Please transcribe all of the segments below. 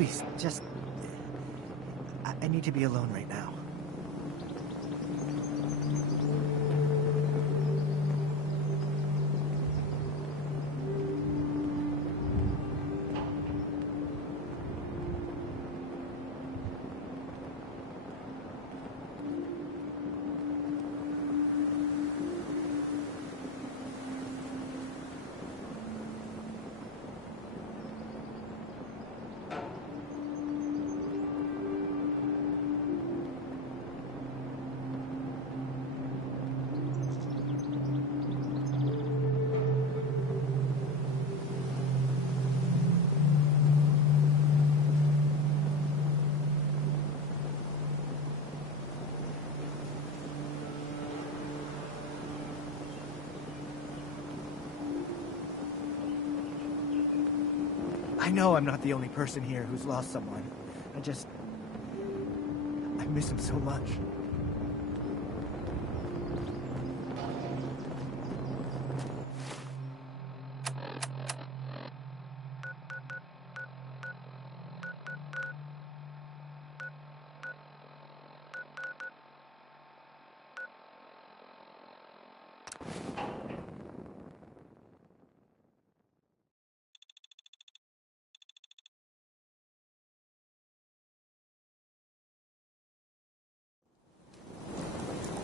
Please, just... I need to be alone right now. I know I'm not the only person here who's lost someone. I miss him so much.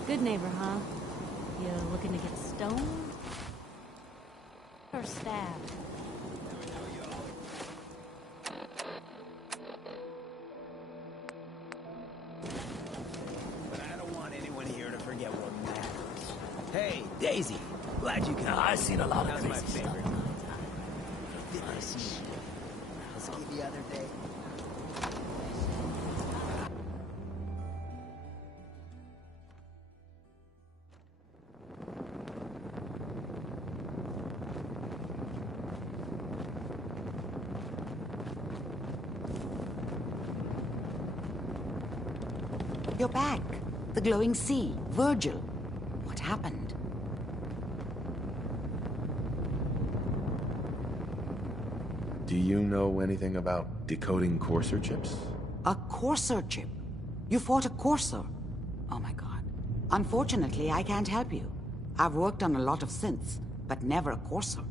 Good neighbor, huh? You looking to get stoned? Or stabbed? But I don't want anyone here to forget what matters. Hey, Daisy! Glad you came. I've seen a lot of That was my crazy favorite. stuff. Did I see the ski the other day? You're back. The glowing sea. Virgil. What happened? Do you know anything about decoding courser chips? A courser chip. You fought a courser. Oh my god. Unfortunately, I can't help you. I've worked on a lot of synths, but never a courser.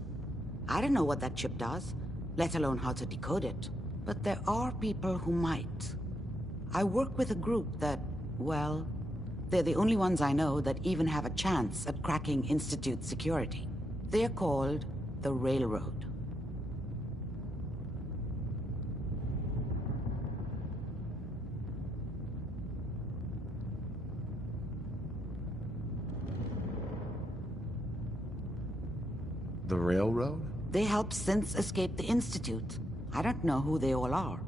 I don't know what that chip does, let alone how to decode it. But there are people who might. I work with a group that, well, they're the only ones I know that even have a chance at cracking Institute security. They're called the Railroad. The railroad? They help synths escape the Institute. I don't know who they all are.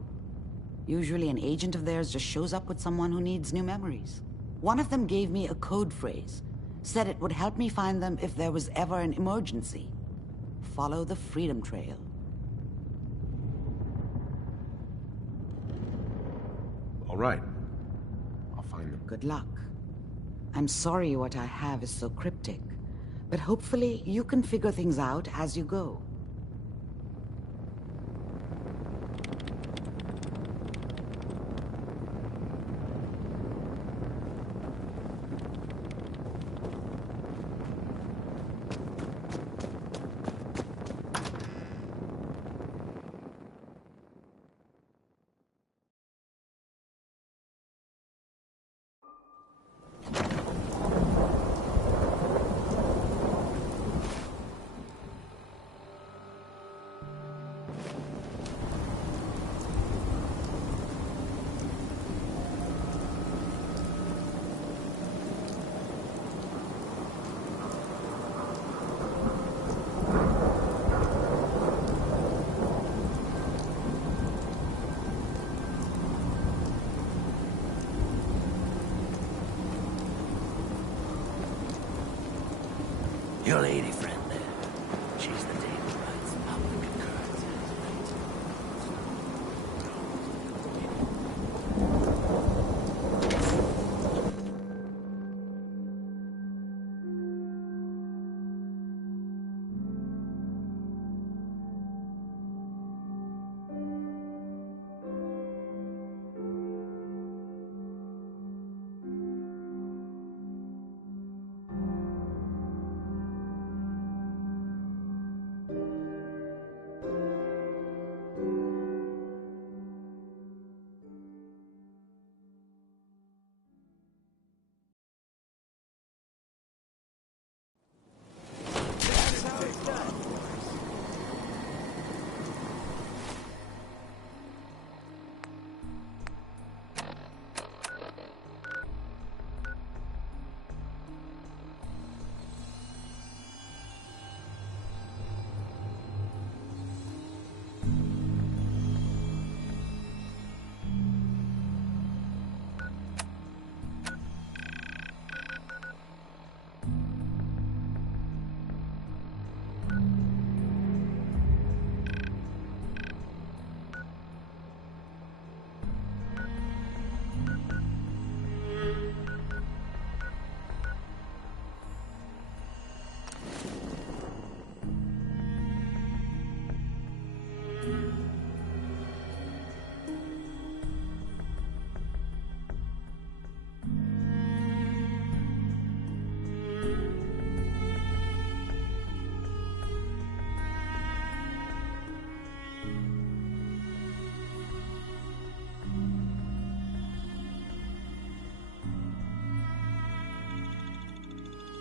Usually an agent of theirs just shows up with someone who needs new memories. One of them gave me a code phrase. Said it would help me find them if there was ever an emergency. Follow the Freedom Trail. All right. I'll find them. Good luck. I'm sorry what I have is so cryptic, but hopefully you can figure things out as you go. Your lady friend there. She's the dame who writes public occurrences,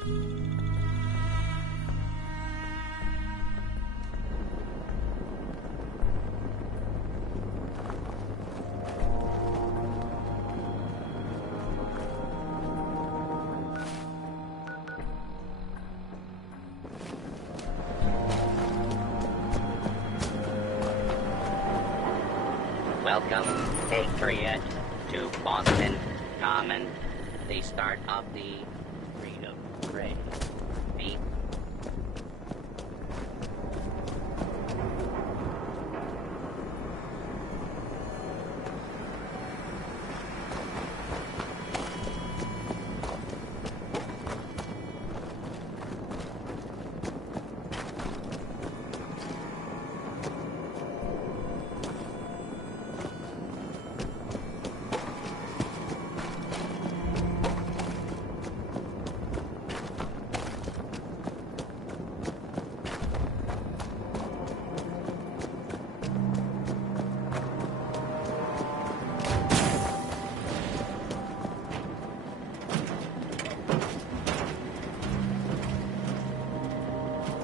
Welcome, Patriot, to Boston Common, the start of the Freedom Parade. Me.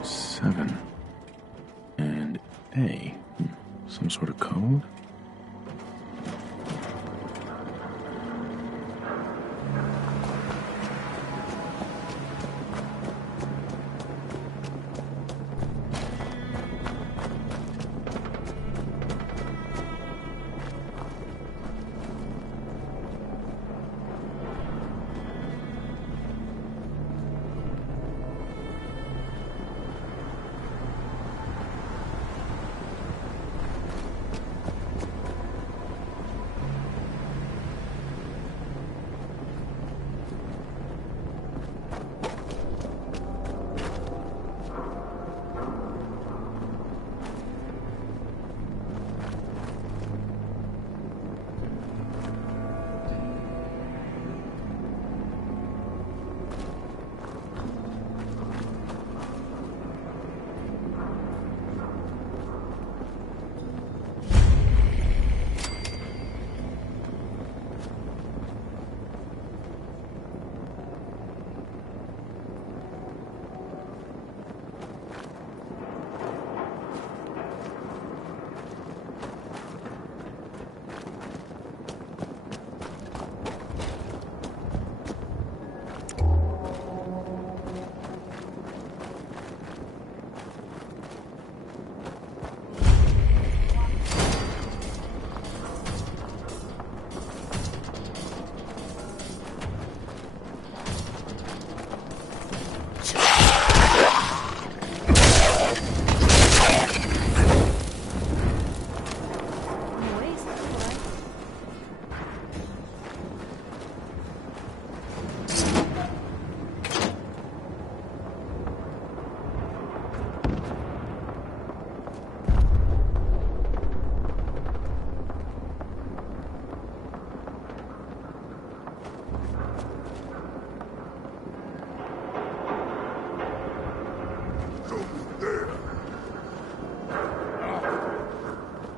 Seven. And A. Some sort of code?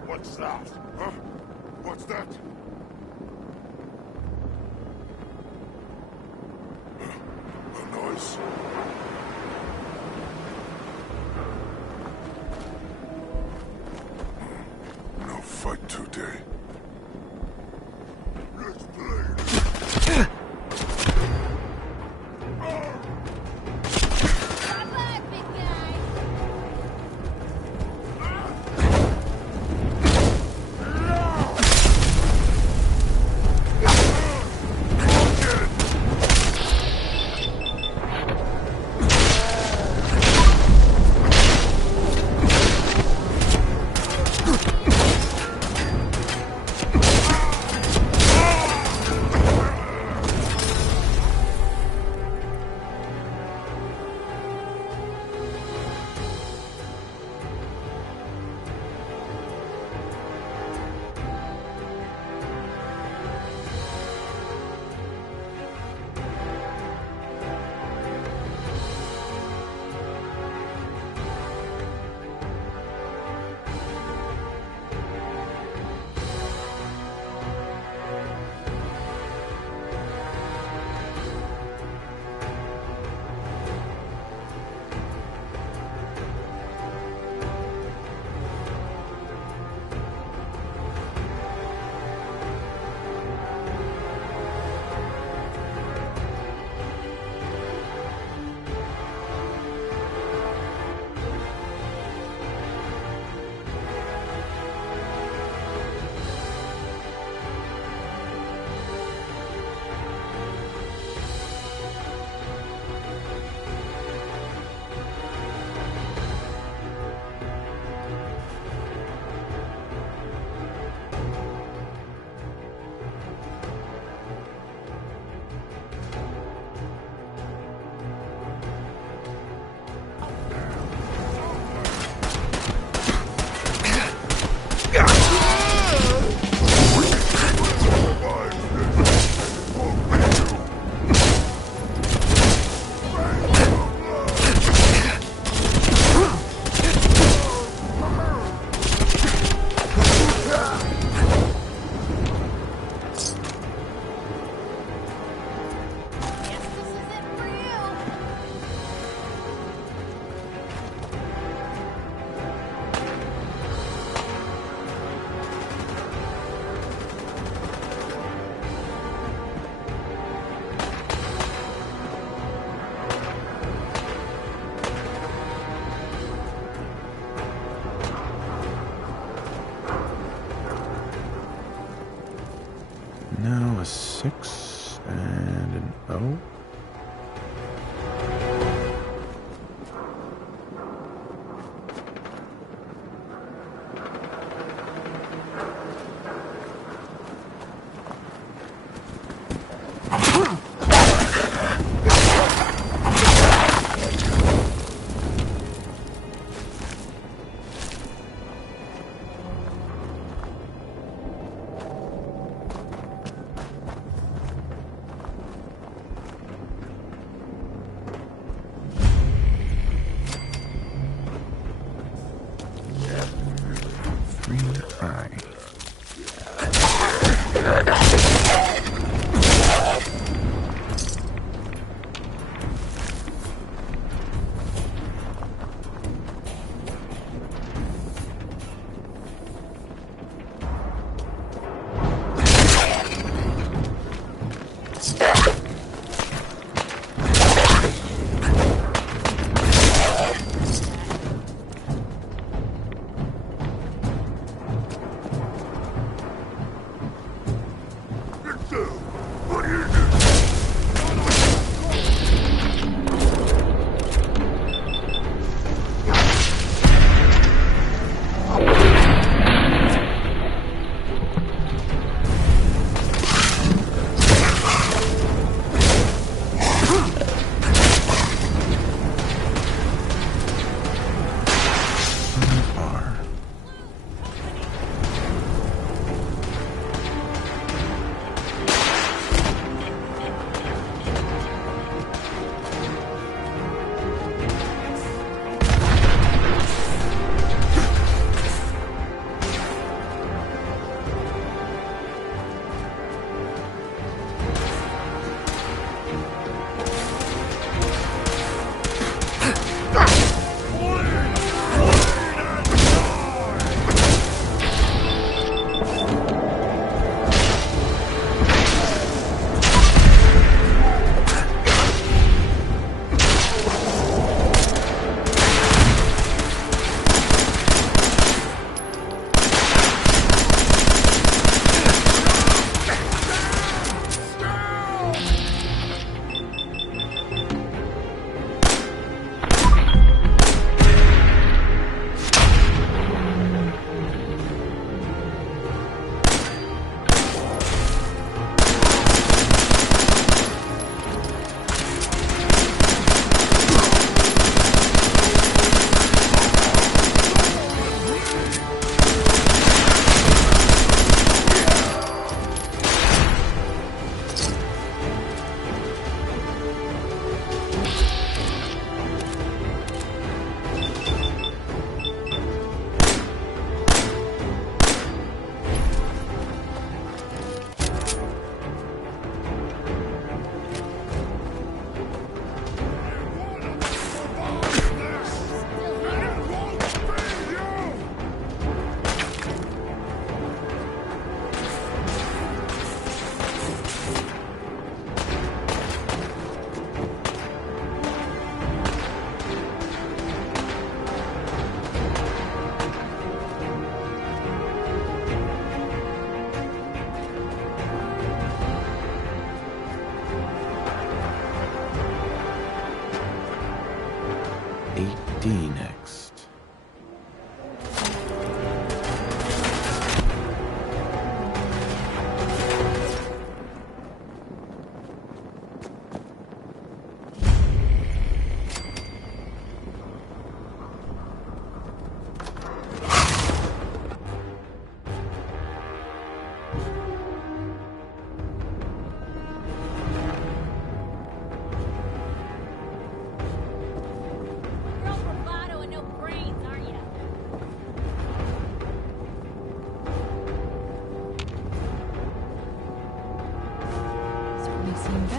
What's that? Huh? What's that? A noise. No fight today. Let's play.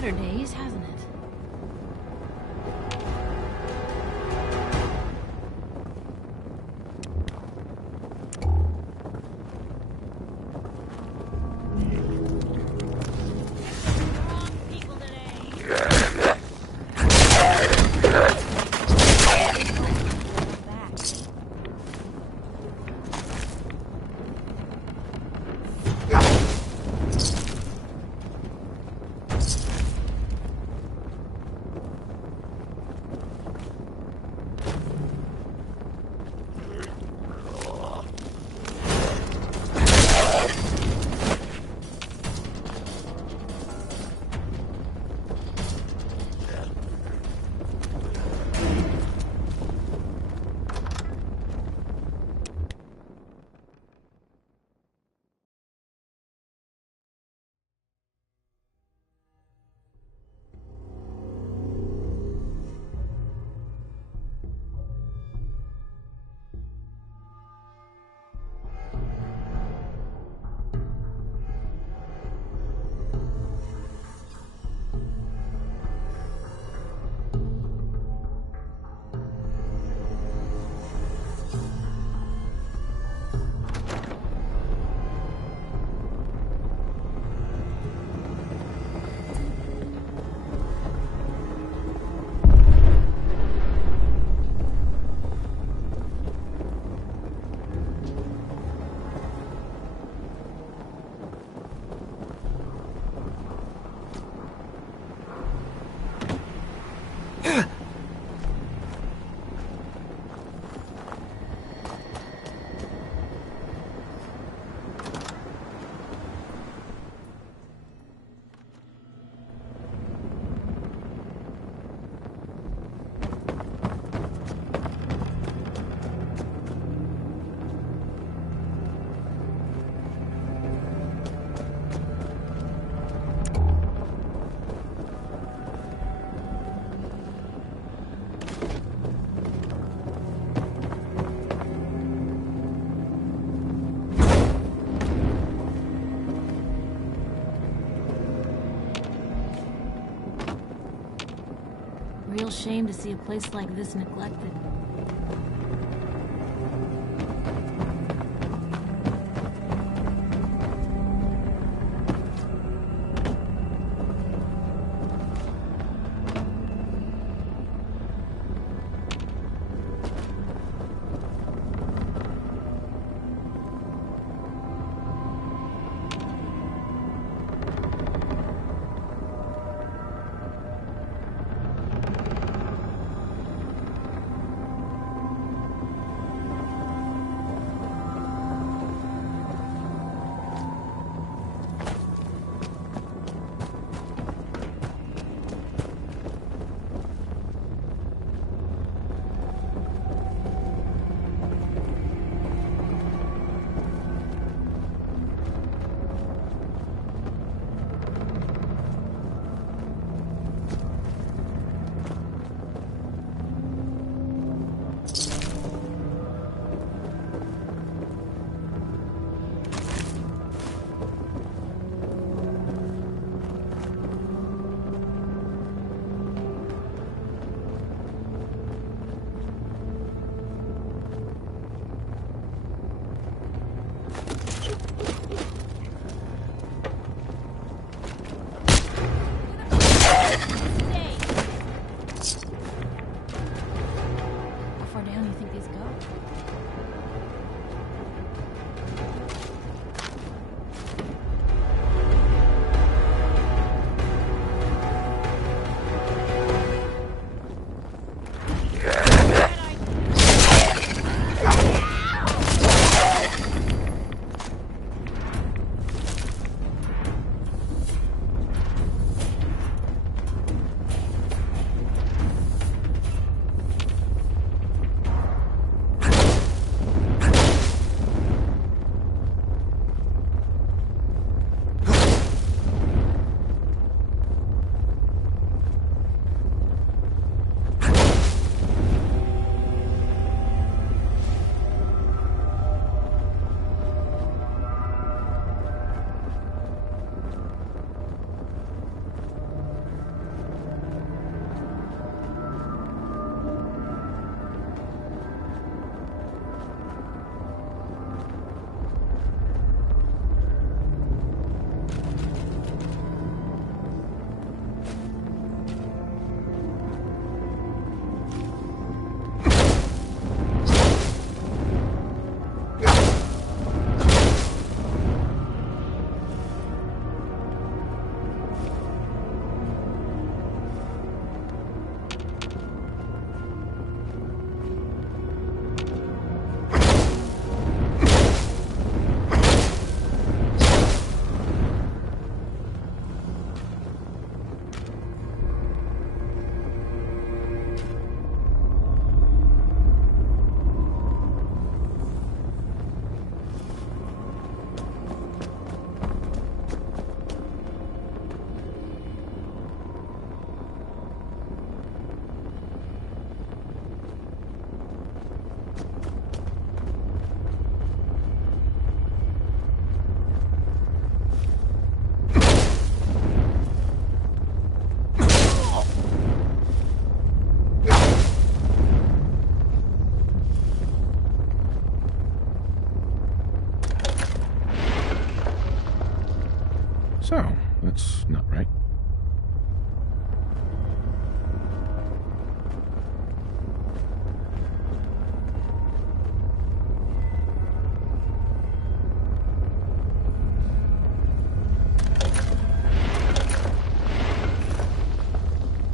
better days, hasn't it? Real shame to see a place like this neglected. That's not right.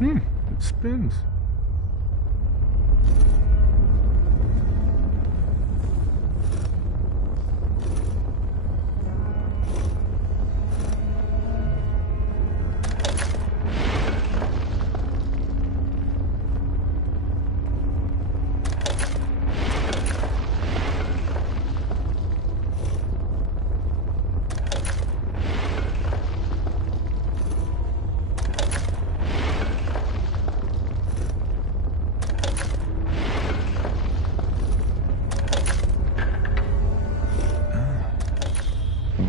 It spins.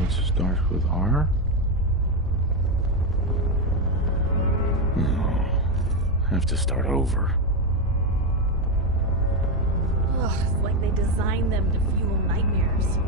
So it starts with R? No. Have to start over. Ugh, it's like they designed them to fuel nightmares.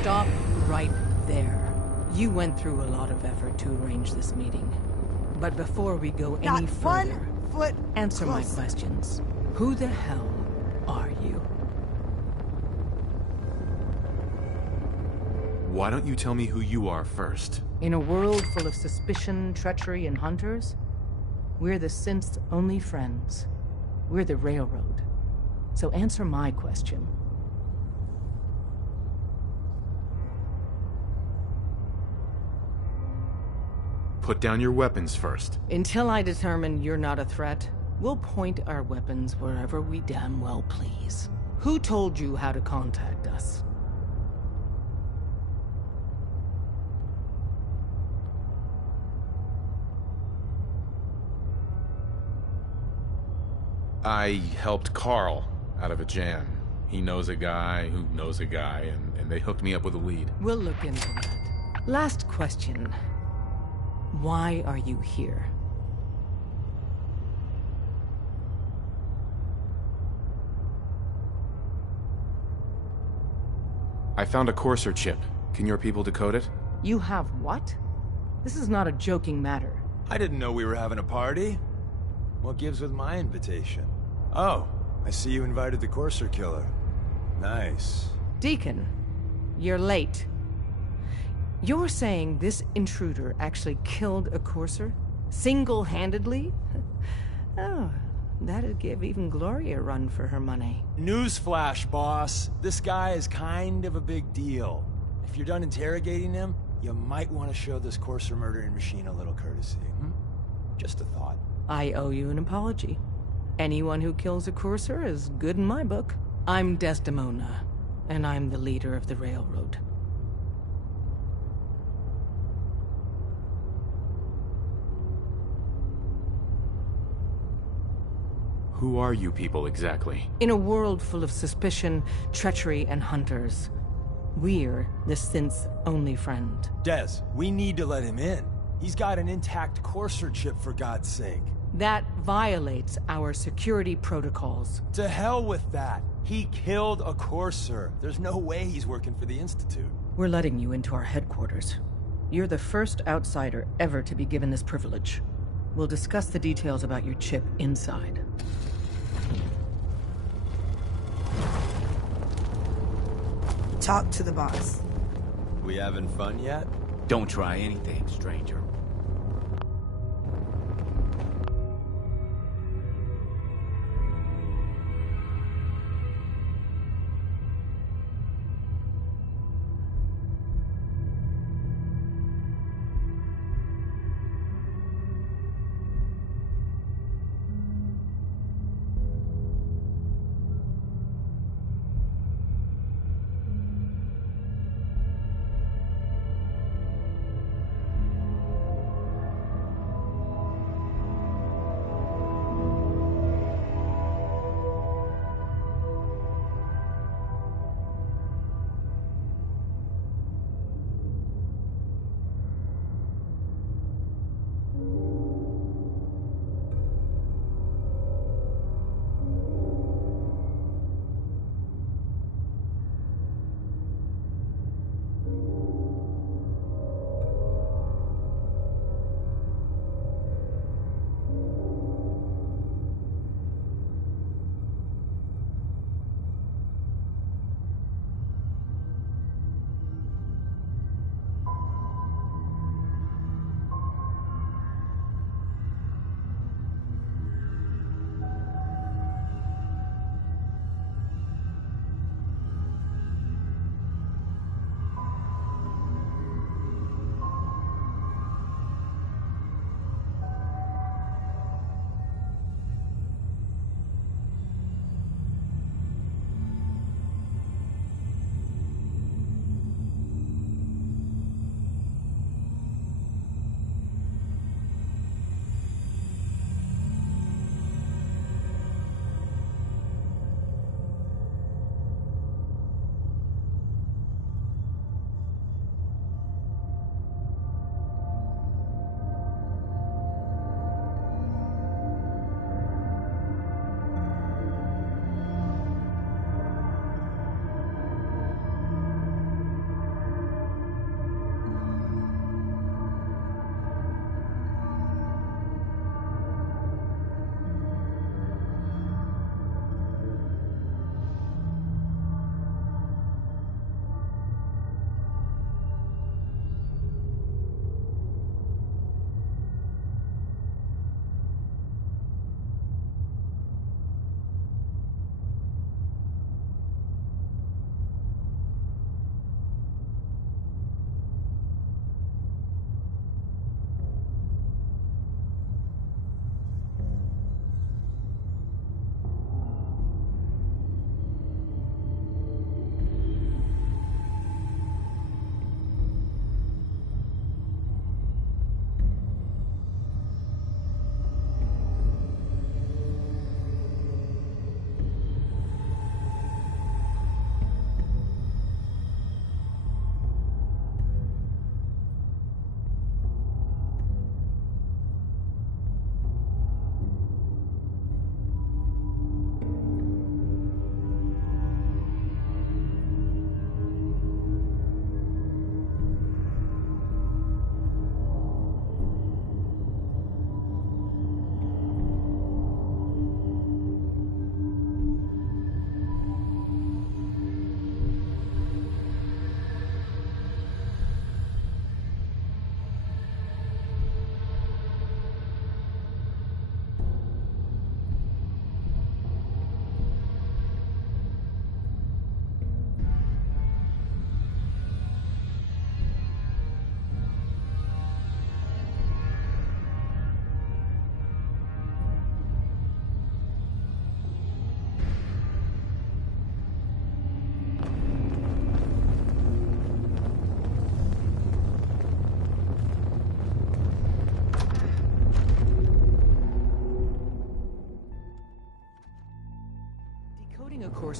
Stop right there. You went through a lot of effort to arrange this meeting. But before we go any Not further, 1 foot answer my closer. questions. Who the hell are you? Why don't you tell me who you are first? In a world full of suspicion, treachery, and hunters, we're the synth's only friends. We're the Railroad. So answer my question. Put down your weapons first. Until I determine you're not a threat, we'll point our weapons wherever we damn well please. Who told you how to contact us? I helped Carl out of a jam. He knows a guy who knows a guy, and they hooked me up with a lead. We'll look into that. Last question. Why are you here? I found a Courser chip. Can your people decode it? You have what? This is not a joking matter. I didn't know we were having a party. What gives with my invitation? Oh, I see you invited the Courser killer. Nice. Deacon, you're late. You're saying this intruder actually killed a Courser? Single-handedly? Oh, that'd give even Gloria a run for her money. Newsflash, boss. This guy is kind of a big deal. If you're done interrogating him, you might want to show this Courser murdering machine a little courtesy. Just a thought. I owe you an apology. Anyone who kills a Courser is good in my book. I'm Desdemona, and I'm the leader of the Railroad. Who are you people exactly? In a world full of suspicion, treachery, and hunters, we're the synth's only friend. Des, we need to let him in. He's got an intact Courser chip, for God's sake. That violates our security protocols. To hell with that. He killed a Courser. There's no way he's working for the Institute. We're letting you into our headquarters. You're the first outsider ever to be given this privilege. We'll discuss the details about your chip inside. Talk to the boss. We having fun yet? Don't try anything, stranger.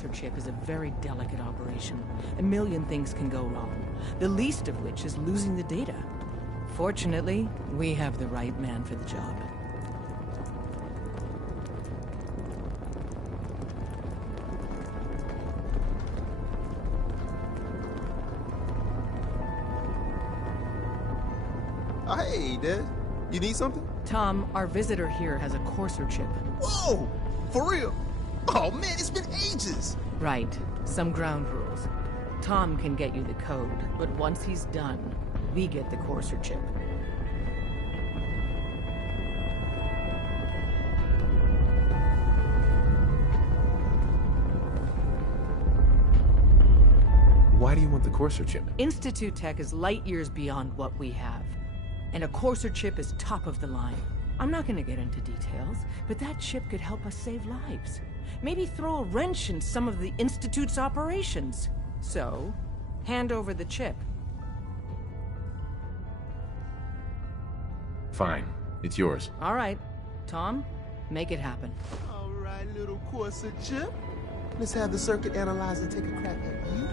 Courser chip is a very delicate operation. A million things can go wrong, the least of which is losing the data. Fortunately, we have the right man for the job. Oh, hey, Des. You need something? Tom, our visitor here has a Courser chip. Whoa! For real? Oh, man, it's been ages! Right. Some ground rules. Tom can get you the code, but once he's done, we get the Courser chip. Why do you want the Courser chip? Institute tech is light years beyond what we have. And a Courser chip is top of the line. I'm not gonna get into details, but that chip could help us save lives. Maybe throw a wrench in some of the Institute's operations. So, hand over the chip. Fine. It's yours. All right. Tom, make it happen. All right, little Courser chip. Let's have the circuit analyzer take a crack at you.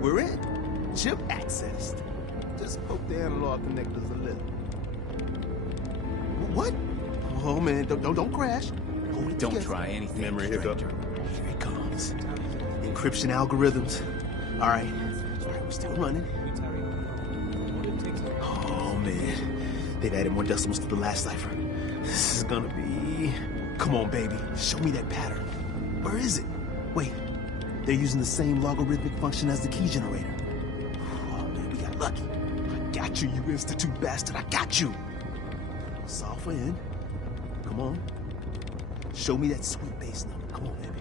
We're in. Chip accessed. Just poke the analog connectors a little. What? Oh man, don't crash. Hold it Don't together. try anything. Memory hiccup. stranger. Here it comes. Encryption algorithms. All right, we're still running. Oh man, they've added more decimals to the last cipher. This is gonna be. Come on, baby, show me that pattern. Where is it? Wait. They're using the same logarithmic function as the key generator. Oh man, we got lucky. I got you, you Institute bastard. I got you. Solve for N. Come on. Show me that sweet base number. Come on, baby.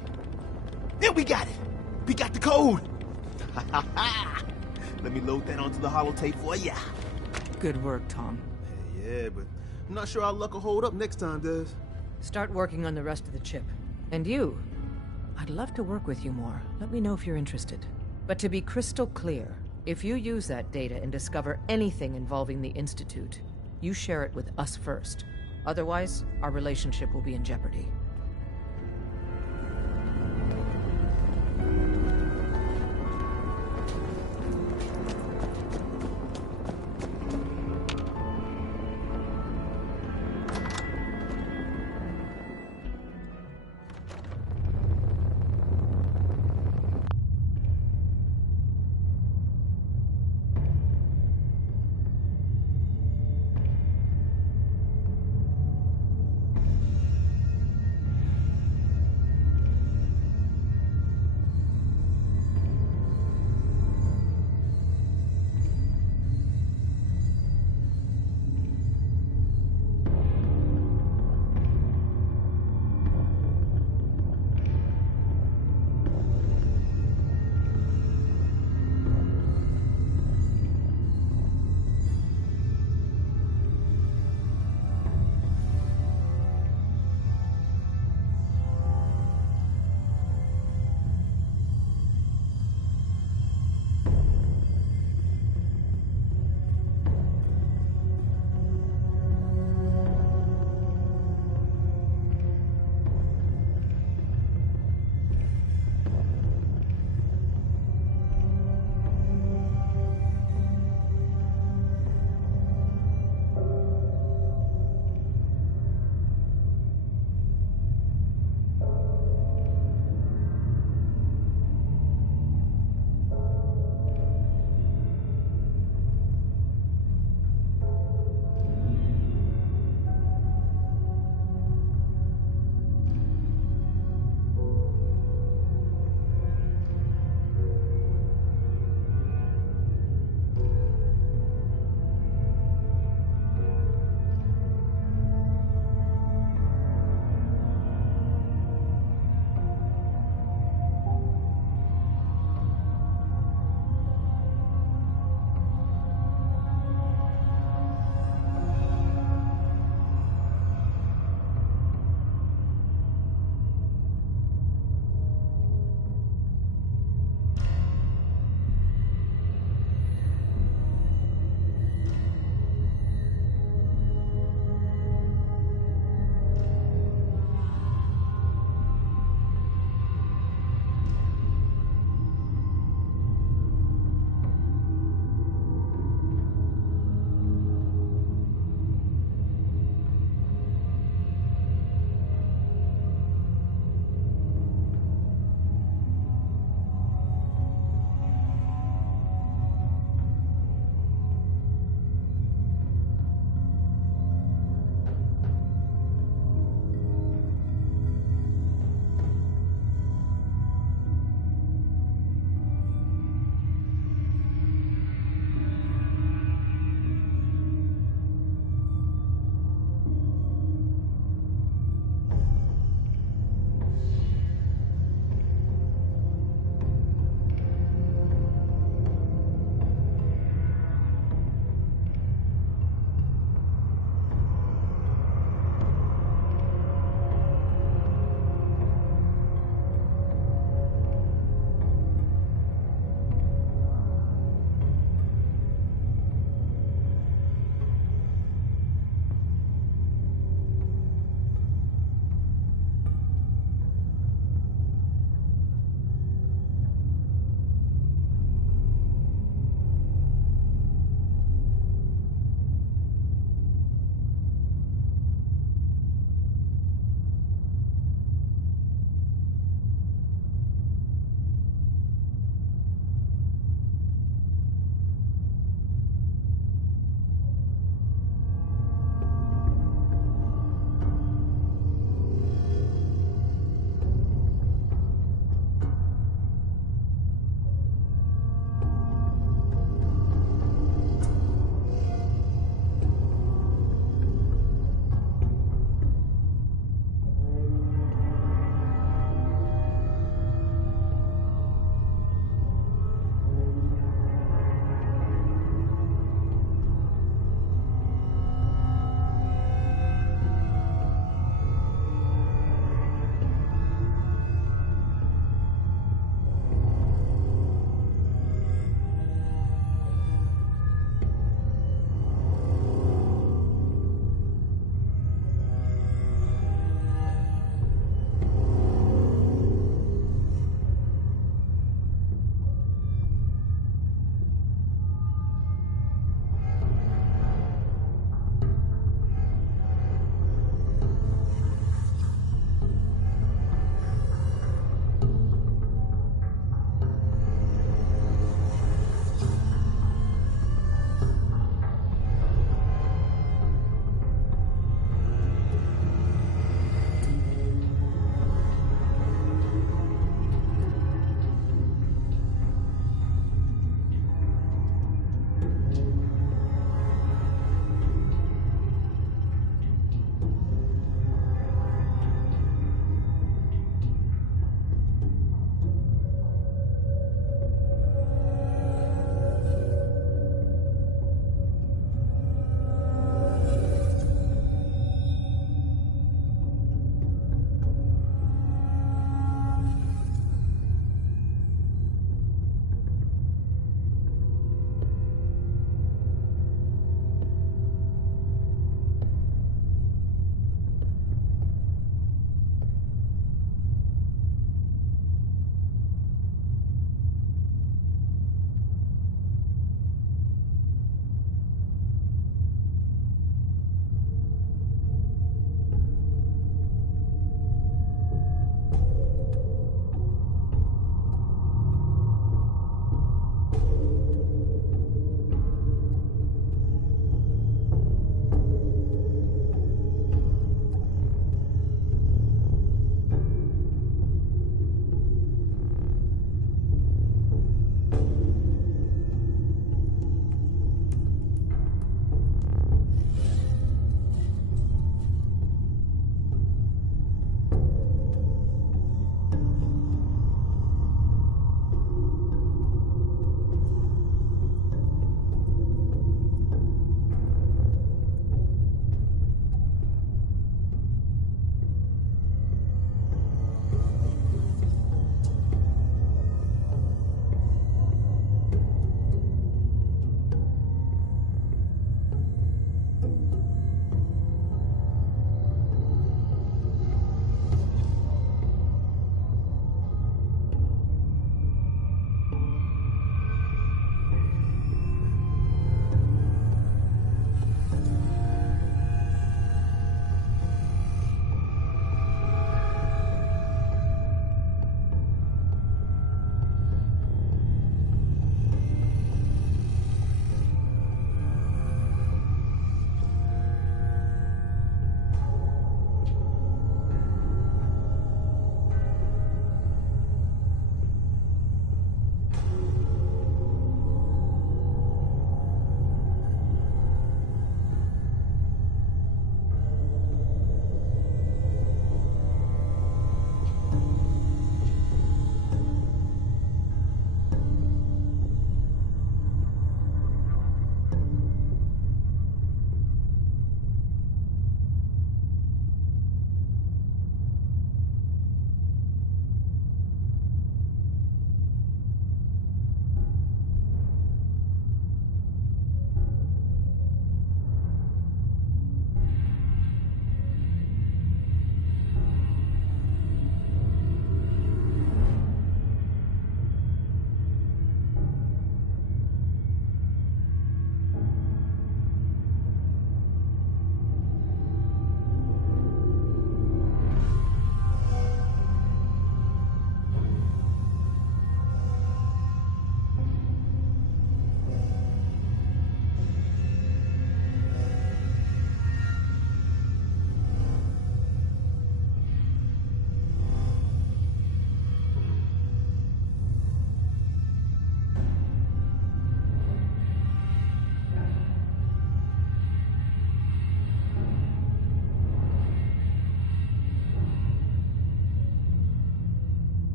Then we got it. We got the code. Let me load that onto the holotape for ya. Good work, Tom. Yeah, but I'm not sure our luck will hold up next time, Des. Start working on the rest of the chip. And you, I'd love to work with you more. Let me know if you're interested. But to be crystal clear, if you use that data and discover anything involving the Institute, you share it with us first. Otherwise, our relationship will be in jeopardy.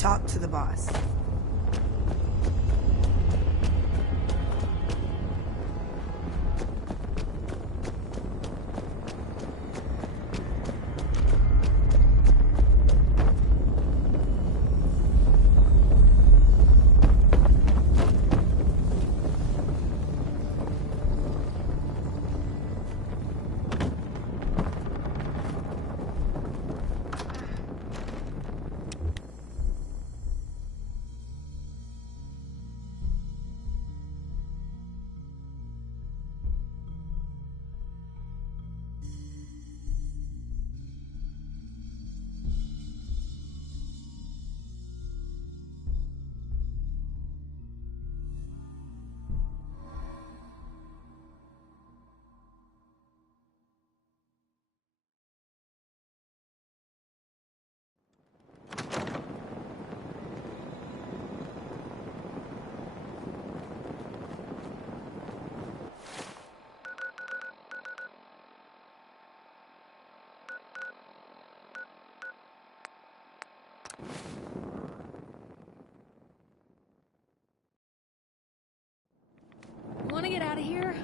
Talk to the boss. You want to get out of here?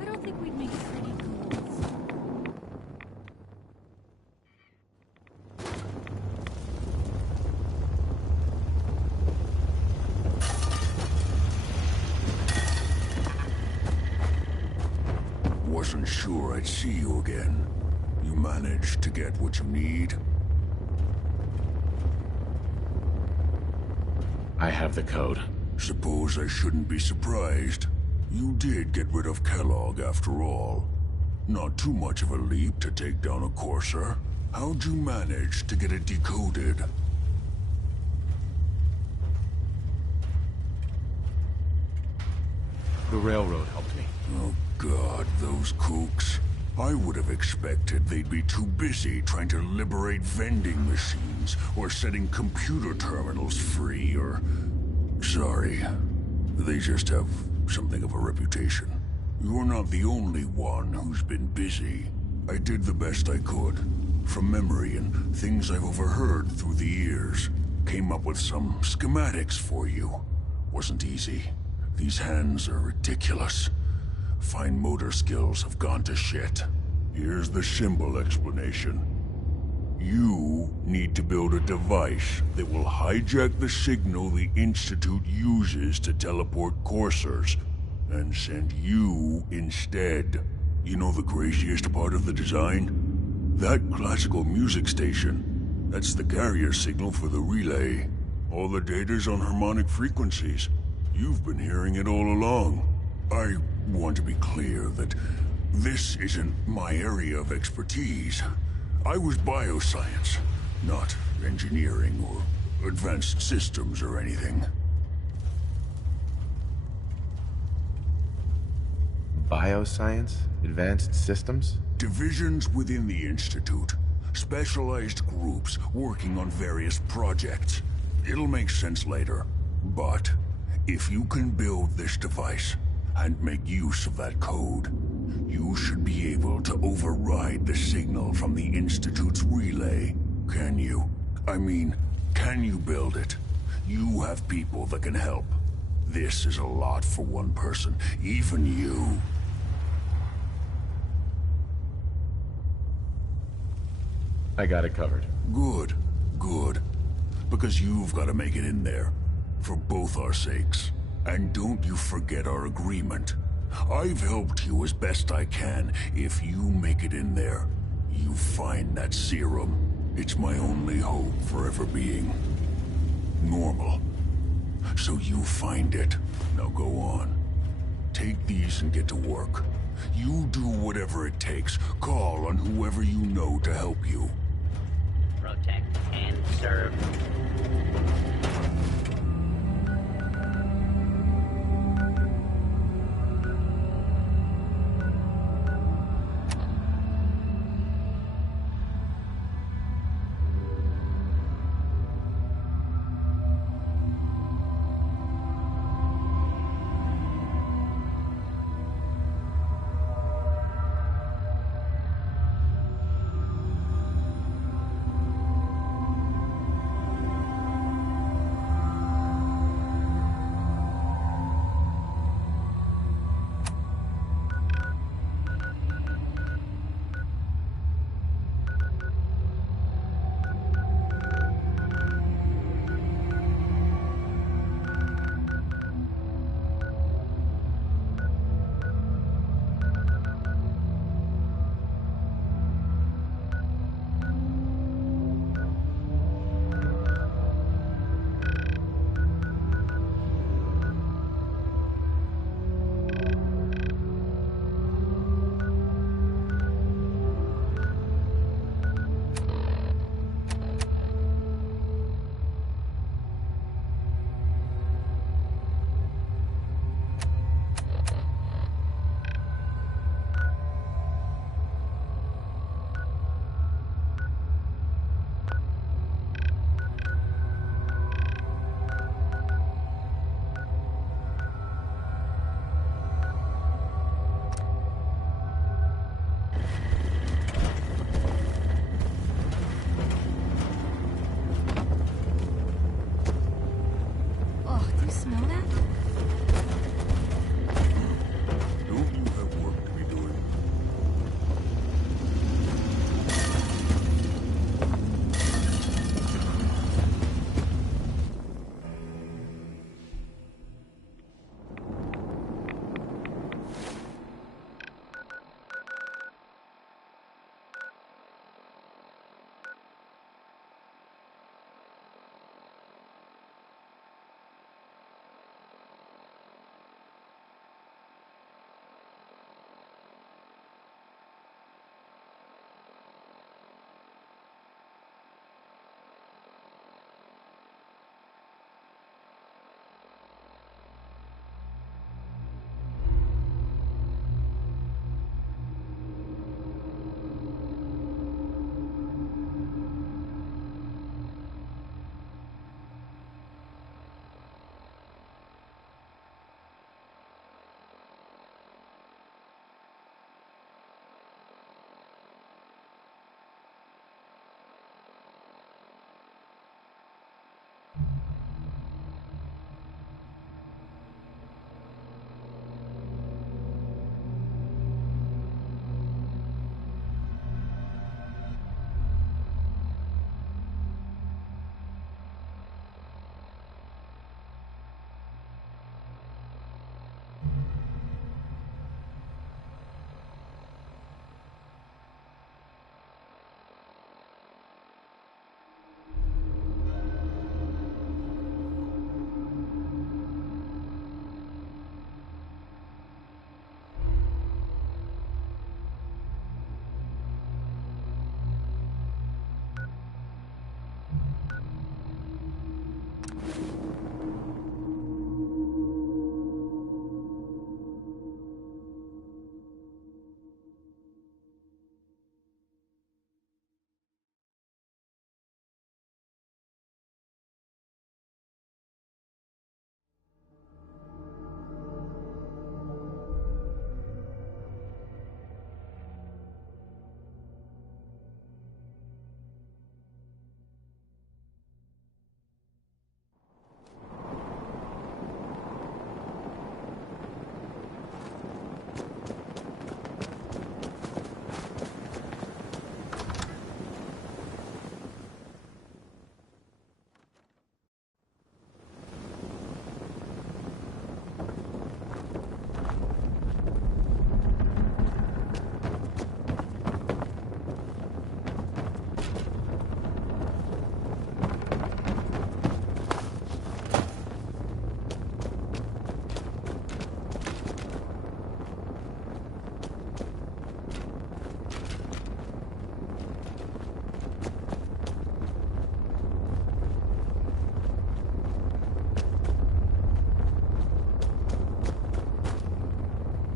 I don't think we'd make pretty ghouls. Wasn't sure I'd see you again. You managed to get what you need? I have the code. Suppose I shouldn't be surprised. You did get rid of Kellogg after all. Not too much of a leap to take down a Courser. How'd you manage to get it decoded? The railroad helped me. Oh God, those kooks. I would have expected they'd be too busy trying to liberate vending machines or setting computer terminals free or... Sorry. They just have something of a reputation. You're not the only one who's been busy. I did the best I could. From memory and things I've overheard through the years. Came up with some schematics for you. Wasn't easy. These hands are ridiculous. Fine motor skills have gone to shit. Here's the symbol explanation. You need to build a device that will hijack the signal the Institute uses to teleport coursers, and send you instead. You know the craziest part of the design? That classical music station. That's the carrier signal for the relay. All the data's on harmonic frequencies. You've been hearing it all along. I want to be clear that this isn't my area of expertise. I was bioscience, not engineering or advanced systems or anything. Bioscience? Advanced systems? Divisions within the Institute. Specialized groups working on various projects. It'll make sense later. But if you can build this device and make use of that code, you should be able to override the signal from the Institute's relay. Can you? I mean, can you build it? You have people that can help. This is a lot for one person, even you. I got it covered. Good, good. Because you've got to make it in there. For both our sakes. And don't you forget our agreement. I've helped you as best I can. If you make it in there, you find that serum. It's my only hope for ever being normal. So you find it. Now go on. Take these and get to work. You do whatever it takes. Call on whoever you know to help you. Protect and serve.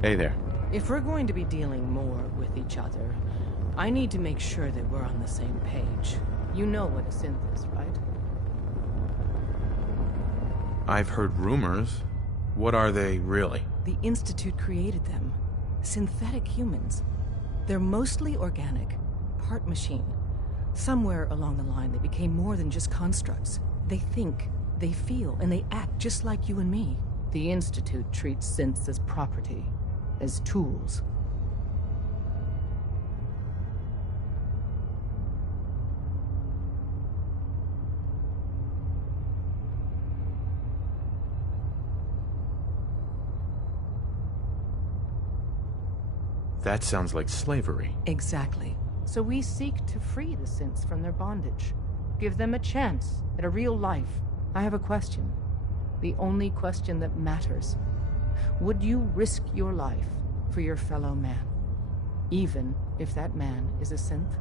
Hey there. If we're going to be dealing more with each other, I need to make sure that we're on the same page. You know what a synth is, right? I've heard rumors. What are they really? The Institute created them. Synthetic humans. They're mostly organic, part machine. Somewhere along the line, they became more than just constructs. They think, they feel, and they act just like you and me. The Institute treats synths as property, as tools. That sounds like slavery. Exactly. So we seek to free the synths from their bondage. Give them a chance at a real life. I have a question. The only question that matters. Would you risk your life for your fellow man? Even if that man is a synth?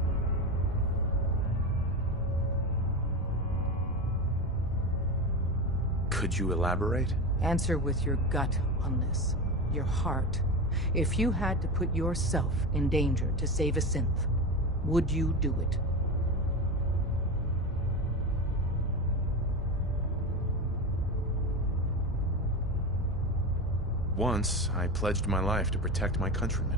Could you elaborate? Answer with your gut on this. Your heart. If you had to put yourself in danger to save a synth, would you do it? Once, I pledged my life to protect my countrymen.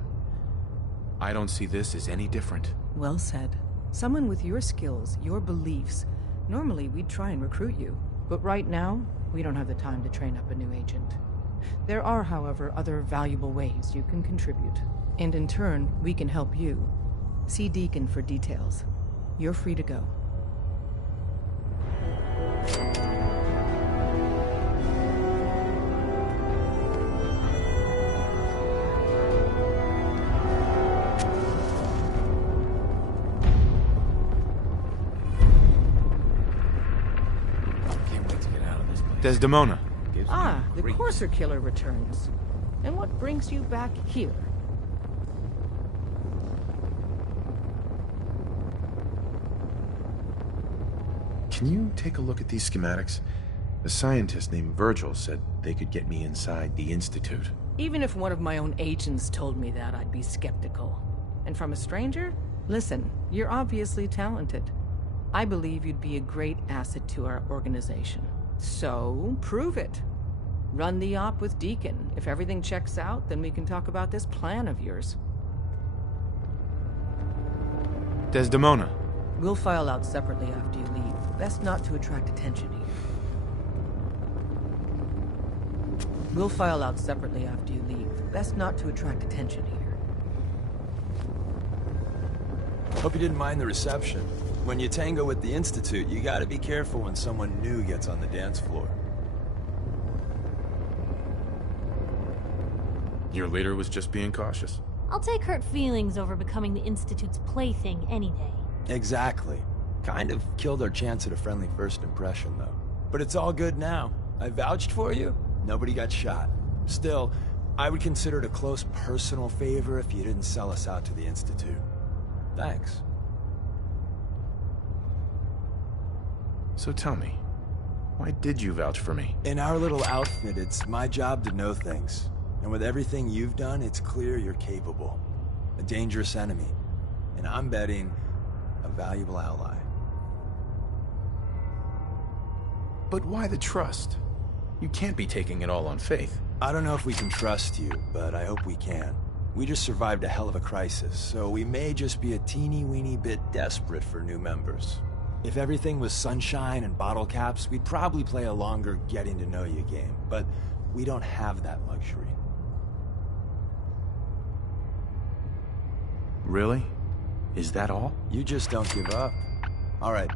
I don't see this as any different. Well said. Someone with your skills, your beliefs. Normally, we'd try and recruit you. But right now, we don't have the time to train up a new agent. There are, however, other valuable ways you can contribute. And in turn, we can help you. See Deacon for details. You're free to go. Desdemona. Ah, the Courser Killer returns. And what brings you back here? Can you take a look at these schematics? A scientist named Virgil said they could get me inside the Institute. Even if one of my own agents told me that, I'd be skeptical. And from a stranger? Listen, you're obviously talented. I believe you'd be a great asset to our organization. So, prove it. Run the op with Deacon. If everything checks out, then we can talk about this plan of yours. Desdemona. We'll file out separately after you leave. Best not to attract attention here. We'll file out separately after you leave. Best not to attract attention here. Hope you didn't mind the reception. When you tango with the Institute, you gotta be careful when someone new gets on the dance floor. Your leader was just being cautious. I'll take hurt feelings over becoming the Institute's plaything any day. Exactly. Kind of killed our chance at a friendly first impression, though. But it's all good now. I vouched for you. Nobody got shot. Still, I would consider it a close personal favor if you didn't sell us out to the Institute. Thanks. So tell me, why did you vouch for me? In our little outfit, it's my job to know things. And with everything you've done, it's clear you're capable. A dangerous enemy. And I'm betting a valuable ally. But why the trust? You can't be taking it all on faith. I don't know if we can trust you, but I hope we can. We just survived a hell of a crisis, so we may just be a teeny-weeny bit desperate for new members. If everything was sunshine and bottle caps, we'd probably play a longer getting-to-know-you game, but we don't have that luxury. Really? Is that all? You just don't give up. All right,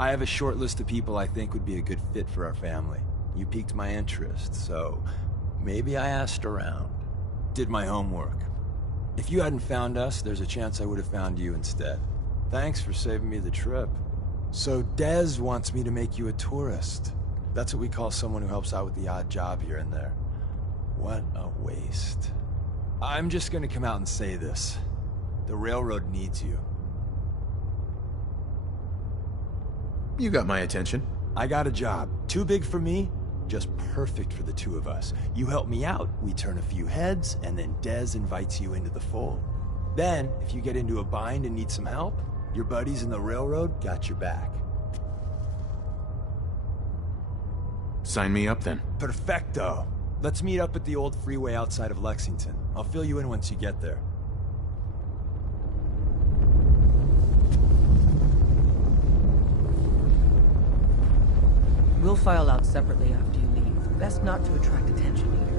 I have a short list of people I think would be a good fit for our family. You piqued my interest, so maybe I asked around. Did my homework. If you hadn't found us, there's a chance I would have found you instead. Thanks for saving me the trip. So Dez wants me to make you a tourist. That's what we call someone who helps out with the odd job here and there. What a waste. I'm just gonna come out and say this. The railroad needs you. You got my attention. I got a job. Too big for me, Just perfect for the two of us. You help me out, we turn a few heads, and then Dez invites you into the fold. Then, if you get into a bind and need some help, your buddies in the railroad got your back. Sign me up then. Perfecto. Let's meet up at the old freeway outside of Lexington. I'll fill you in once you get there. We'll file out separately after you leave. Best not to attract attention here.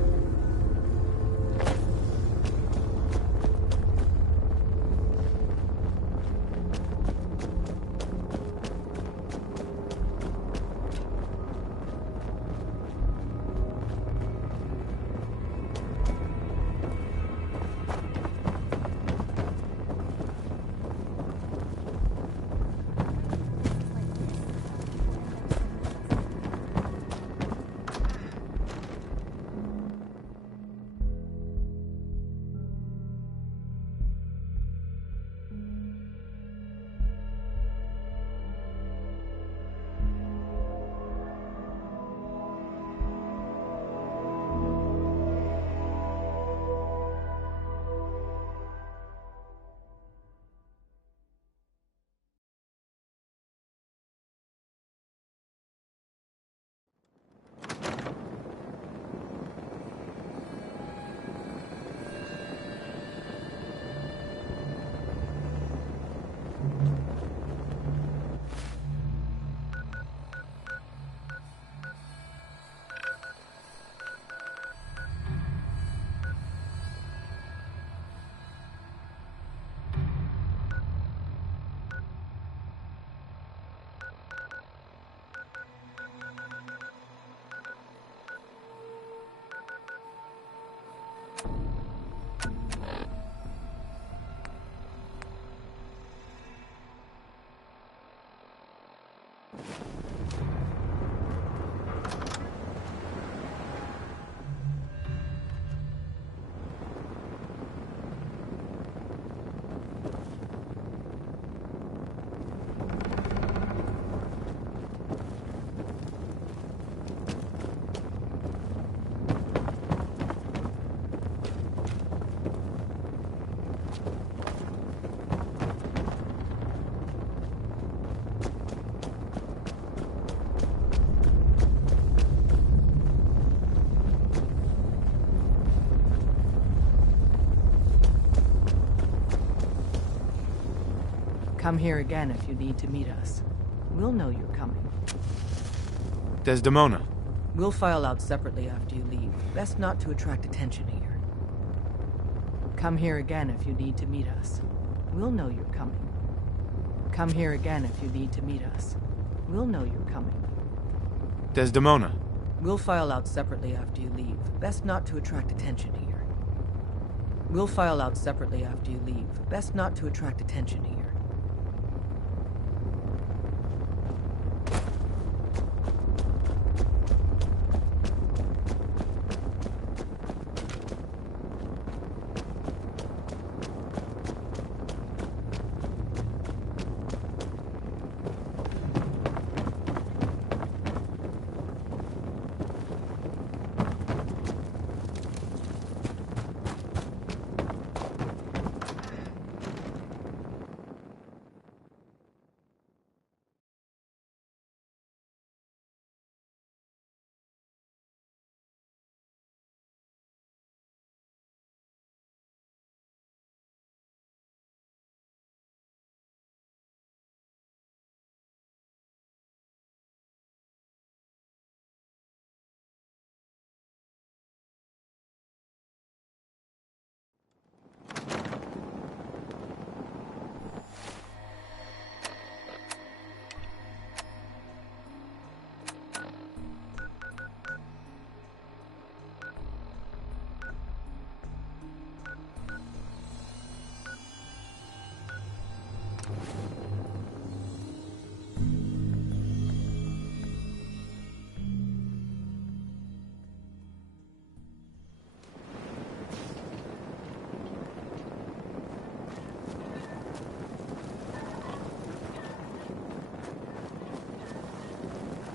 Come here again if you need to meet us. We'll know you're coming. Desdemona. We'll file out separately after you leave. Best not to attract attention here. Come here again if you need to meet us. We'll know you're coming. Come here again if you need to meet us. We'll know you're coming. Desdemona. We'll file out separately after you leave. Best not to attract attention here. We'll file out separately after you leave. Best not to attract attention here.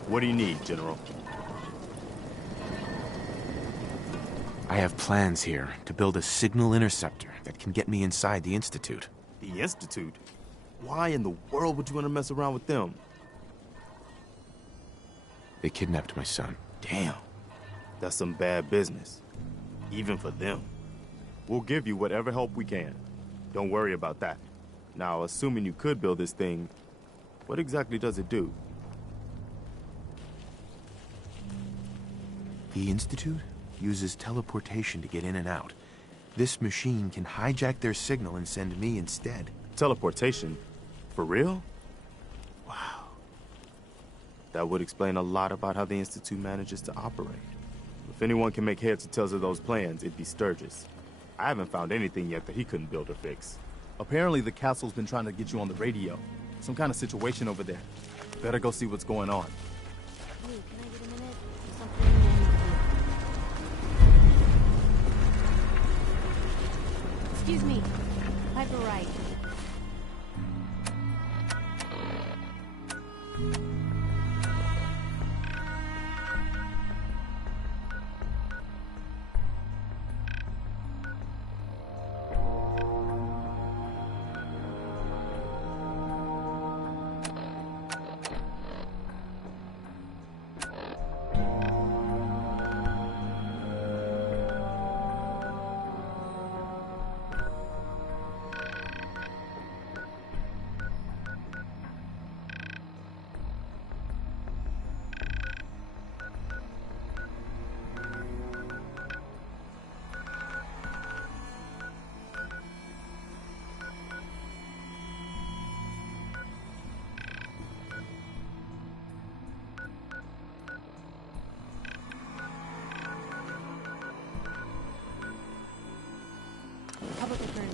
What do you need, General? I have plans here to build a signal interceptor that can get me inside the Institute. The Institute? Why in the world would you want to mess around with them? They kidnapped my son. Damn. That's some bad business. Even for them. We'll give you whatever help we can. Don't worry about that. Now, assuming you could build this thing, what exactly does it do? The Institute uses teleportation to get in and out. This machine can hijack their signal and send me instead. Teleportation? For real? Wow. That would explain a lot about how the Institute manages to operate. If anyone can make heads or tails of those plans, it'd be Sturgis. I haven't found anything yet that he couldn't build or fix. Apparently the castle's been trying to get you on the radio. Some kind of situation over there. Better go see what's going on. Hey, can I get a minute? There's something I need to do. Excuse me. Piper Wright. Public attorney.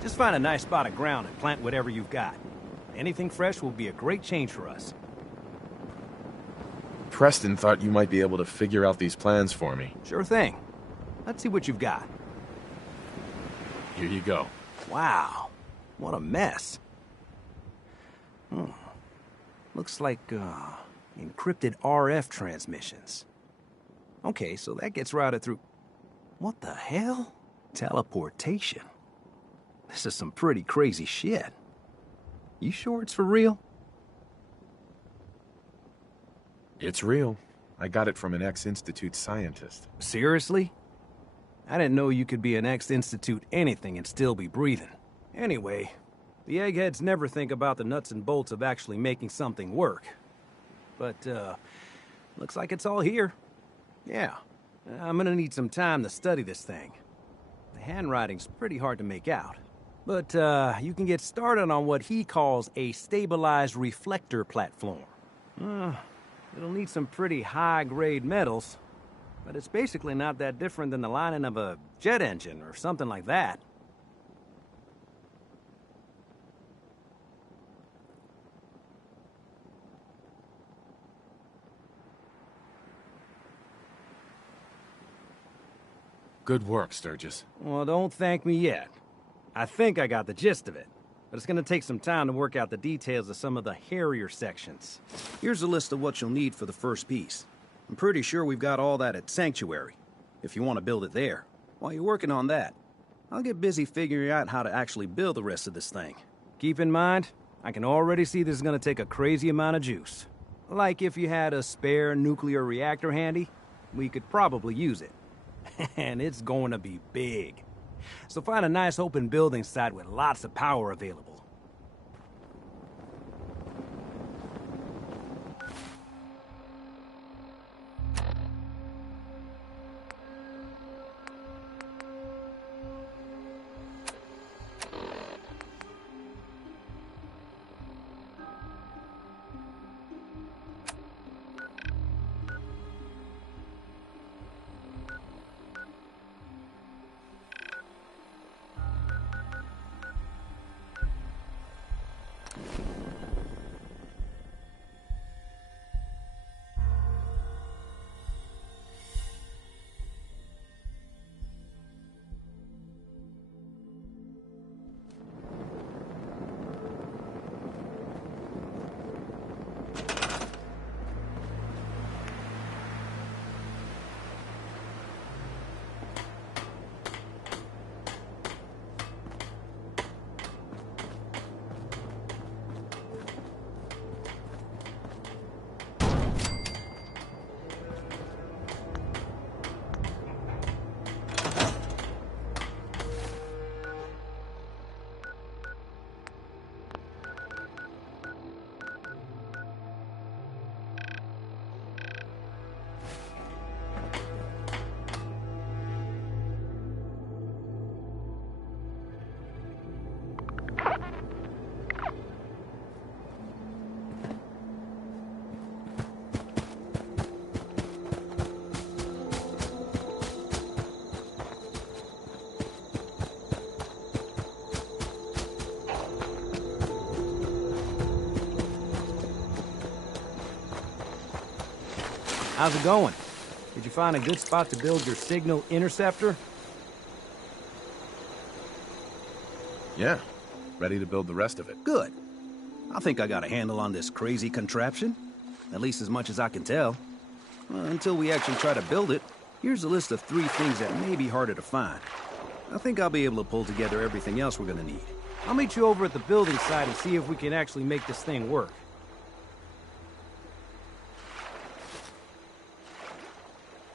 Just find a nice spot of ground and plant whatever you've got. Anything fresh will be a great change for us. Preston thought you might be able to figure out these plans for me. Sure thing. Let's see what you've got. Here you go. Wow. What a mess. Looks like, encrypted RF transmissions. Okay, so that gets routed through... What the hell? Teleportation. This is some pretty crazy shit. You sure it's for real? It's real. I got it from an ex-Institute scientist. Seriously? I didn't know you could be an ex-Institute anything and still be breathing. Anyway, the eggheads never think about the nuts and bolts of actually making something work. But, looks like it's all here. Yeah, I'm gonna need some time to study this thing. The handwriting's pretty hard to make out. But, you can get started on what he calls a stabilized reflector platform. It'll need some pretty high-grade metals, but it's basically not that different than the lining of a jet engine or something like that. Good work, Sturgis. Well, don't thank me yet. I think I got the gist of it, but it's gonna take some time to work out the details of some of the hairier sections. Here's a list of what you'll need for the first piece. I'm pretty sure we've got all that at Sanctuary, if you want to build it there. While you're working on that, I'll get busy figuring out how to actually build the rest of this thing. Keep in mind, I can already see this is gonna take a crazy amount of juice. Like if you had a spare nuclear reactor handy, we could probably use it. And it's going to be big. So find a nice open building site with lots of power available. How's it going? Did you find a good spot to build your signal interceptor? Yeah, ready to build the rest of it. Good. I think I got a handle on this crazy contraption. At least as much as I can tell. Until we actually try to build it, here's a list of 3 things that may be harder to find. I think I'll be able to pull together everything else we're gonna need. I'll meet you over at the building site and see if we can actually make this thing work.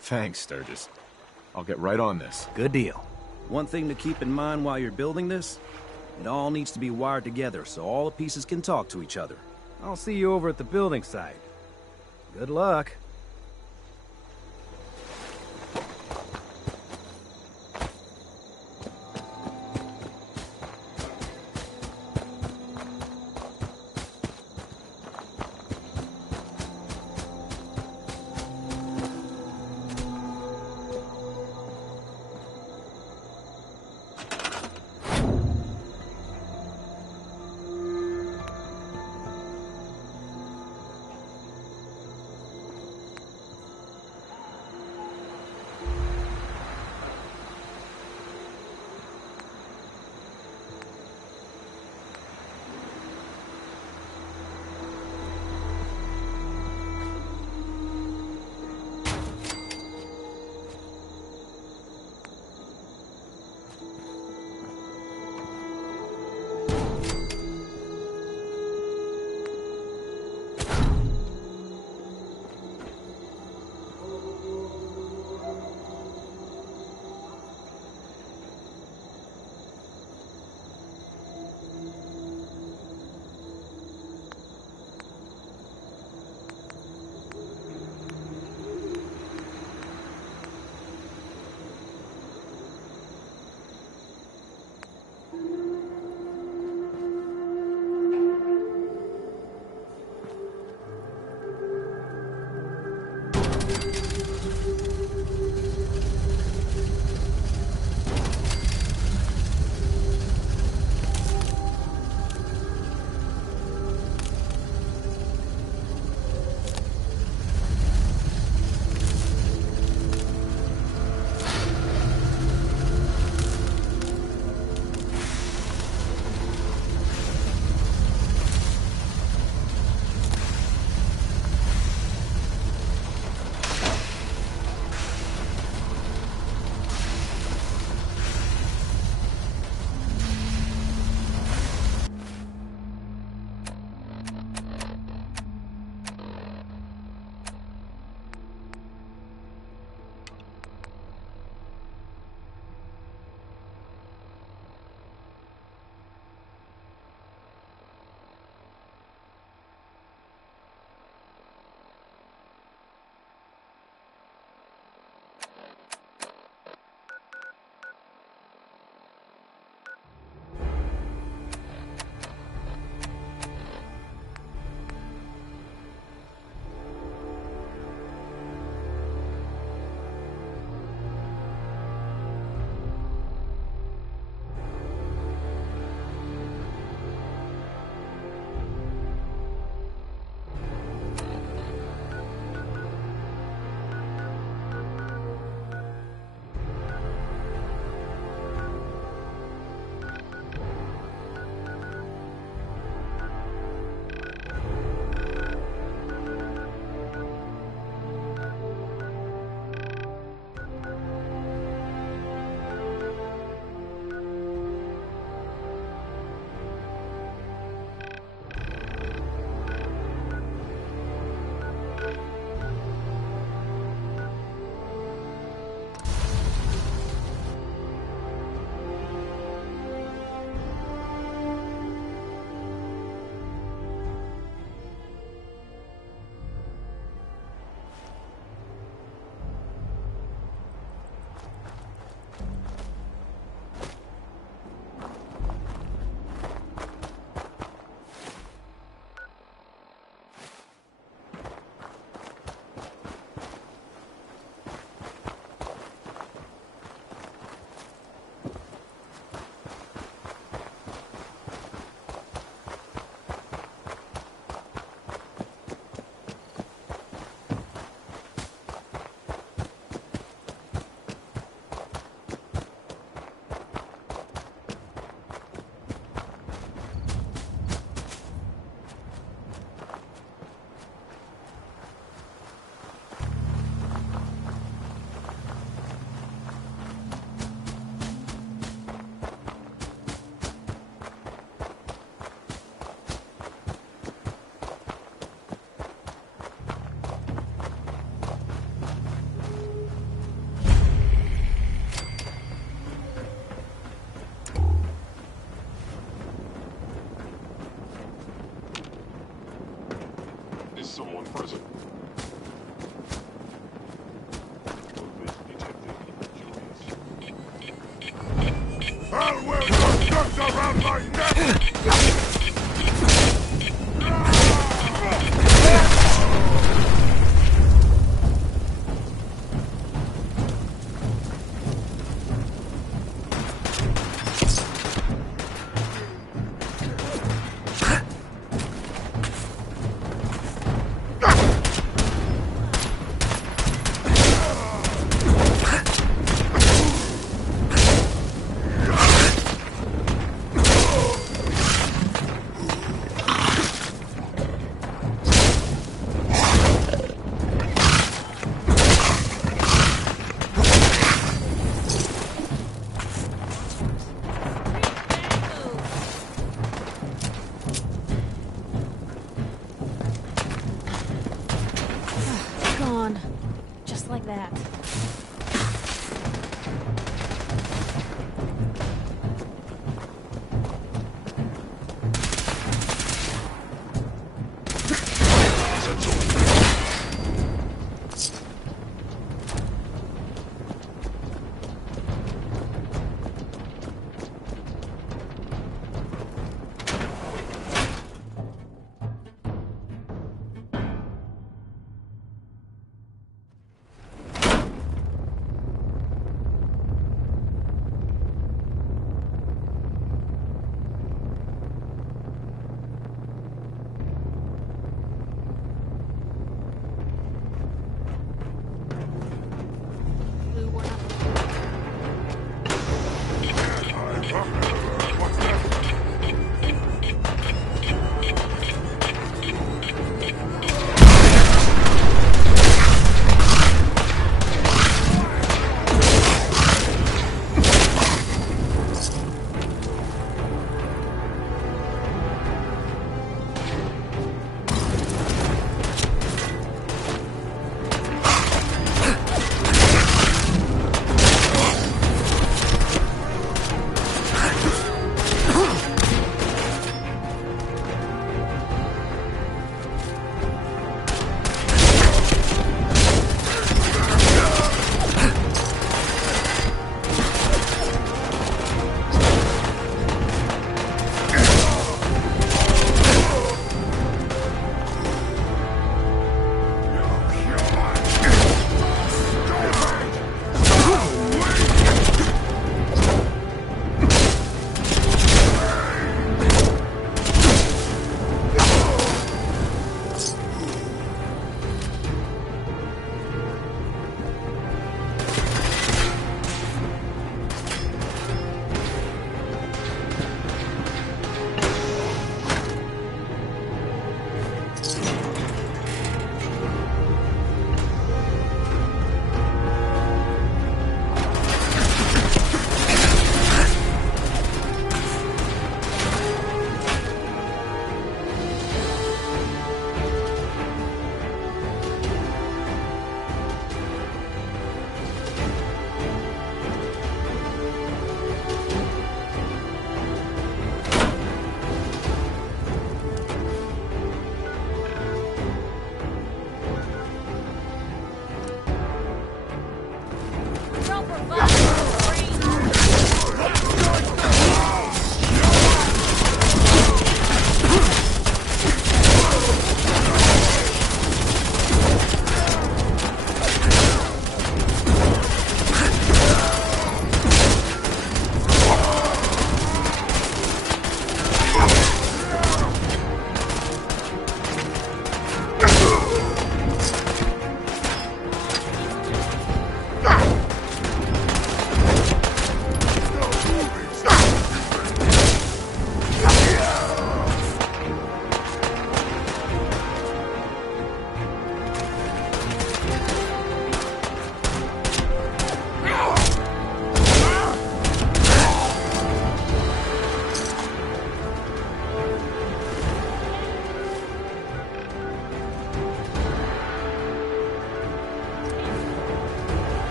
Thanks, Sturgis. I'll get right on this. Good deal. One thing to keep in mind while you're building this, it all needs to be wired together so all the pieces can talk to each other. I'll see you over at the building site. Good luck. someone present. I'll wear your guts around my neck! Gone. Just like that.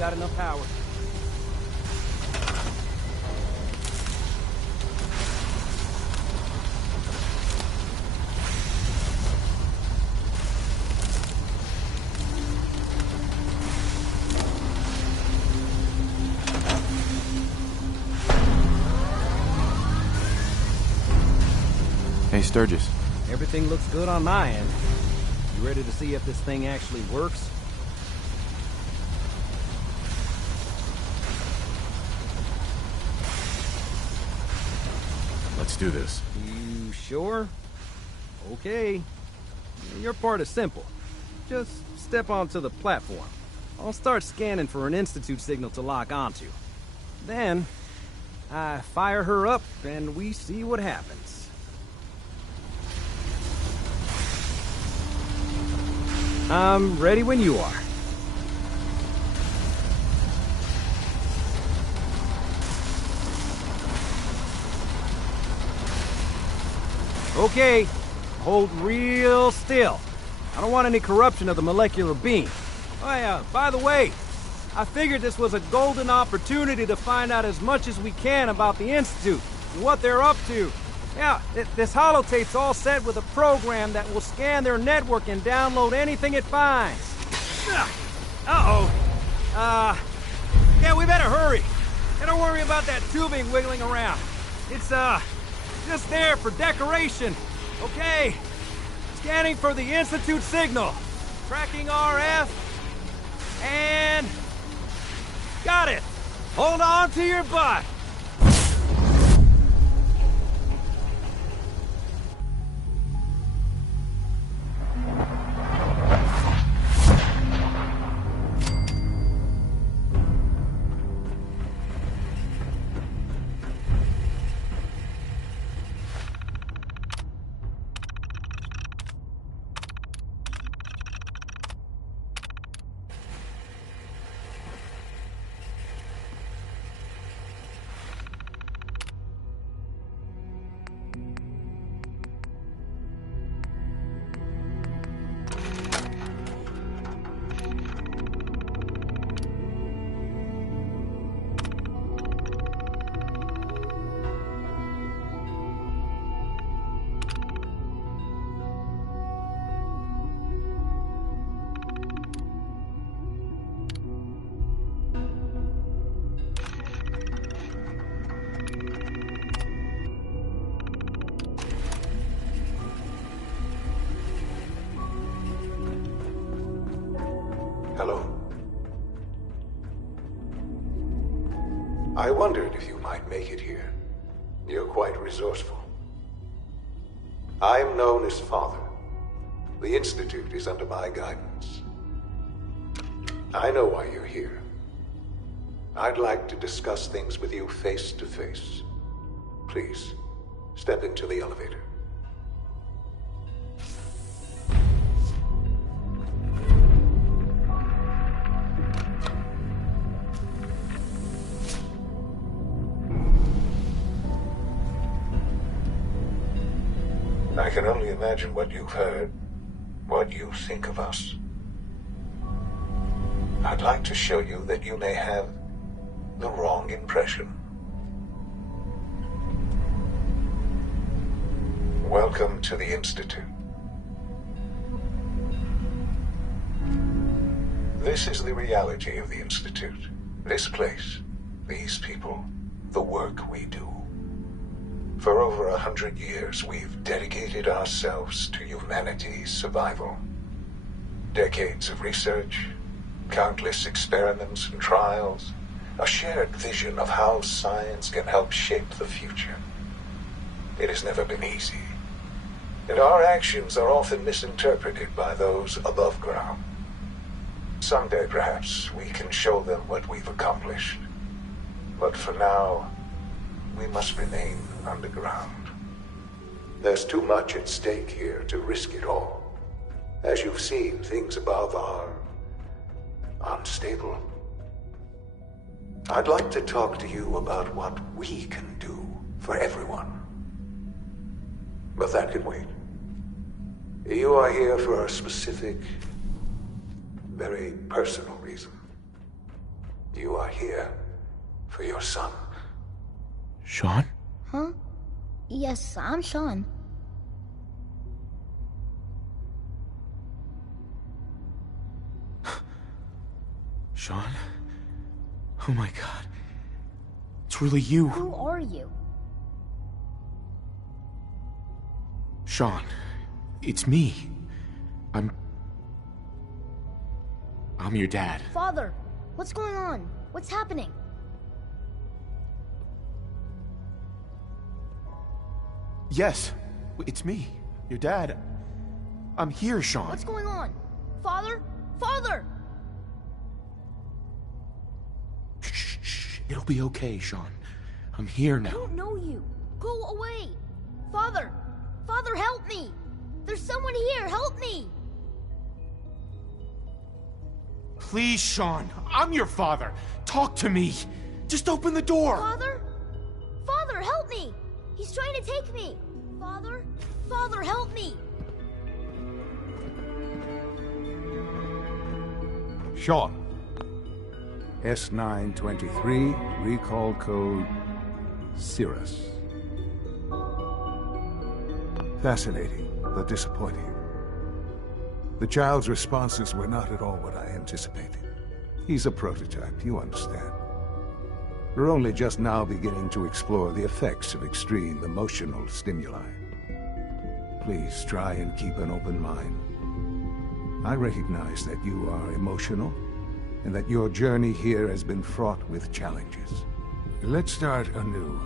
got enough power. Hey, Sturgis. Everything looks good on my end. You ready to see if this thing actually works? Let's do this. You sure? Okay. Your part is simple. Just step onto the platform. I'll start scanning for an Institute signal to lock onto. Then, I fire her up and we see what happens. I'm ready when you are. Okay, hold real still. I don't want any corruption of the molecular beam. Oh yeah, by the way, I figured this was a golden opportunity to find out as much as we can about the Institute and what they're up to. Yeah, this holotape's all set with a program that will scan their network and download anything it finds. Uh-oh. Yeah, we better hurry. And don't worry about that tubing wiggling around. It's, just there for decoration. Okay. Scanning for the Institute signal. Tracking RF. And... got it. Hold on to your butt. Hello. I wondered if you might make it here. You're quite resourceful. I'm known as Father. The Institute is under my guidance. I know why you're here. I'd like to discuss things with you face to face. Please, step into the elevator. I can only imagine what you've heard, what you think of us. I'd like to show you that you may have the wrong impression. Welcome to the Institute. This is the reality of the Institute. This place, these people, the work we do. For over 100 years, we've dedicated ourselves to humanity's survival. Decades of research, countless experiments and trials, a shared vision of how science can help shape the future. It has never been easy, and our actions are often misinterpreted by those above ground. Someday, perhaps, we can show them what we've accomplished. But for now, we must remain underground. There's too much at stake here to risk it all. As you've seen, things above are unstable. I'd like to talk to you about what we can do for everyone. But that can wait. You are here for a specific, very personal reason. You are here for your son. Sean? Huh? Yes, I'm Sean. Sean? Oh my god. It's really you. Who are you? Sean, it's me. I'm your dad. Father, what's going on? What's happening? Yes, it's me. Your dad. I'm here, Sean. What's going on? Father? Father! Shh. It'll be okay, Sean. I'm here now. I don't know you. Go away. Father! Father, help me! There's someone here, help me! Please, Sean. I'm your father. Talk to me. Just open the door. Father? Father, help me! He's trying to take me! Father? Father, help me! Sean. S923, recall code Cirrus. Fascinating, but disappointing. The child's responses were not at all what I anticipated. He's a prototype, you understand. We're only just now beginning to explore the effects of extreme emotional stimuli. Please try and keep an open mind. I recognize that you are emotional, and that your journey here has been fraught with challenges. Let's start anew.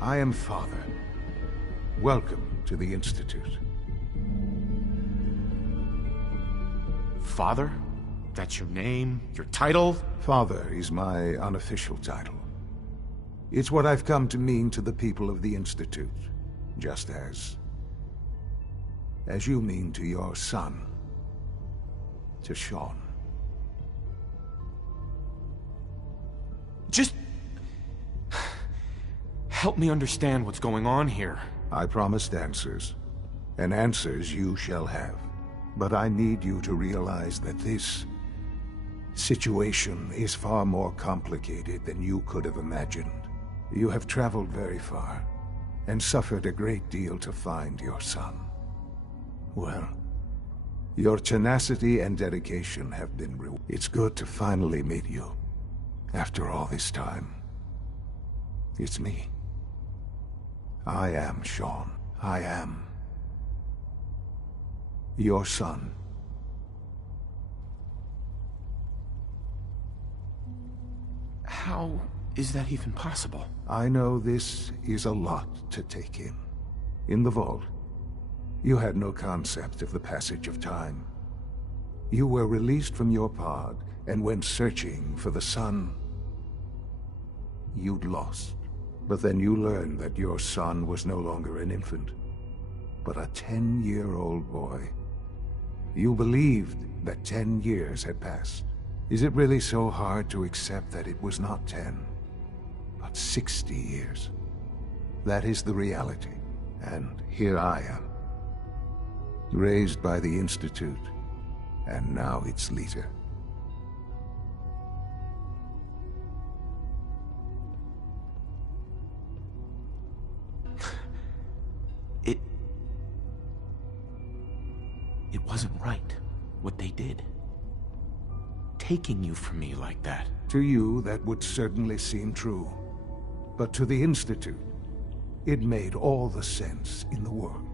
I am Father. Welcome to the Institute. Father? That's your name? Your title? Father is my unofficial title. It's what I've come to mean to the people of the Institute, just as you mean to your son, to Sean. Just help me understand what's going on here. I promised answers, and answers you shall have. But I need you to realize that this situation is far more complicated than you could have imagined. You have traveled very far, and suffered a great deal to find your son. Well, your tenacity and dedication have been rewarded. It's good to finally meet you. After all this time, it's me. I am Sean. I am your son. How is that even possible? I know this is a lot to take in. In the vault, you had no concept of the passage of time. You were released from your pod and went searching for the son you'd lost. But then you learned that your son was no longer an infant, but a 10-year-old boy. You believed that 10 years had passed. Is it really so hard to accept that it was not 10, but 60 years? That is the reality, and here I am, raised by the Institute, and now its leader. It wasn't right, what they did. Taking you from me like that. To you, that would certainly seem true. But to the Institute, it made all the sense in the world.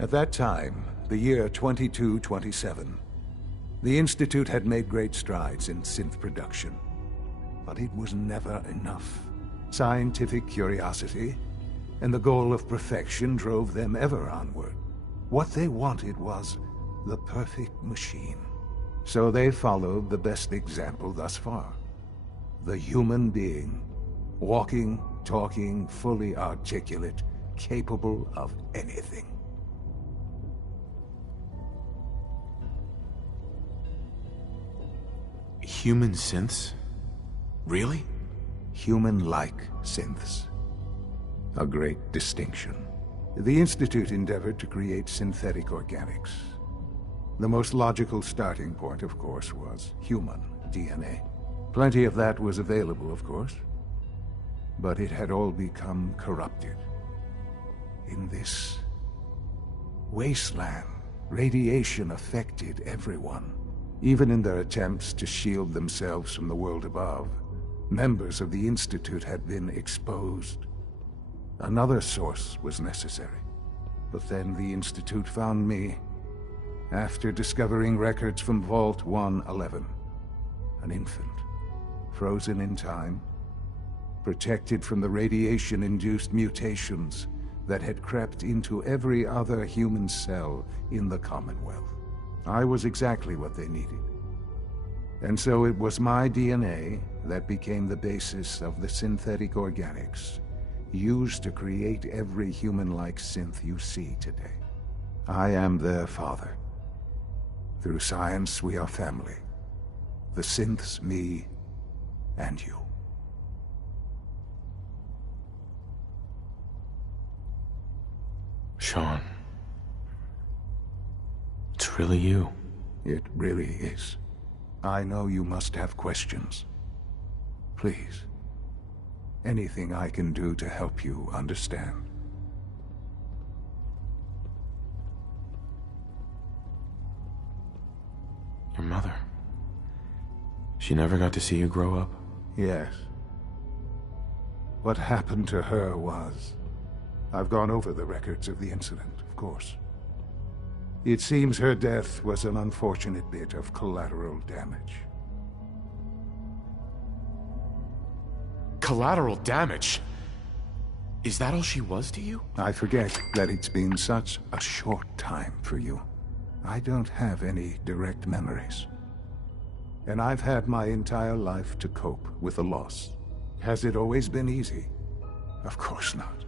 At that time, the year 2227, the Institute had made great strides in synth production. But it was never enough. Scientific curiosity and the goal of perfection drove them ever onward. What they wanted was the perfect machine. So they followed the best example thus far. The human being. Walking, talking, fully articulate, capable of anything. Human synths? Really? Human-like synths. A great distinction. The Institute endeavored to create synthetic organics. The most logical starting point, of course, was human, DNA. Plenty of that was available, of course. But it had all become corrupted. In this wasteland, radiation affected everyone. Even in their attempts to shield themselves from the world above, members of the Institute had been exposed. Another source was necessary. But then the Institute found me, after discovering records from Vault 111. An infant, frozen in time, protected from the radiation-induced mutations that had crept into every other human cell in the Commonwealth. I was exactly what they needed. And so it was my DNA that became the basis of the synthetic organics used to create every human-like synth you see today. I am their father. Through science, we are family. The synths, me, and you. Sean. It's really you. It really is. I know you must have questions. Please. Anything I can do to help you understand. Your mother. She never got to see you grow up? Yes. What happened to her was... I've gone over the records of the incident, of course. It seems her death was an unfortunate bit of collateral damage. Collateral damage? Is that all she was to you? I forget that it's been such a short time for you. I don't have any direct memories. And I've had my entire life to cope with the loss. Has it always been easy? Of course not.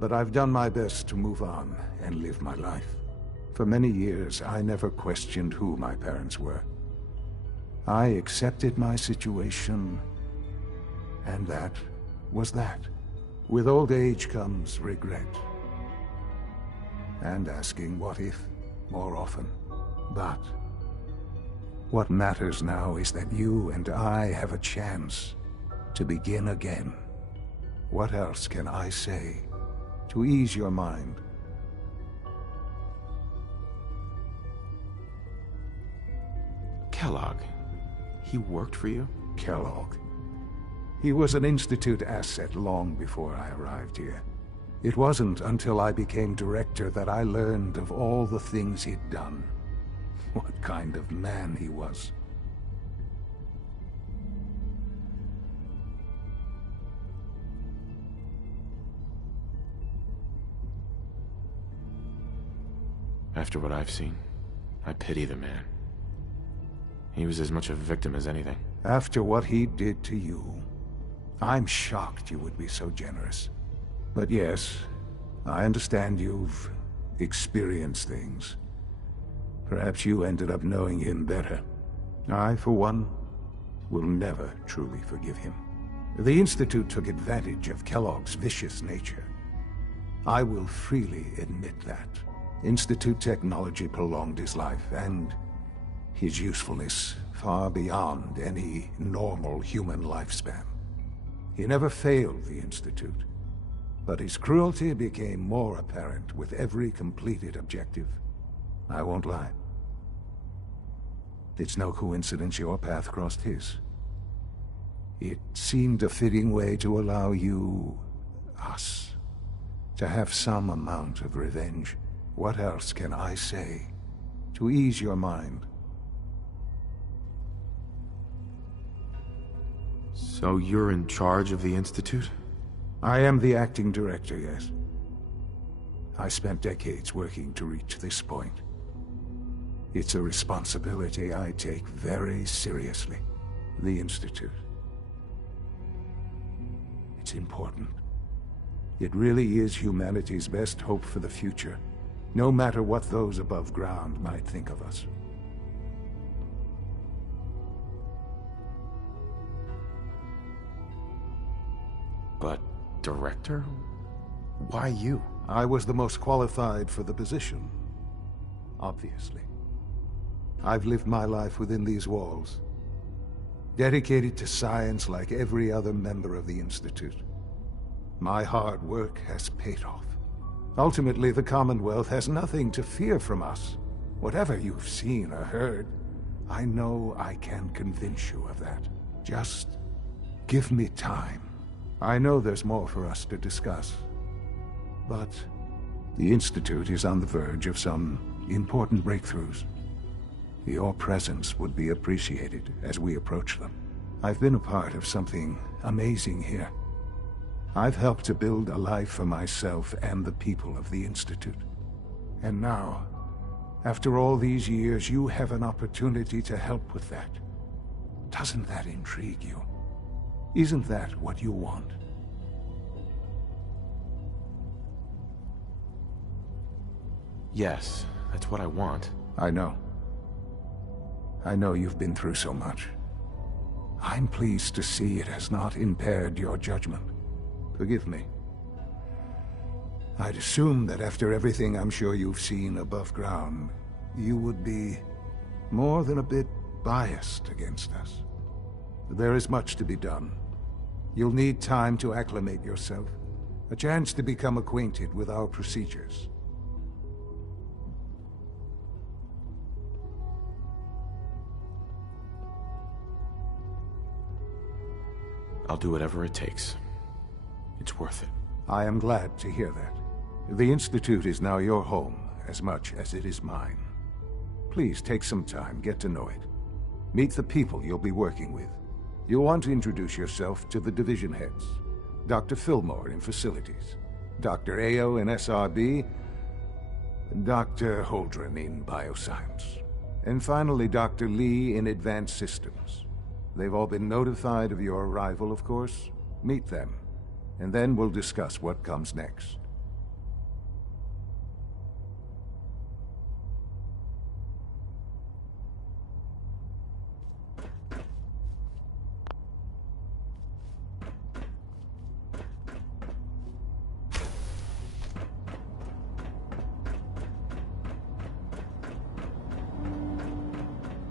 But I've done my best to move on and live my life. For many years, I never questioned who my parents were. I accepted my situation, and that was that. With old age comes regret. And asking what if more often. But what matters now is that you and I have a chance to begin again. What else can I say to ease your mind? Kellogg. He worked for you? Kellogg. He was an Institute asset long before I arrived here. It wasn't until I became director that I learned of all the things he'd done. What kind of man he was. After what I've seen, I pity the man. He was as much a victim as anything. After what he did to you, I'm shocked you would be so generous. But yes, I understand you've experienced things. Perhaps you ended up knowing him better. I, for one, will never truly forgive him. The Institute took advantage of Kellogg's vicious nature. I will freely admit that. Institute technology prolonged his life, and his usefulness far beyond any normal human lifespan. He never failed the Institute, but his cruelty became more apparent with every completed objective. I won't lie. It's no coincidence your path crossed his. It seemed a fitting way to allow you, us, to have some amount of revenge. What else can I say to ease your mind? So you're in charge of the Institute? I am the acting director, yes. I spent decades working to reach this point. It's a responsibility I take very seriously. The Institute. It's important. It really is humanity's best hope for the future, no matter what those above ground might think of us. But director? Why you? I was the most qualified for the position, obviously. I've lived my life within these walls, dedicated to science like every other member of the Institute. My hard work has paid off. Ultimately, the Commonwealth has nothing to fear from us. Whatever you've seen or heard, I know I can convince you of that. Just give me time. I know there's more for us to discuss. But the Institute is on the verge of some important breakthroughs. Your presence would be appreciated as we approach them. I've been a part of something amazing here. I've helped to build a life for myself and the people of the Institute. And now, after all these years, you have an opportunity to help with that. Doesn't that intrigue you? Isn't that what you want? Yes, that's what I want. I know. I know you've been through so much. I'm pleased to see it has not impaired your judgment. Forgive me. I'd assume that after everything I'm sure you've seen above ground, you would be more than a bit biased against us. There is much to be done. You'll need time to acclimate yourself, a chance to become acquainted with our procedures. I'll do whatever it takes. It's worth it. I am glad to hear that. The Institute is now your home, as much as it is mine. Please take some time, get to know it. Meet the people you'll be working with. You'll want to introduce yourself to the division heads. Dr. Fillmore in Facilities, Dr. Ayo in SRB, Dr. Holdren in Bioscience, and finally Dr. Lee in Advanced Systems. They've all been notified of your arrival, of course. Meet them, and then we'll discuss what comes next.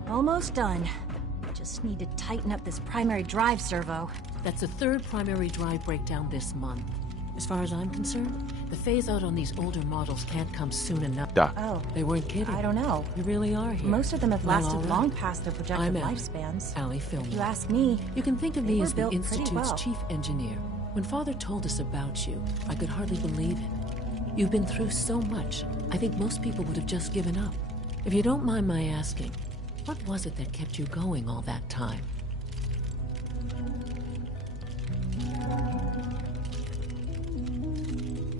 Almost done. Just need to tighten up this primary drive servo. That's the third primary drive breakdown this month. As far as I'm concerned, the phase-out on these older models can't come soon enough. Doc. Oh. They weren't kidding. I don't know. You really are here. Most of them have Well, lasted all right. long past their projected I'm Allie. lifespans. Allie Fillmore. If you ask me, you can think of me were as the built pretty Institute's well. chief engineer. When Father told us about you, I could hardly believe it. You've been through so much, I think most people would have just given up. If you don't mind my asking, what was it that kept you going all that time?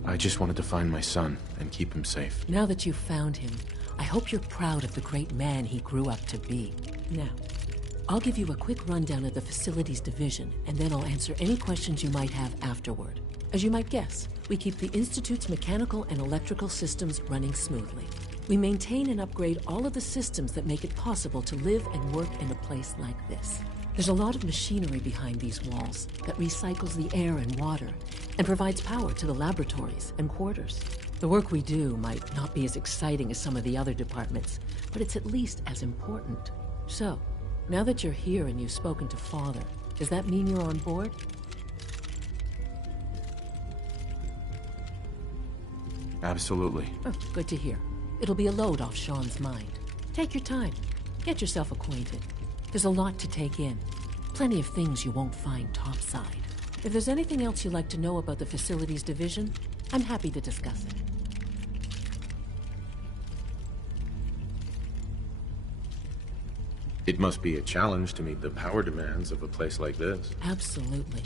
I just wanted to find my son and keep him safe. Now that you've found him, I hope you're proud of the great man he grew up to be. Now, I'll give you a quick rundown of the Facilities Division, and then I'll answer any questions you might have afterward. As you might guess, we keep the Institute's mechanical and electrical systems running smoothly. We maintain and upgrade all of the systems that make it possible to live and work in a place like this. There's a lot of machinery behind these walls that recycles the air and water and provides power to the laboratories and quarters. The work we do might not be as exciting as some of the other departments, but it's at least as important. So, now that you're here and you've spoken to Father, does that mean you're on board? Absolutely. Oh, good to hear. It'll be a load off Sean's mind. Take your time. Get yourself acquainted. There's a lot to take in. Plenty of things you won't find topside. If there's anything else you'd like to know about the Facilities Division, I'm happy to discuss it. It must be a challenge to meet the power demands of a place like this. Absolutely.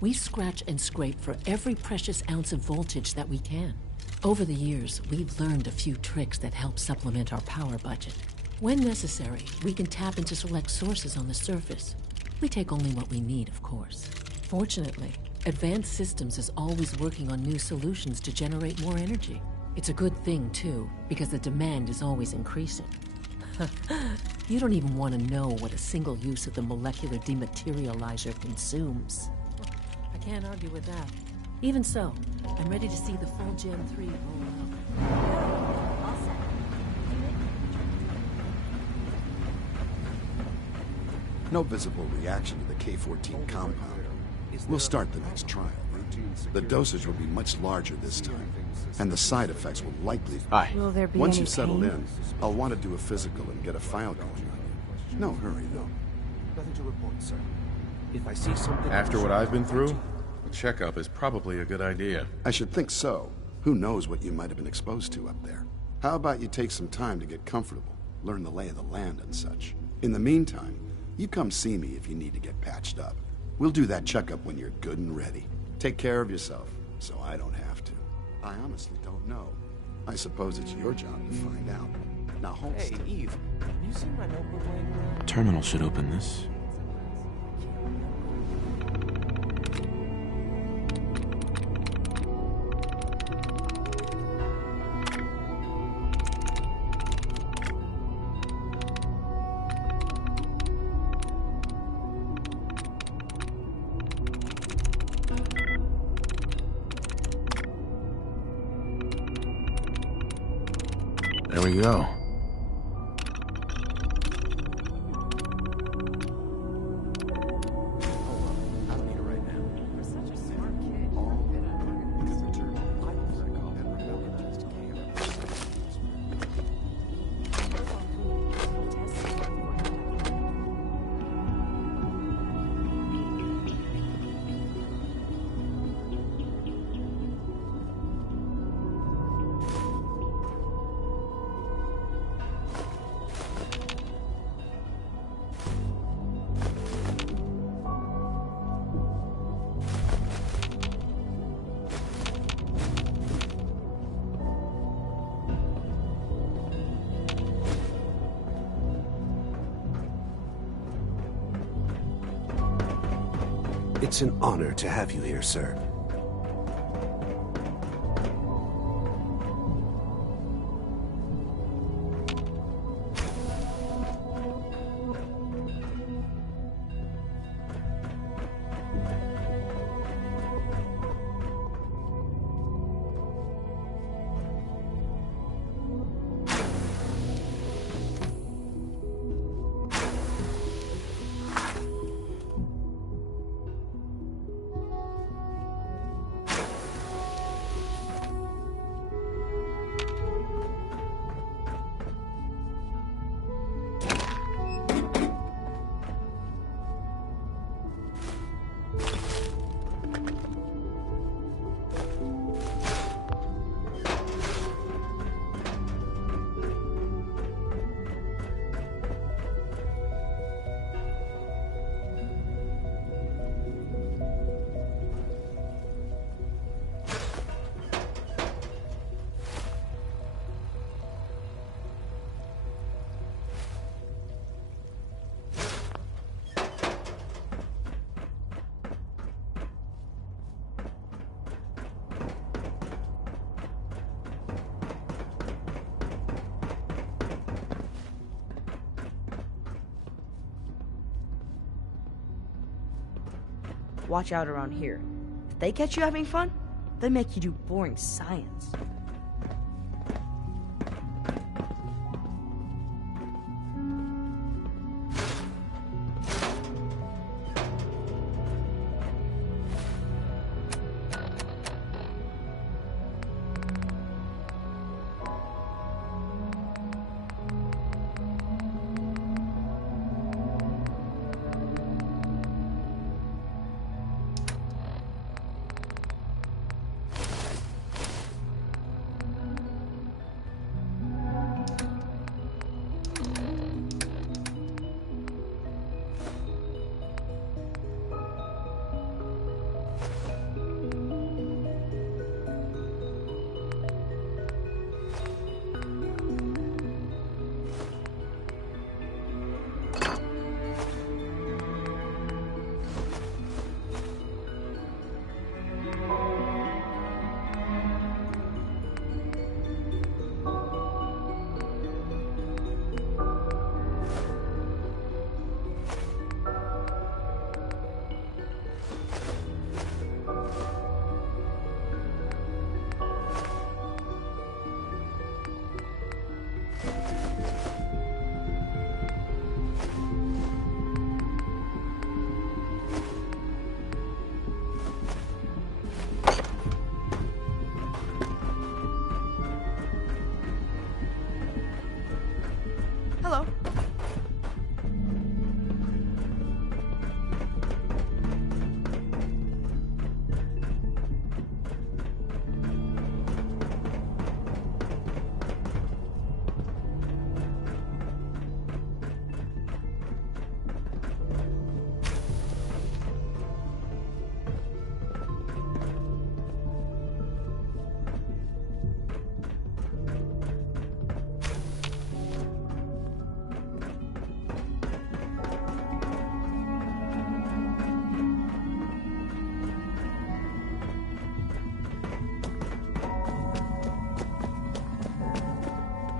We scratch and scrape for every precious ounce of voltage that we can. Over the years, we've learned a few tricks that help supplement our power budget. When necessary, we can tap into select sources on the surface. We take only what we need, of course. Fortunately, Advanced Systems is always working on new solutions to generate more energy. It's a good thing, too, because the demand is always increasing. You don't even want to know what a single use of the molecular dematerializer consumes. I can't argue with that. Even so, I'm ready to see the full Gen 3 roll out. All set. No visible reaction to the K-14 compound. We'll start the next trial. The dosage will be much larger this time, and the side effects will likely... Hi. Will there be Once any you've settled pain? in, I'll want to do a physical and get a file going on you. No hurry, though. Nothing to report, sir. If I see something... After what I've been through, a checkup is probably a good idea. I should think so. Who knows what you might have been exposed to up there? How about you take some time to get comfortable, learn the lay of the land and such. In the meantime, you come see me if you need to get patched up. We'll do that checkup when you're good and ready. Take care of yourself, so I don't have to. I honestly don't know. I suppose it's your job to find out. Now hold still. Hey, Eve, have you seen my notebook laying around? Terminal should open this. There we go. It's an honor to have you here, sir. Watch out around here. If they catch you having fun, they make you do boring science.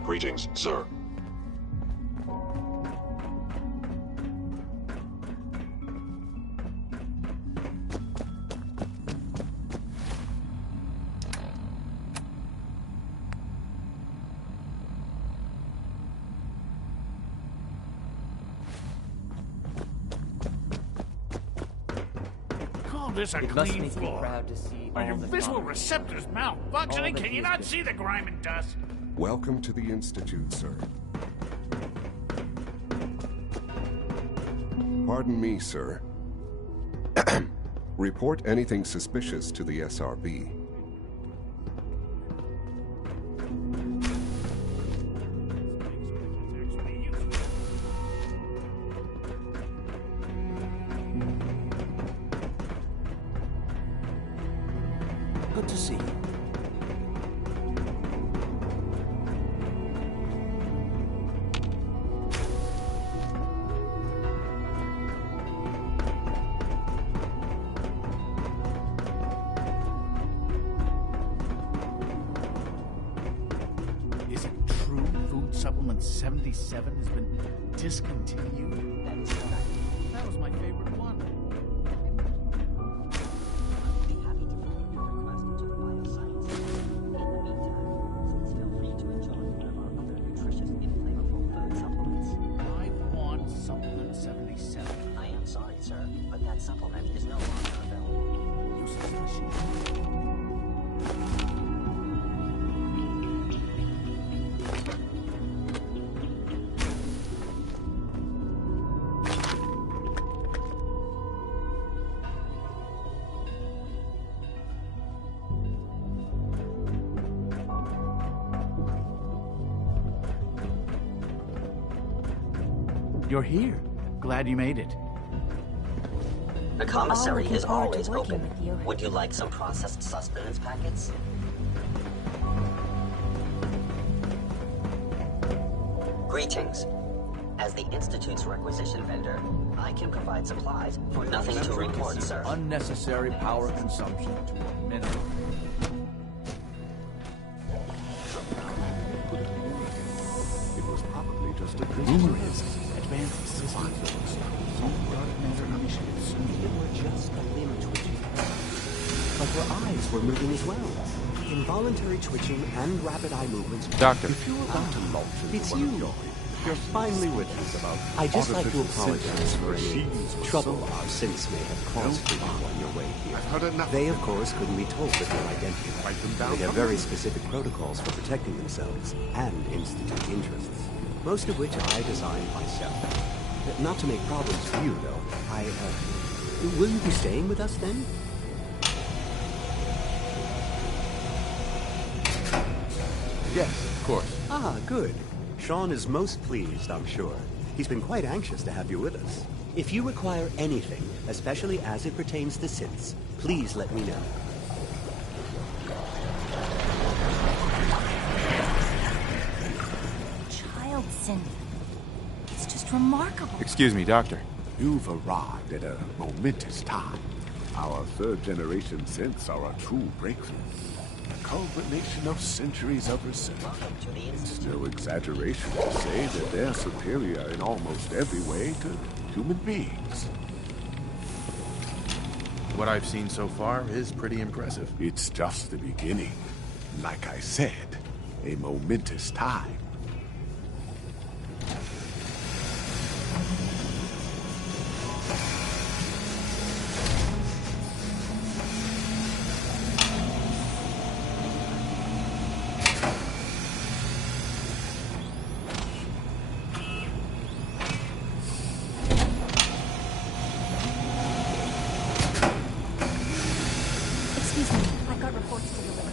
Greetings, sir. Call this a It must clean make me floor. proud to see Are all your the visual progress. receptors All malfunctioning? that Can he you has not been- see the grime and dust? Welcome to the Institute, sir. Pardon me, sir. Report anything suspicious to the SRB. Good to see you. Is it true Food Supplement 77 has been discontinued? That is correct. That was my favorite one. I'd be happy to forward your request to the bioscience. In the meantime, please feel free to enjoy one of our other nutritious and flavorful food supplements. I want Supplement 77. I am sorry, sir, but that supplement is no longer available. Useless machine. You're here. Glad you made it. The commissary looking is forward to always working open. with you. Would you like some processed sustenance packets? Greetings. As the Institute's requisition vendor, I can provide supplies for nothing to report, sir. Unnecessary power consumption to a minimum. It was probably just a Rumor is advanced systems dark matter initiatives. It were just a limb twitching. But her eyes were moving as well. Involuntary twitching and rapid eye movements. Doctor. If you're about to launch It's into one you. of your... You're finally with us about I'd just like to artificial apologize for any machines or trouble so. our synths may have caused for you on your way here. I've heard enough. They, of course, couldn't be told of your identity. Write them down. They have very specific protocols for protecting themselves and Institute interests, most of which I designed myself. Not to make problems for you, though. Will you be staying with us, then? Yes, of course. Ah, good. Sean is most pleased, I'm sure. He's been quite anxious to have you with us. If you require anything, especially as it pertains to synths, please let me know. Child synth. It's just remarkable. Excuse me, Doctor. You've arrived at a momentous time. Our third-generation synths are a true breakthrough. A culmination of centuries of research. It's no exaggeration to say that they're superior in almost every way to human beings. What I've seen so far is pretty impressive. It's just the beginning. Like I said, a momentous time. Excuse me, I've got reports to deliver.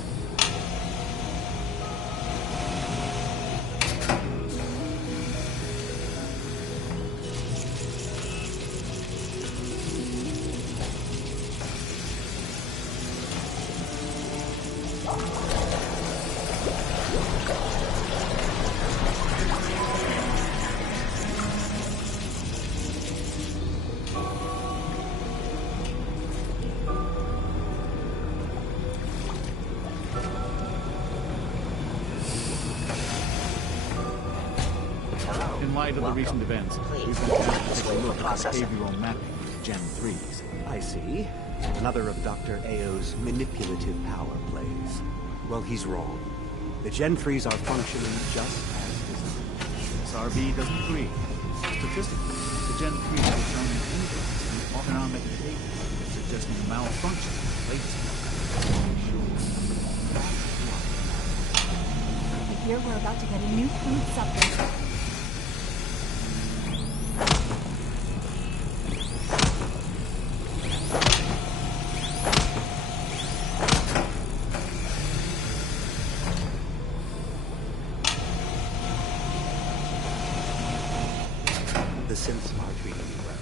light of the recent events, we've been tasked to take a look at the behavioral mapping of Gen 3s. I see. Another of Dr. Ao's manipulative power plays. Well, he's wrong. The Gen 3s are functioning just as designed. SRB doesn't agree. Statistically, the Gen 3s have shown an increase in autonomic behavior, suggesting a malfunction in the latest I hear we're about to get a new food supplement. The synths are treating you well.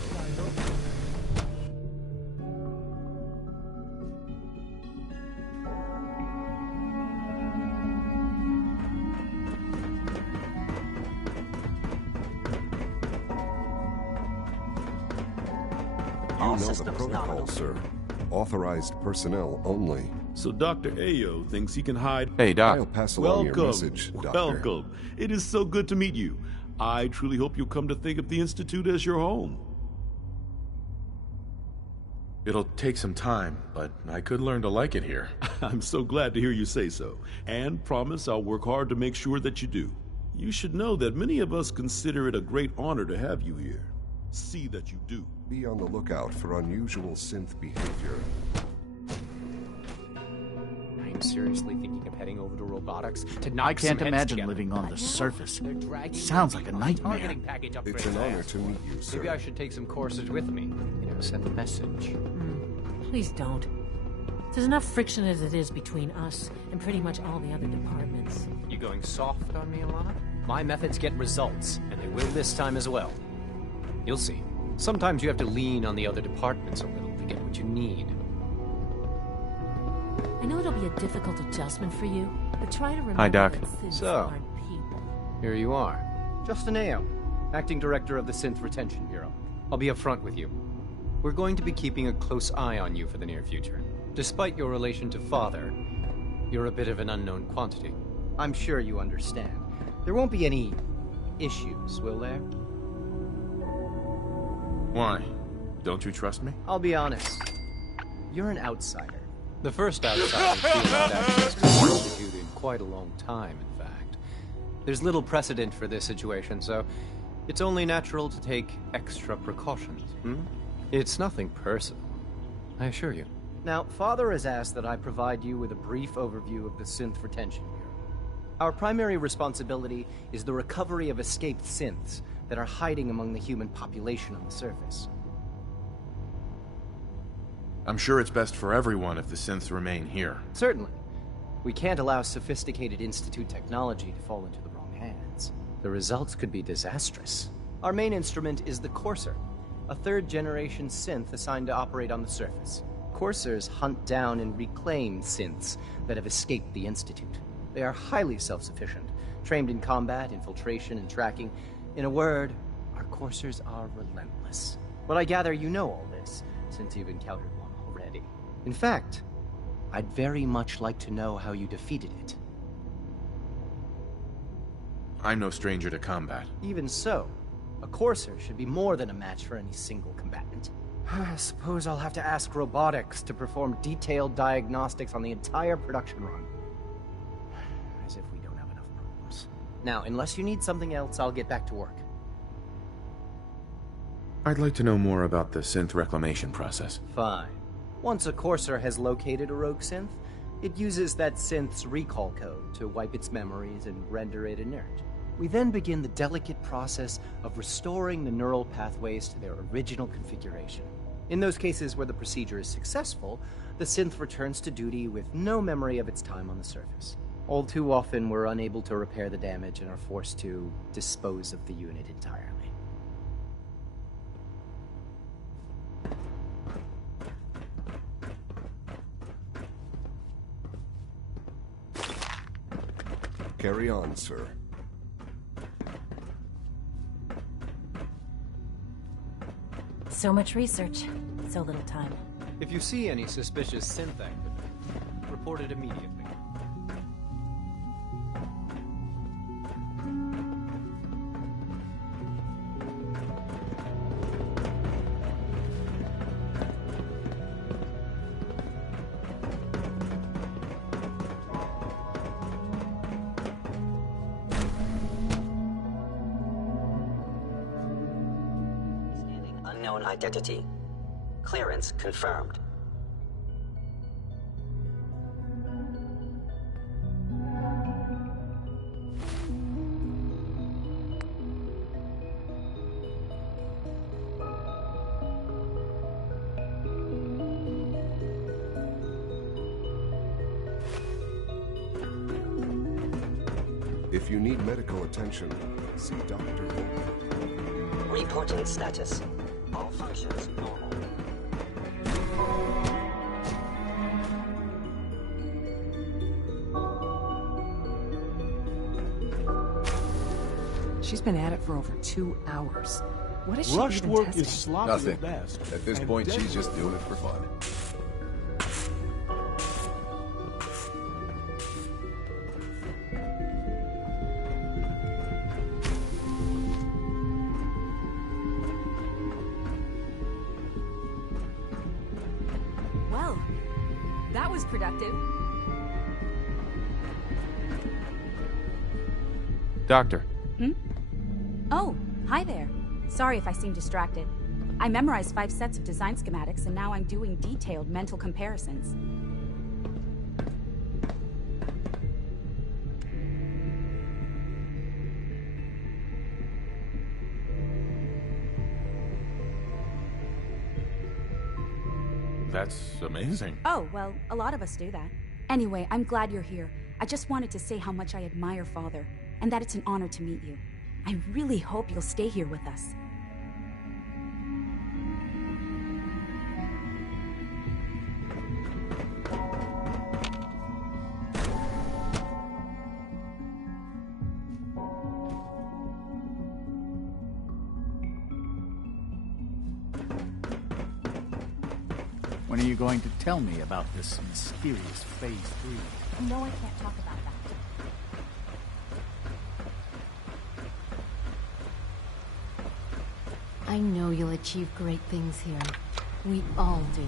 You know the protocol, sir. Authorized personnel only. So Dr. Ao thinks he can hide... Hey, Doc. I'll pass along your message, Doctor. Welcome. It is so good to meet you. I truly hope you'll come to think of the Institute as your home. It'll take some time, but I could learn to like it here. I'm so glad to hear you say so, and promise I'll work hard to make sure that you do. You should know that many of us consider it a great honor to have you here. See that you do. Be on the lookout for unusual synth behavior. I'm seriously thinking of heading over to robotics to I knock can't some heads imagine together. living on the surface. They're dragging Sounds like a targeting nightmare. package It's upgrades an I honor asked to for. meet you, sir. Maybe I should take some courses with me. Send a message. Please don't. There's enough friction as it is between us and pretty much all the other departments. You going soft on me, Alana? My methods get results, and they will this time as well. You'll see. Sometimes you have to lean on the other departments a little to get what you need. I know it'll be a difficult adjustment for you, but try to remember Hi, Doc. that synths So, aren't people. here you are. Justin Ao, Acting Director of the Synth Retention Bureau. I'll be upfront with you. We're going to be keeping a close eye on you for the near future. Despite your relation to Father, you're a bit of an unknown quantity. I'm sure you understand. There won't be any issues, will there? Why? Don't you trust me? I'll be honest. You're an outsider. The first outsider field access to the Institute in quite a long time, in fact. There's little precedent for this situation, so it's only natural to take extra precautions. It's nothing personal, I assure you. Now, Father has asked that I provide you with a brief overview of the Synth Retention Bureau. Our primary responsibility is the recovery of escaped synths that are hiding among the human population on the surface. I'm sure it's best for everyone if the synths remain here. Certainly. We can't allow sophisticated Institute technology to fall into the wrong hands. The results could be disastrous. Our main instrument is the Courser, a third-generation synth assigned to operate on the surface. Coursers hunt down and reclaim synths that have escaped the Institute. They are highly self-sufficient, trained in combat, infiltration, and tracking. In a word, our Coursers are relentless. But I gather you know all this, since you've encountered one already. In fact, I'd very much like to know how you defeated it. I'm no stranger to combat. Even so, a Courser should be more than a match for any single combatant. I suppose I'll have to ask robotics to perform detailed diagnostics on the entire production run. As if we don't have enough problems. Now, unless you need something else, I'll get back to work. I'd like to know more about the synth reclamation process. Fine. Once a Courser has located a rogue synth, it uses that synth's recall code to wipe its memories and render it inert. We then begin the delicate process of restoring the neural pathways to their original configuration. In those cases where the procedure is successful, the synth returns to duty with no memory of its time on the surface. All too often, we're unable to repair the damage and are forced to dispose of the unit entirely. Carry on, sir. So much research, so little time. If you see any suspicious synth activity, report it immediately. unknown identity. Clearance confirmed. If you need medical attention, see Dr. Reporting status. All functions normal. She's been at it for over 2 hours. What is she Rushed even work testing? is sloppy Nothing. at best. At this and point, she's desperate. just doing it for fun. Well, that was productive. Doctor. Oh, hi there. Sorry if I seem distracted. I memorized 5 sets of design schematics, and now I'm doing detailed mental comparisons. That's amazing. Oh, well, a lot of us do that. Anyway, I'm glad you're here. I just wanted to say how much I admire Father, and that it's an honor to meet you. I really hope you'll stay here with us. When are you going to tell me about this mysterious Phase 3? No, I can't talk about that. I know you'll achieve great things here. We all do.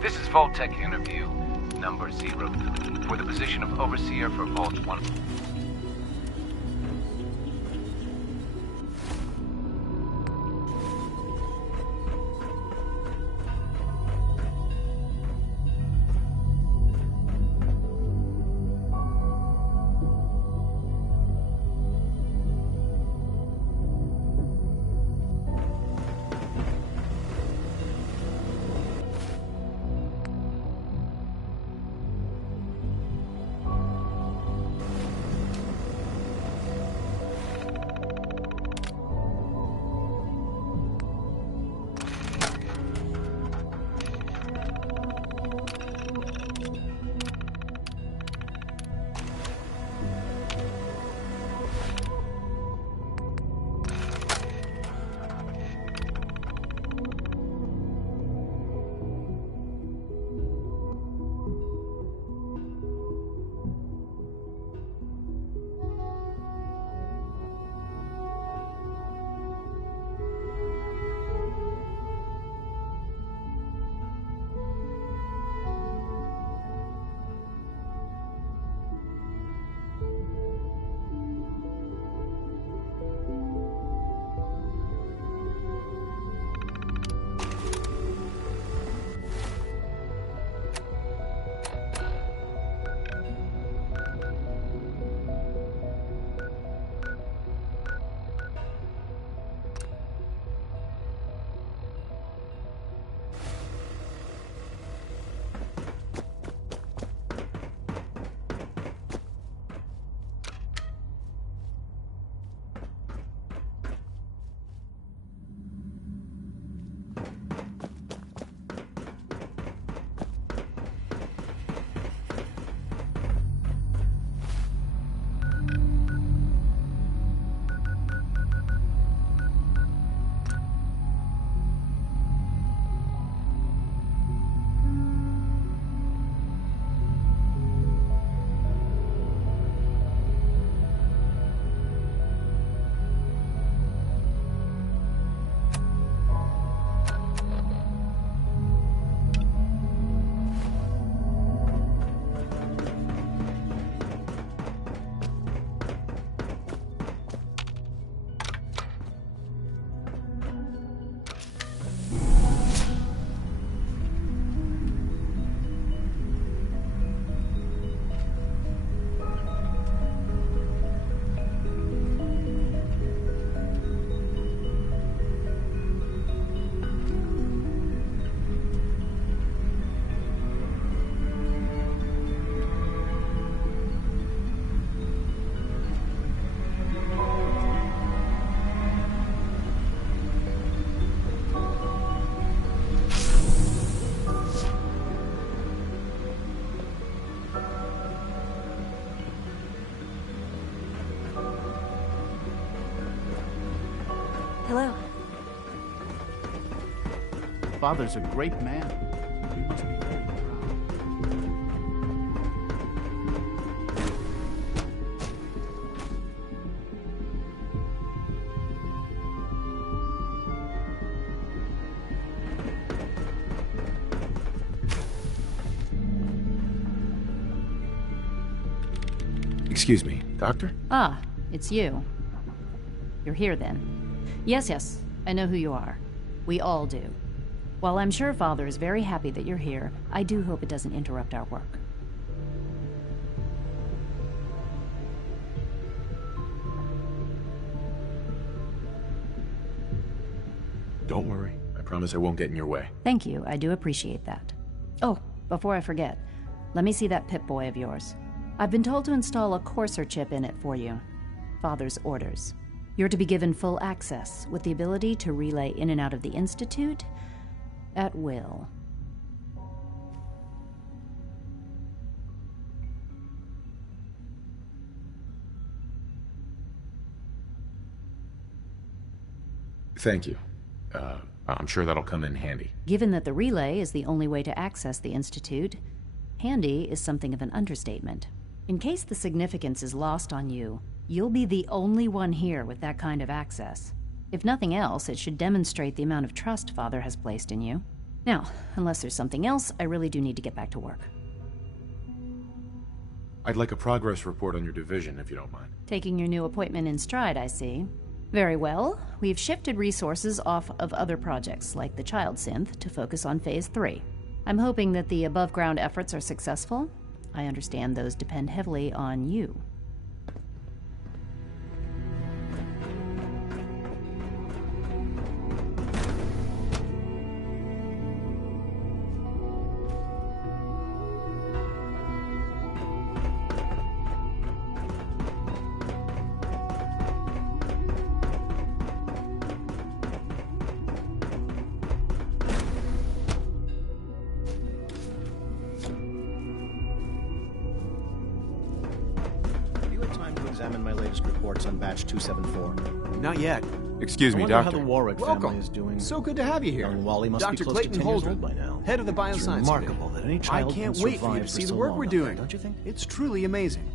This is Vault-Tec interview number 03 for the position of Overseer for Vault 1. Hello. Father's a great man. We must be very proud. Excuse me, Doctor? Ah, it's you. You're here then. Yes, I know who you are. We all do. While I'm sure Father is very happy that you're here, I do hope it doesn't interrupt our work. Don't worry. I promise I won't get in your way. Thank you, I do appreciate that. Oh, before I forget, let me see that Pip-Boy of yours. I've been told to install a Courser chip in it for you. Father's orders. You're to be given full access, with the ability to relay in and out of the Institute at will. Thank you. I'm sure that'll come in handy. Given that the relay is the only way to access the Institute, handy is something of an understatement. In case the significance is lost on you, you'll be the only one here with that kind of access. If nothing else, it should demonstrate the amount of trust Father has placed in you. Now, unless there's something else, I really do need to get back to work. I'd like a progress report on your division, if you don't mind. Taking your new appointment in stride, I see. Very well. We've shifted resources off of other projects, like the Child Synth, to focus on Phase 3. I'm hoping that the above-ground efforts are successful. I understand those depend heavily on you. Examine my latest reports on batch 274. Not yet. Excuse me, I wonder Doctor. how the Warwick Welcome. family is doing. So good to have you here. Young Wally must be Dr. close Clayton to 10 years Holdren, old by now. head of the Bioscience It's remarkable Division. that any child I can't can wait for you survive to see for the so work long we're up doing. there, don't you think? It's truly amazing.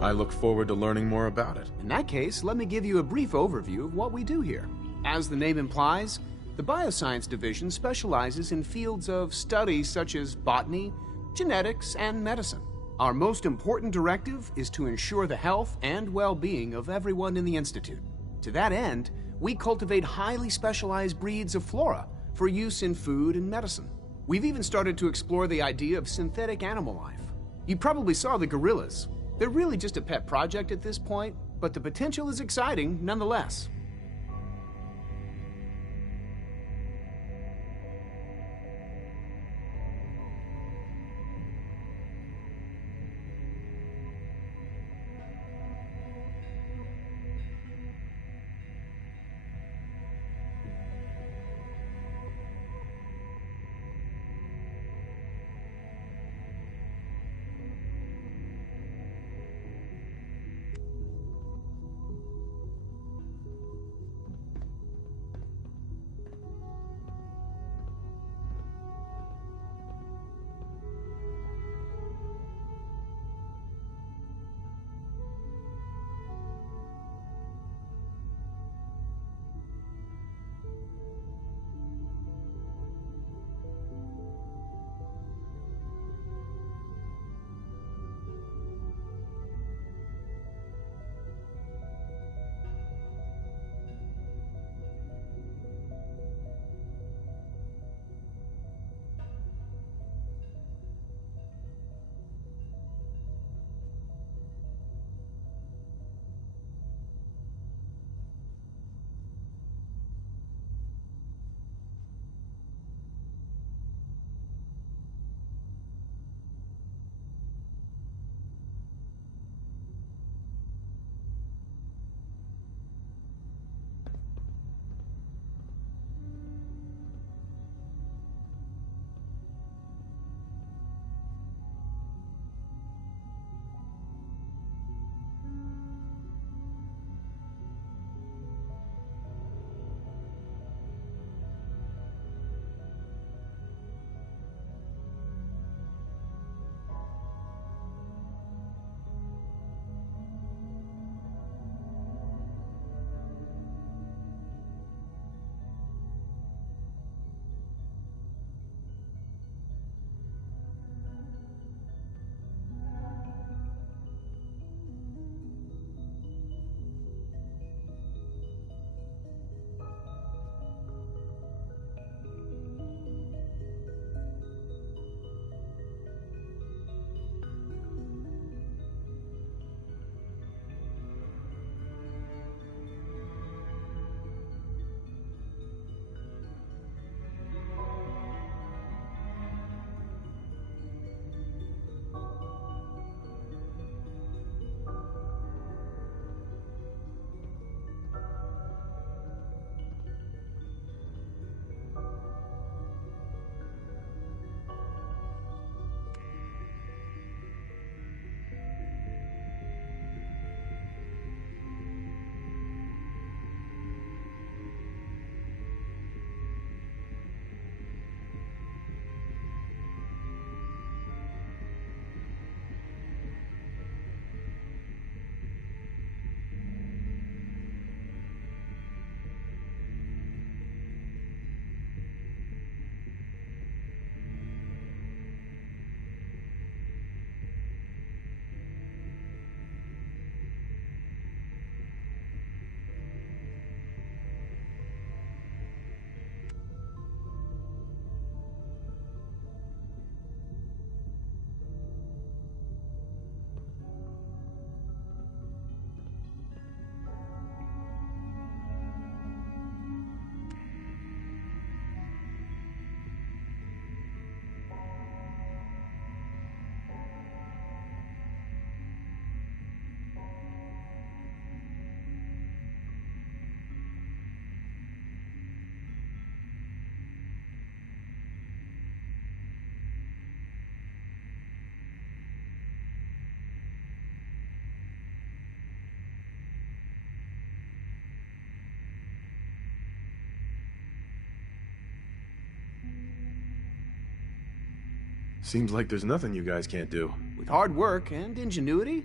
I look forward to learning more about it. In that case, let me give you a brief overview of what we do here. As the name implies, the Bioscience Division specializes in fields of study such as botany, genetics, and medicine. Our most important directive is to ensure the health and well-being of everyone in the Institute. To that end, we cultivate highly specialized breeds of flora for use in food and medicine. We've even started to explore the idea of synthetic animal life. You probably saw the gorillas. They're really just a pet project at this point, but the potential is exciting nonetheless. Seems like there's nothing you guys can't do. With hard work and ingenuity,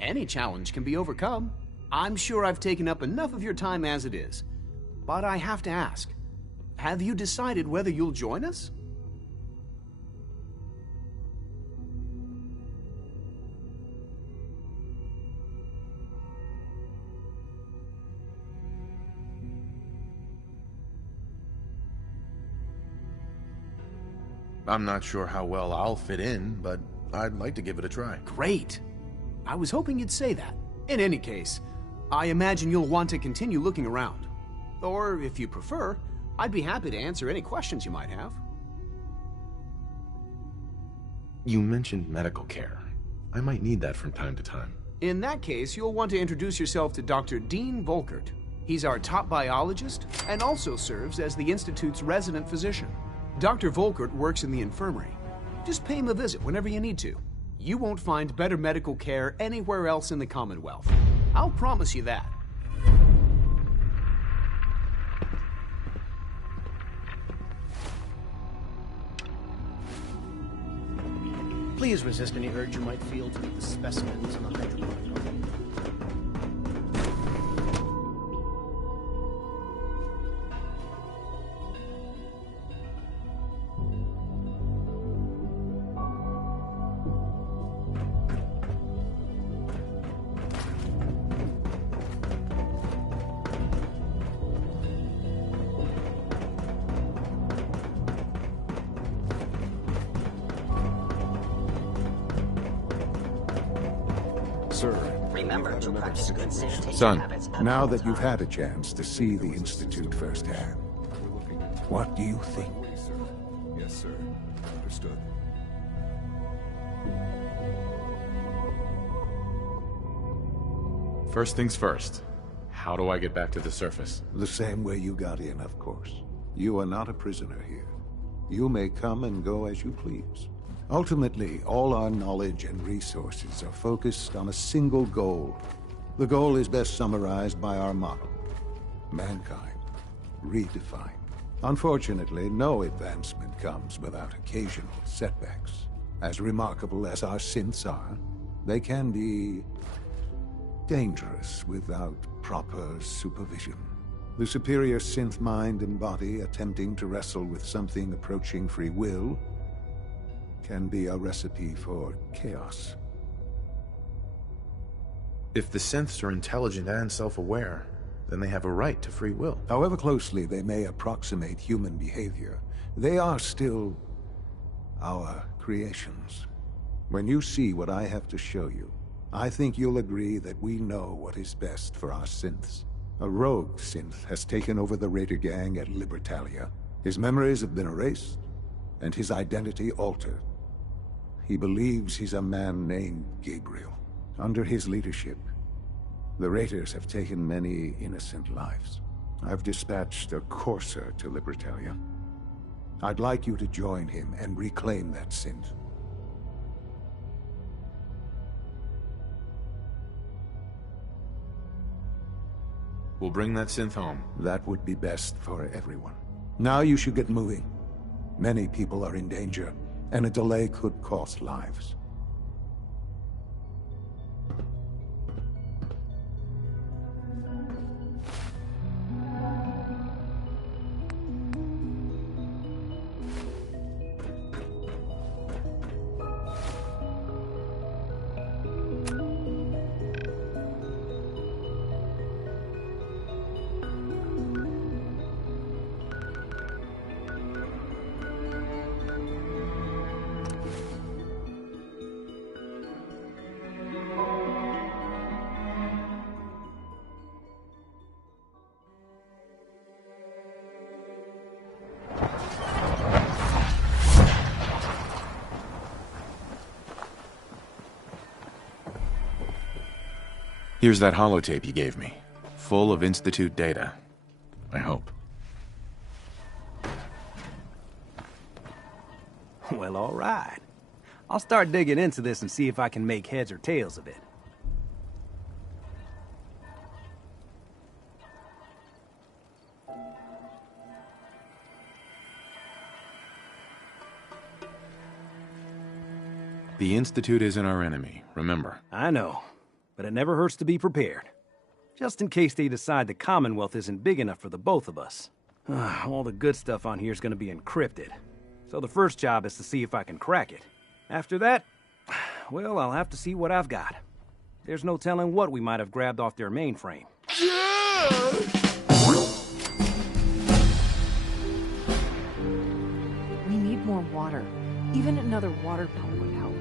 any challenge can be overcome. I'm sure I've taken up enough of your time as it is. But I have to ask, have you decided whether you'll join us? I'm not sure how well I'll fit in, but I'd like to give it a try. Great. I was hoping you'd say that. In any case, I imagine you'll want to continue looking around. Or, if you prefer, I'd be happy to answer any questions you might have. You mentioned medical care. I might need that from time to time. In that case, you'll want to introduce yourself to Dr. Dean Volkert. He's our top biologist and also serves as the Institute's resident physician. Dr. Volkert works in the infirmary. Just pay him a visit whenever you need to. You won't find better medical care anywhere else in the Commonwealth. I'll promise you that. Please resist any urge you might feel to leave the specimens in the hydroponic garden. Remember to practice good sanitation Son, habits. Now that you've had a chance to see the Institute firsthand, what do you think? Yes, sir. Understood. First things first. How do I get back to the surface? The same way you got in, of course. You are not a prisoner here. You may come and go as you please. Ultimately, all our knowledge and resources are focused on a single goal. The goal is best summarized by our motto: mankind, redefined. Unfortunately, no advancement comes without occasional setbacks. As remarkable as our synths are, they can be dangerous without proper supervision. The superior synth mind and body attempting to wrestle with something approaching free will can be a recipe for chaos. If the synths are intelligent and self-aware, then they have a right to free will. However closely they may approximate human behavior, they are still our creations. When you see what I have to show you, I think you'll agree that we know what is best for our synths. A rogue synth has taken over the Raider gang at Libertalia. His memories have been erased, and his identity altered. He believes he's a man named Gabriel. Under his leadership, the Raiders have taken many innocent lives. I've dispatched a courser to Libertalia. I'd like you to join him and reclaim that synth. We'll bring that synth home. That would be best for everyone. Now you should get moving. Many people are in danger, and a delay could cost lives. Here's that holotape you gave me, full of Institute data. I hope. Well, all right. I'll start digging into this and see if I can make heads or tails of it. The Institute isn't our enemy, remember. I know, but it never hurts to be prepared. Just in case they decide the Commonwealth isn't big enough for the both of us. All the good stuff on here is going to be encrypted. So the first job is to see if I can crack it. After that, well, I'll have to see what I've got. There's no telling what we might have grabbed off their mainframe. We need more water. Even another water pump would help.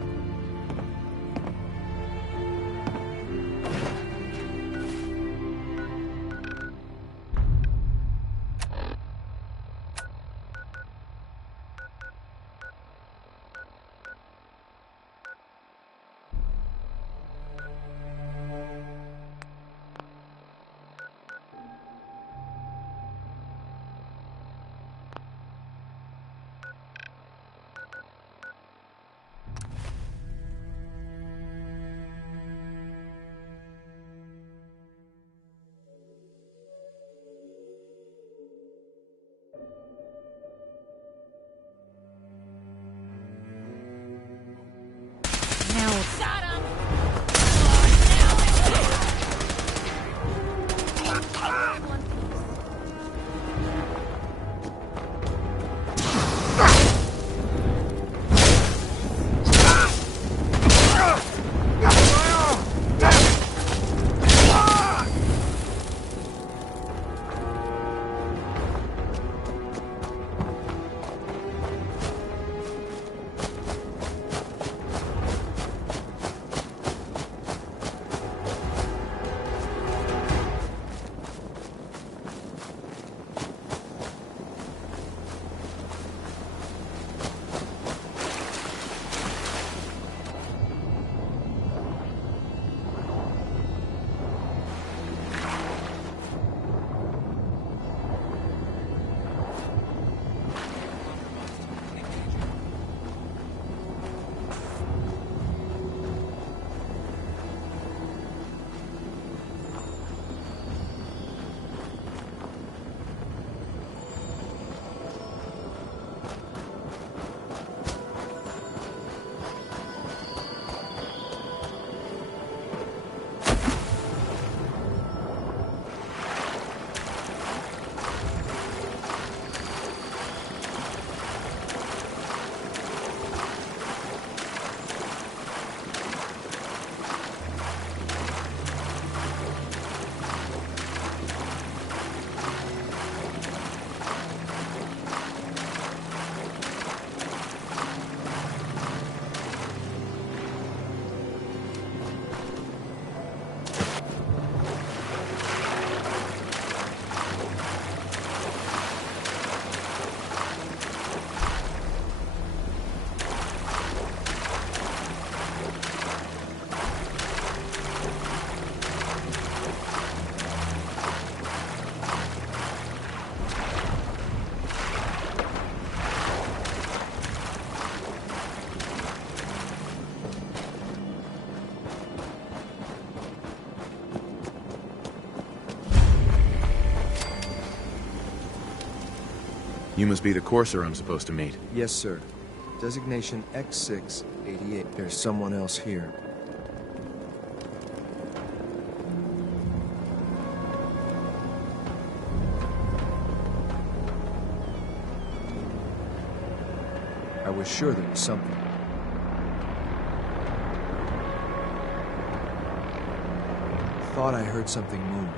You must be the courser I'm supposed to meet. Yes, sir. Designation X688. There's someone else here. I was sure there was something. Thought I heard something move.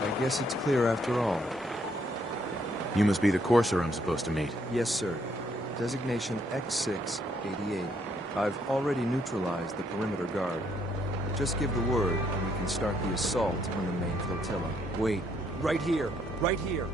I guess it's clear after all. You must be the courser I'm supposed to meet. Yes, sir. Designation X688. I've already neutralized the perimeter guard. Just give the word, and we can start the assault on the main flotilla. Wait. Right here. Right here.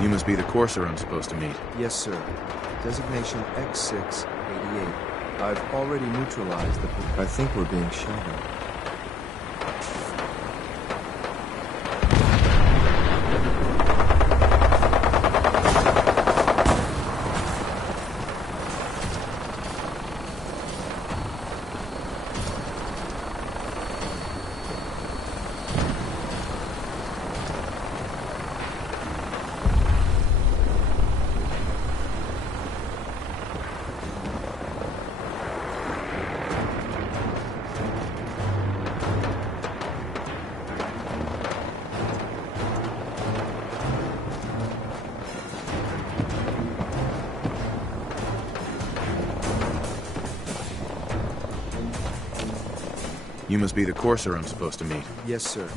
You must be the courser I'm supposed to meet. Yes, sir. Designation X688. I've already neutralized the... I think we're being shadowed. You must be the courser I'm supposed to meet. Yes, sir.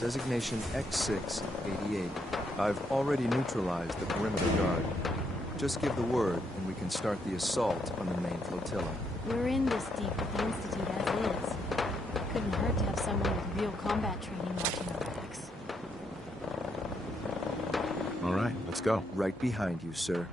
Designation X688. I've already neutralized the perimeter guard. Just give the word, and we can start the assault on the main flotilla. We're in this deep with the Institute as is. Couldn't hurt to have someone with real combat training watching our backs. All right, let's go. Right behind you, sir.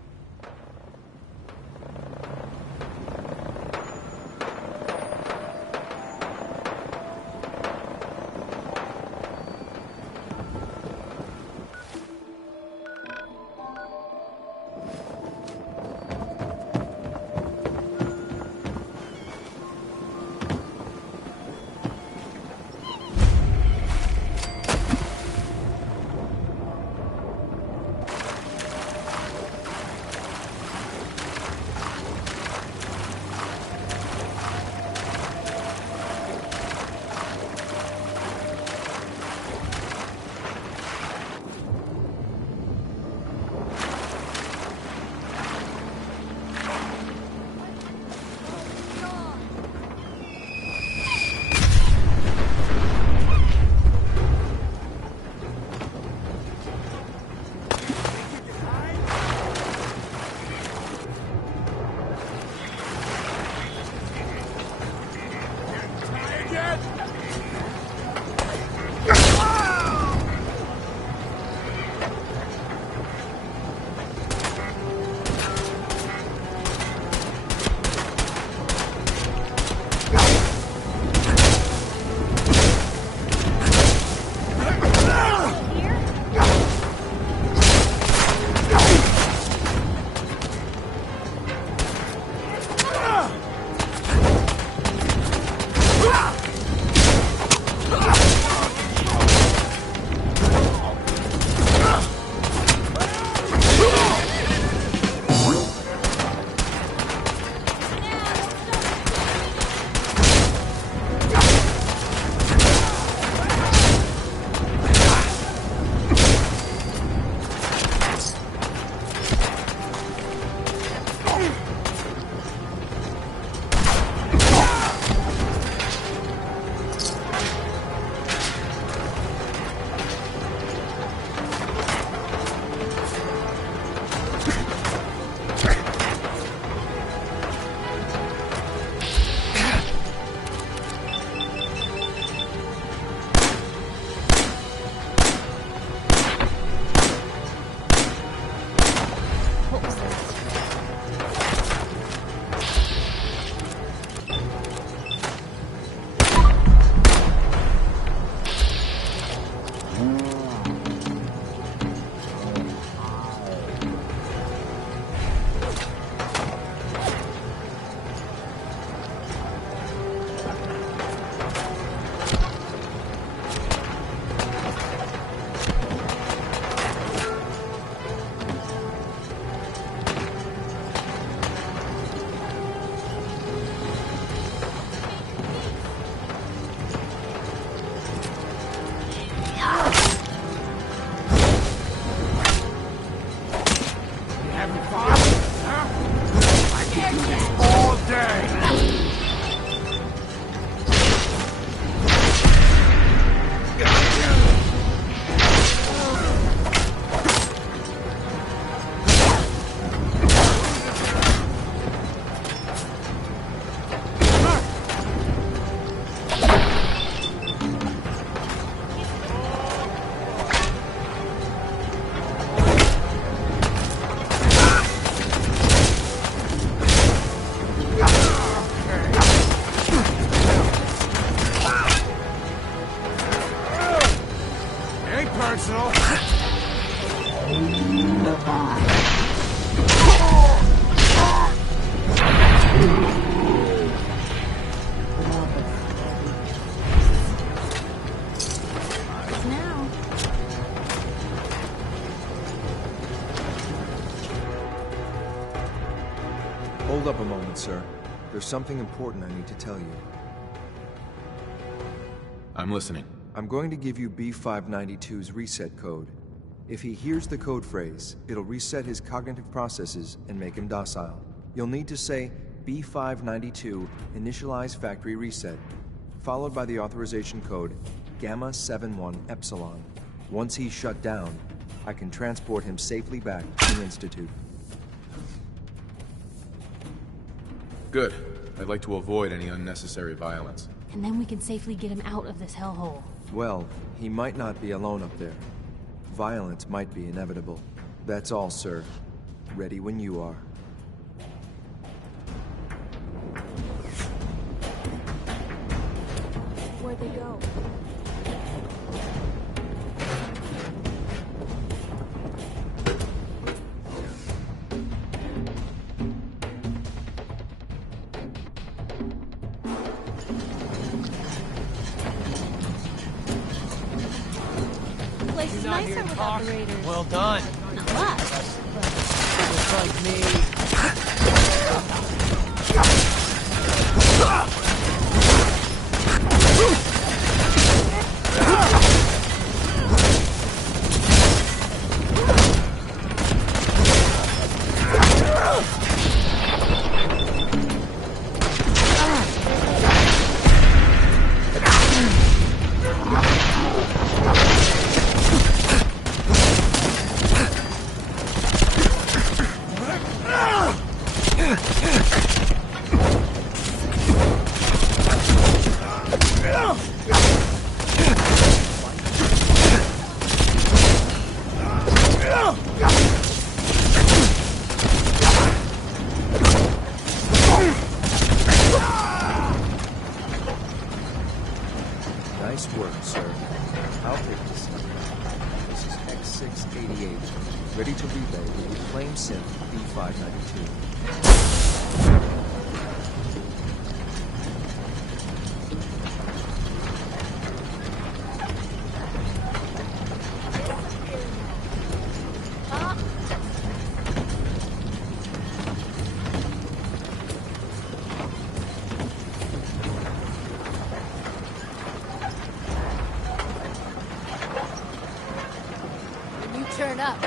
Personal. Hold up a moment, sir. There's something important I need to tell you. I'm listening. I'm going to give you B592's reset code. If he hears the code phrase, it'll reset his cognitive processes and make him docile. You'll need to say B592 initialize factory reset, followed by the authorization code Gamma 71 Epsilon. Once he's shut down, I can transport him safely back to the Institute. Good. I'd like to avoid any unnecessary violence. And then we can safely get him out of this hellhole. Well, he might not be alone up there. Violence might be inevitable. That's all, sir. Ready when you are. Where'd they go? Place is nicer without the raiders. Well done. Not us, but... Looks like me. Nice work, sir. I'll take this. This is X688, ready to relay the reclaimed synth B592. When you turn up,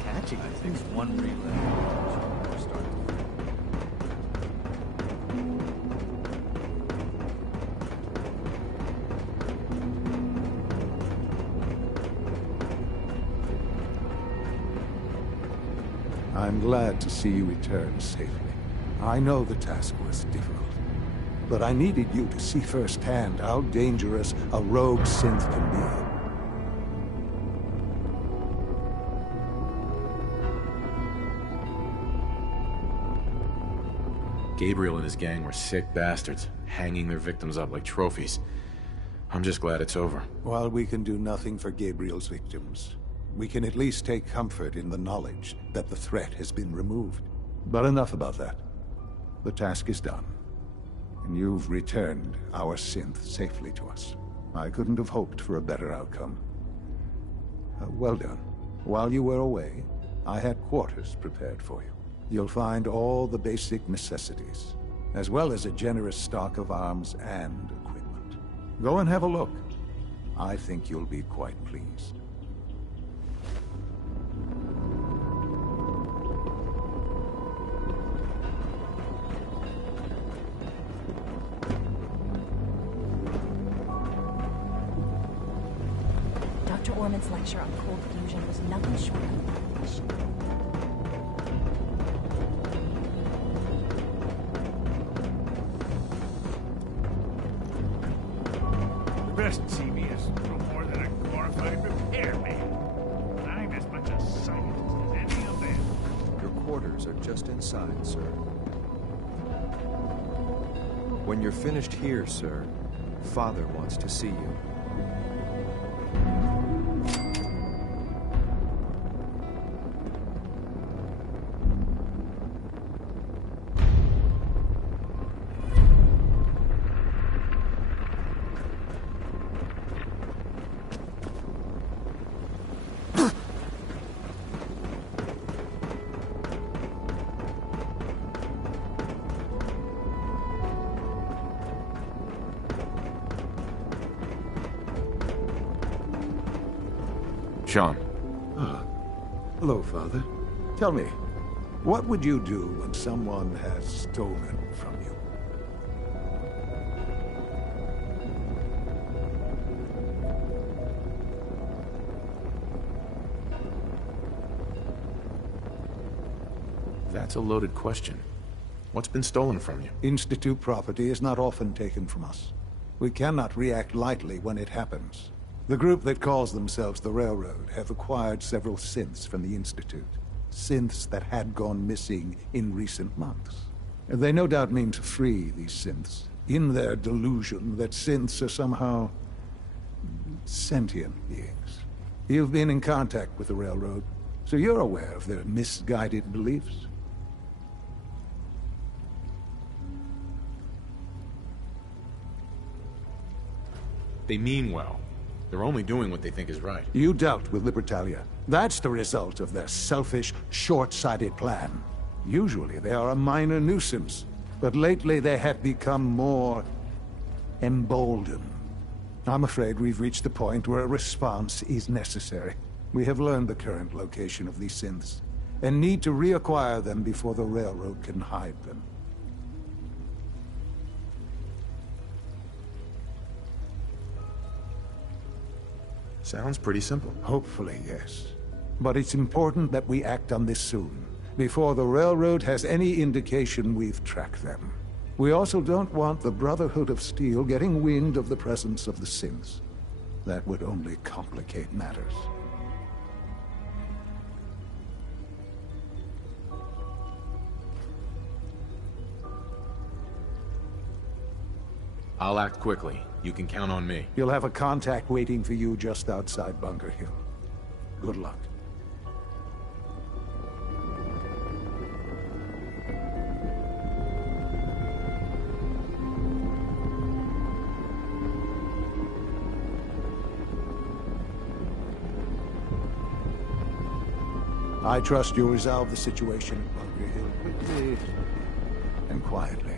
Catching, I think, one relay. I'm glad to see you return safely. I know the task was difficult, but I needed you to see firsthand how dangerous a rogue synth can be. Gabriel and his gang were sick bastards, hanging their victims up like trophies. I'm just glad it's over. While we can do nothing for Gabriel's victims, we can at least take comfort in the knowledge that the threat has been removed. But enough about that. The task is done, and you've returned our synth safely to us. I couldn't have hoped for a better outcome. Well done. While you were away, I had quarters prepared for you. You'll find all the basic necessities, as well as a generous stock of arms and equipment. Go and have a look. I think you'll be quite pleased. Dr. Orman's lecture on cold fusion was nothing short of revelation. The best CBS is no more than a glorified repairman. And I'm as much a scientist as any of them. Your quarters are just inside, sir. When you're finished here, sir, Father wants to see you. Sean. Ah. Hello, Father. Tell me, what would you do when someone has stolen from you? That's a loaded question. What's been stolen from you? Institute property is not often taken from us. We cannot react lightly when it happens. The group that calls themselves the Railroad have acquired several synths from the Institute. Synths that had gone missing in recent months. They no doubt mean to free these synths, in their delusion that synths are somehow sentient beings. You've been in contact with the Railroad, so you're aware of their misguided beliefs. They mean well. They're only doing what they think is right. You dealt with Libertalia. That's the result of their selfish, short-sighted plan. Usually they are a minor nuisance, but lately they have become more emboldened. I'm afraid we've reached the point where a response is necessary. We have learned the current location of these synths, and need to reacquire them before the Railroad can hide them. Sounds pretty simple. Hopefully, yes. But it's important that we act on this soon, before the Railroad has any indication we've tracked them. We also don't want the Brotherhood of Steel getting wind of the presence of the synths. That would only complicate matters. I'll act quickly. You can count on me. You'll have a contact waiting for you just outside Bunker Hill. Good luck. I trust you'll resolve the situation at Bunker Hill quickly and quietly.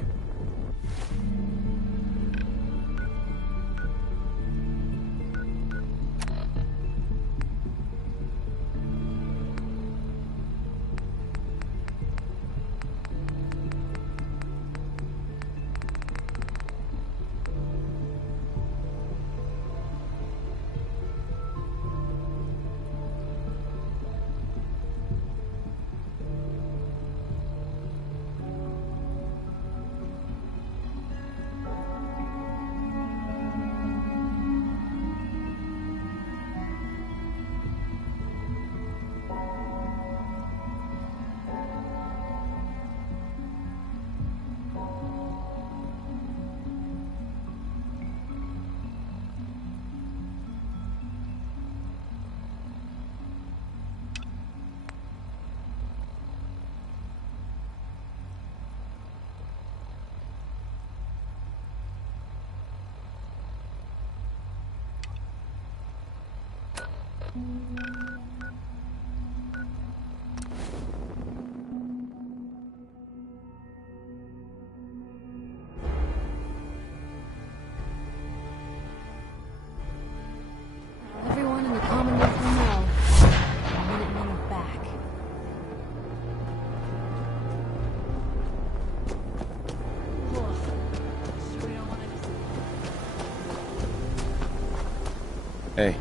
Hey.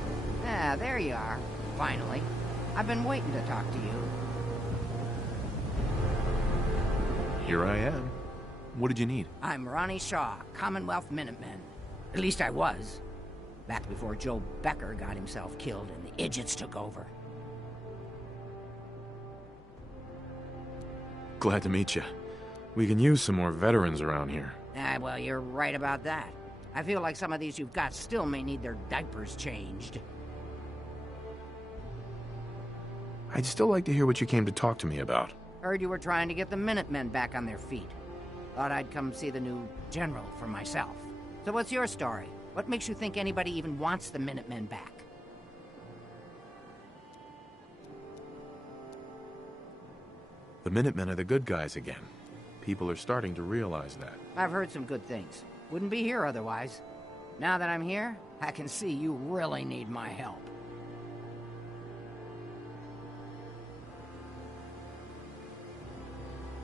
Ah, there you are. Finally. I've been waiting to talk to you. Here I am. What did you need? I'm Ronnie Shaw, Commonwealth Minutemen. At least I was. Back before Joe Becker got himself killed and the idiots took over. Glad to meet you. We can use some more veterans around here. Ah, well, you're right about that. I feel like some of these you've got still may need their diapers changed. I'd still like to hear what you came to talk to me about. Heard you were trying to get the Minutemen back on their feet. Thought I'd come see the new general for myself. So what's your story? What makes you think anybody even wants the Minutemen back? The Minutemen are the good guys again. People are starting to realize that. I've heard some good things. Wouldn't be here otherwise. Now that I'm here, I can see you really need my help.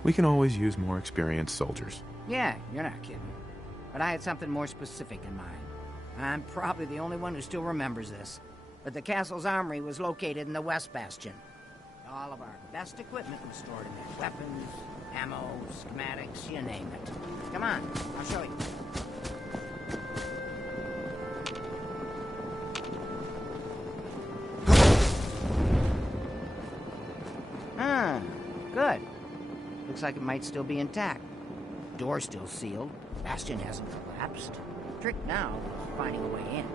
We can always use more experienced soldiers. Yeah, you're not kidding. But I had something more specific in mind. I'm probably the only one who still remembers this. But the castle's armory was located in the West Bastion. All of our best equipment was stored in there. Weapons, ammo, schematics, you name it. Come on, I'll show you. Good. Looks like it might still be intact. Door's still sealed. Bastion hasn't collapsed. Trick now is finding a way in.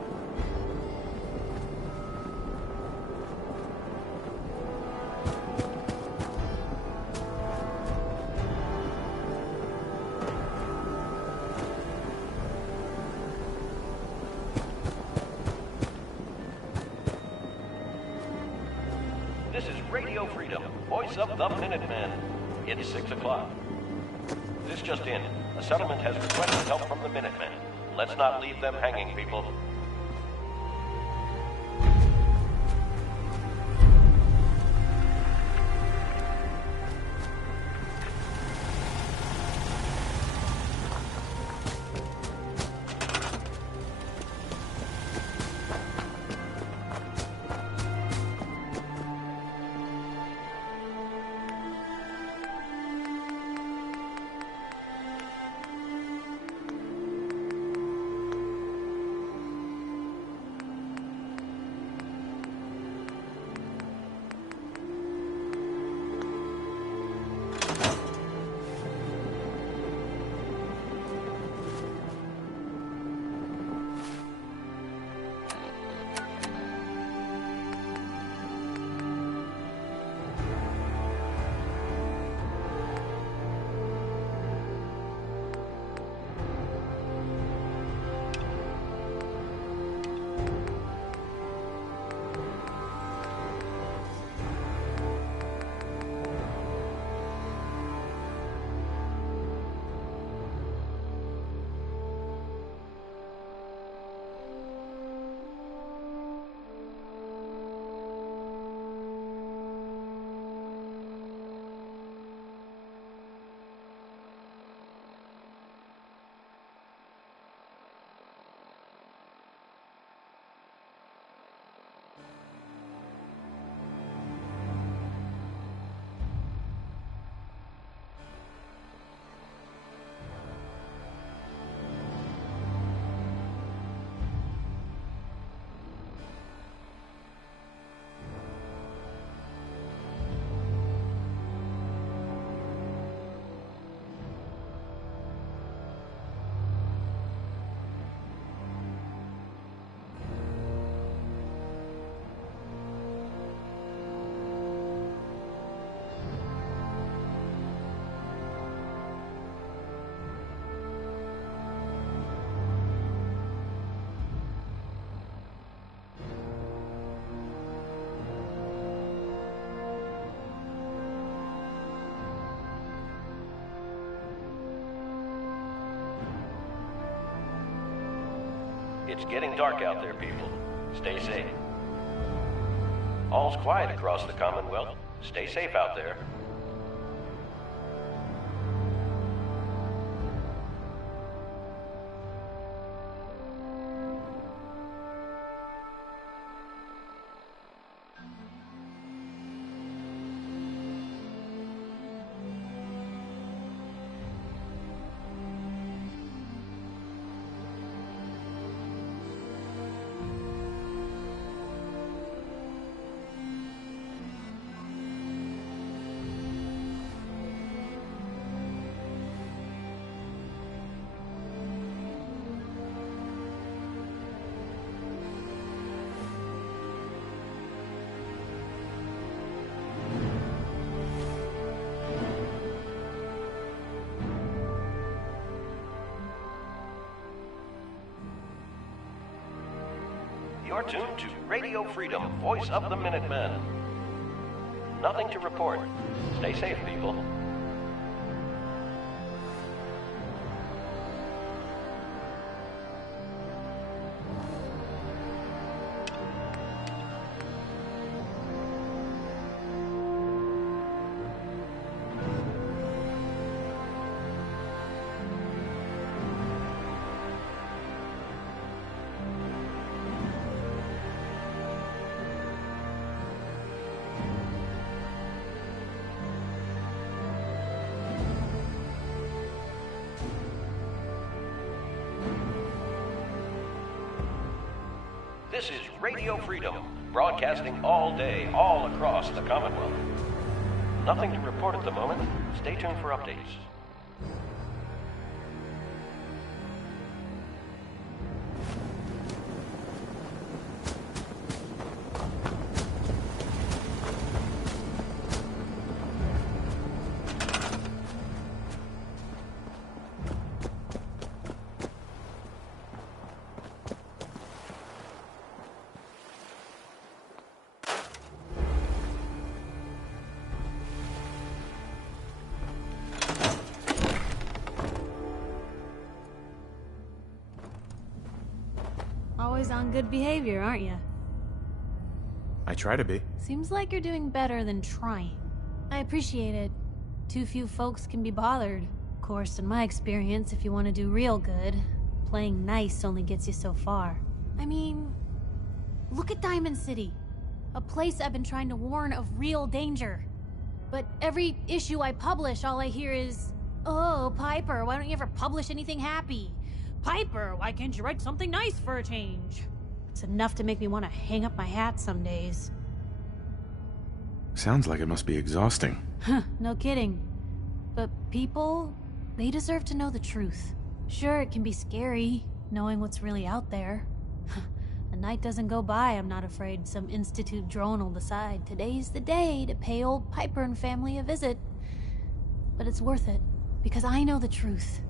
This is Radio Freedom, voice of the Minutemen. It's 6 o'clock. This just in. A settlement has requested help from the Minutemen. Let's not leave them hanging, people. It's getting dark out there, people. Stay safe. All's quiet across the Commonwealth. Stay safe out there. You're tuned to Radio Freedom, voice of the Minutemen. Nothing to report. Stay safe, people. This is Radio Freedom, broadcasting all day, all across the Commonwealth. Nothing to report at the moment. Stay tuned for updates. Always on good behavior, aren't you? I try to be. Seems like you're doing better than trying. I appreciate it. Too few folks can be bothered. Of course, in my experience, if you want to do real good, playing nice only gets you so far. I mean, look at Diamond City. A place I've been trying to warn of real danger. But every issue I publish, all I hear is, "Oh, Piper, why don't you ever publish anything happy? Piper, why can't you write something nice for a change?" It's enough to make me want to hang up my hat some days. Sounds like it must be exhausting. Huh, no kidding. But people, they deserve to know the truth. Sure, it can be scary, knowing what's really out there. A night doesn't go by I'm not afraid some Institute drone will decide today's the day to pay old Piper and family a visit. But it's worth it, because I know the truth.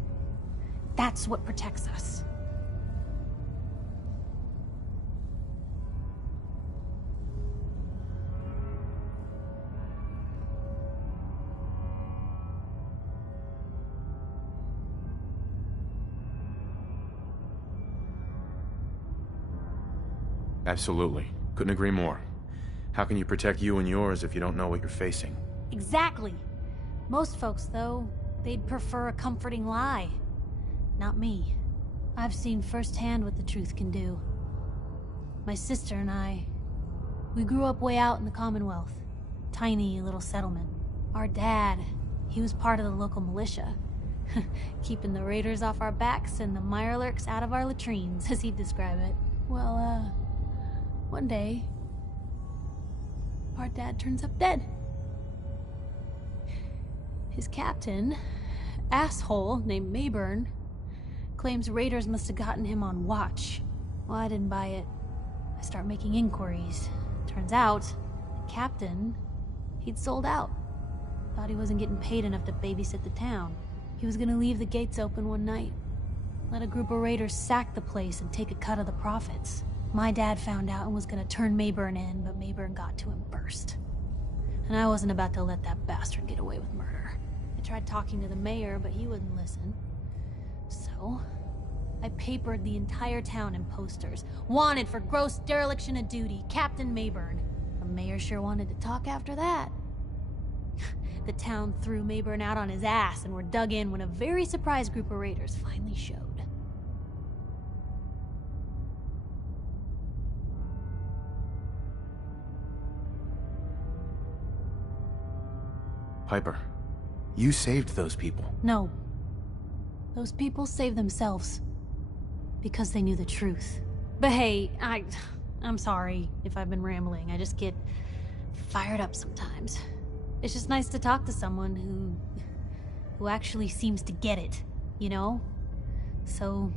That's what protects us. Absolutely. Couldn't agree more. How can you protect you and yours if you don't know what you're facing? Exactly. Most folks, though, they'd prefer a comforting lie. Not me. I've seen firsthand what the truth can do. My sister and I, we grew up way out in the Commonwealth. Tiny little settlement. Our dad, he was part of the local militia. Keeping the raiders off our backs and the mirelurks out of our latrines, as he'd describe it. Well, one day, our dad turns up dead. His captain, asshole named Mayburn, claims raiders must have gotten him on watch. Well, I didn't buy it. I start making inquiries. Turns out, the captain, he'd sold out. Thought he wasn't getting paid enough to babysit the town. He was gonna leave the gates open one night. Let a group of raiders sack the place and take a cut of the profits. My dad found out and was gonna turn Mayburn in, but Mayburn got to him first. And I wasn't about to let that bastard get away with murder. I tried talking to the mayor, but he wouldn't listen. So, I papered the entire town in posters. Wanted for gross dereliction of duty, Captain Mayburn. The mayor sure wanted to talk after that. The town threw Mayburn out on his ass and were dug in when a very surprised group of raiders finally showed. Piper, you saved those people. No. Those people saved themselves. Because they knew the truth. But hey, I'm sorry if I've been rambling. I just get fired up sometimes. It's just nice to talk to someone who actually seems to get it, you know? So,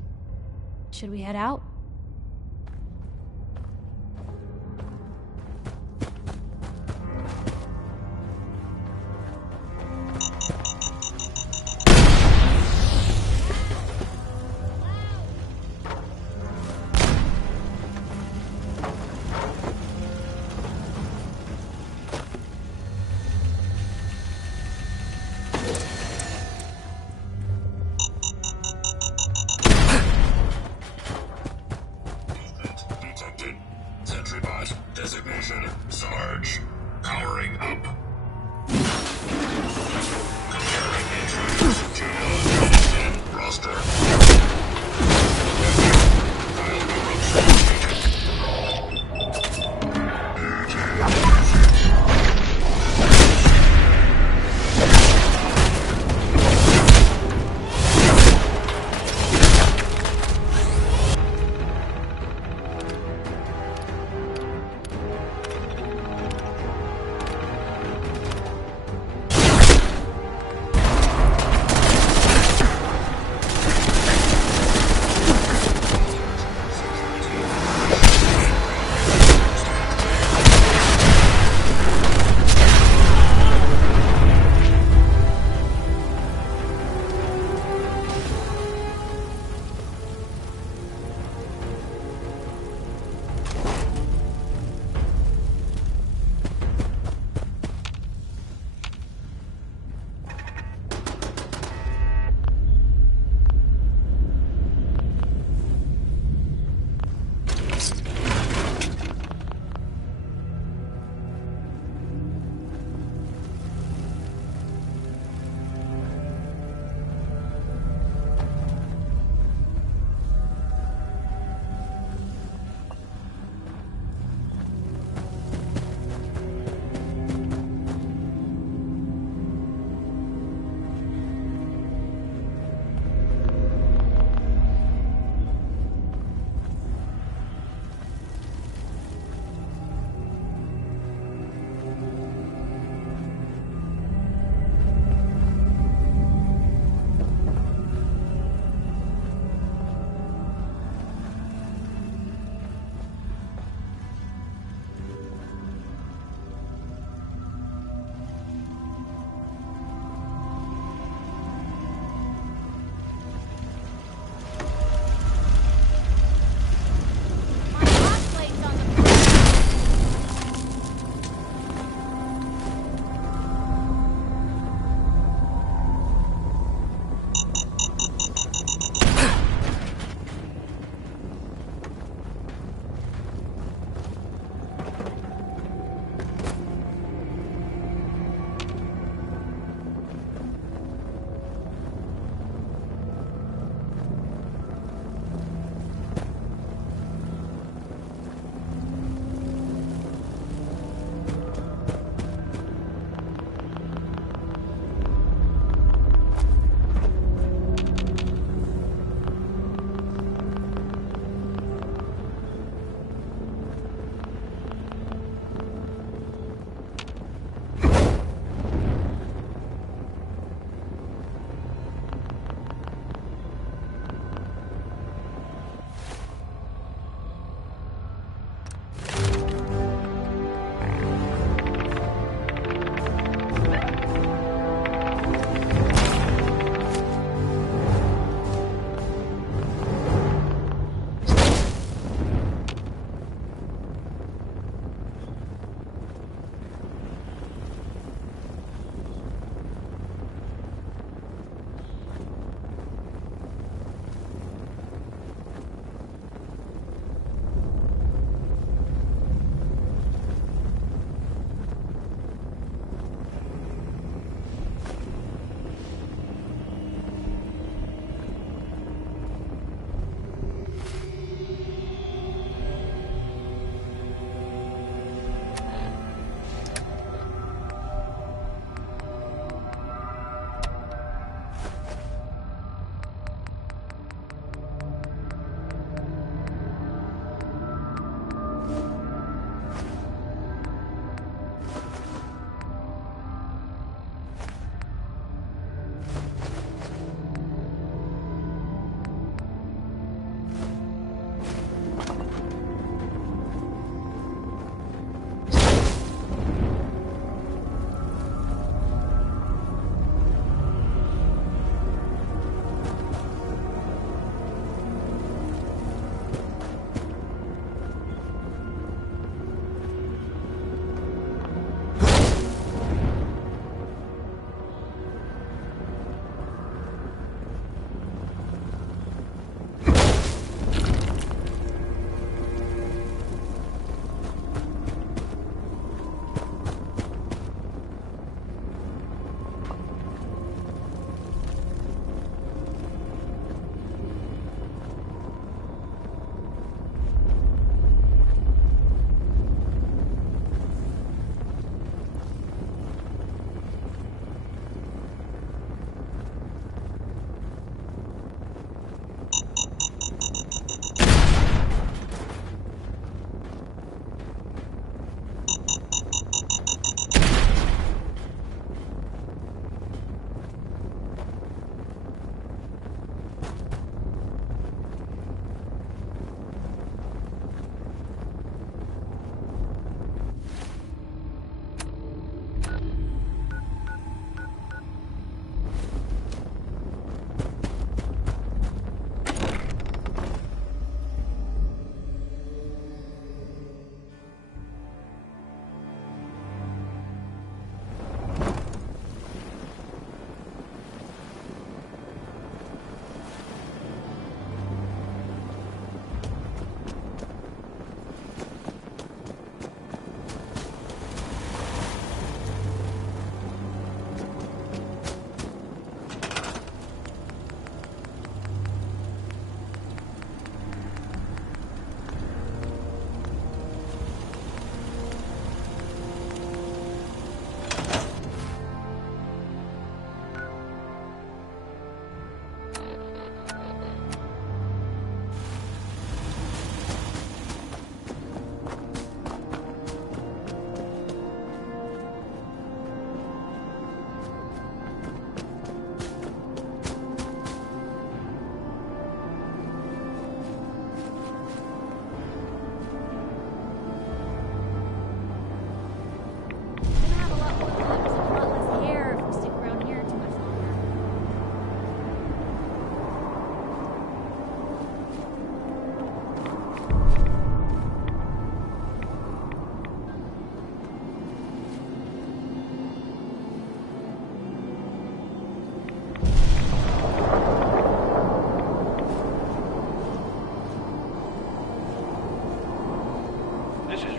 should we head out? Robot. Designation Sarge. Powering up. Comparing intruders to non-in roster. File corruption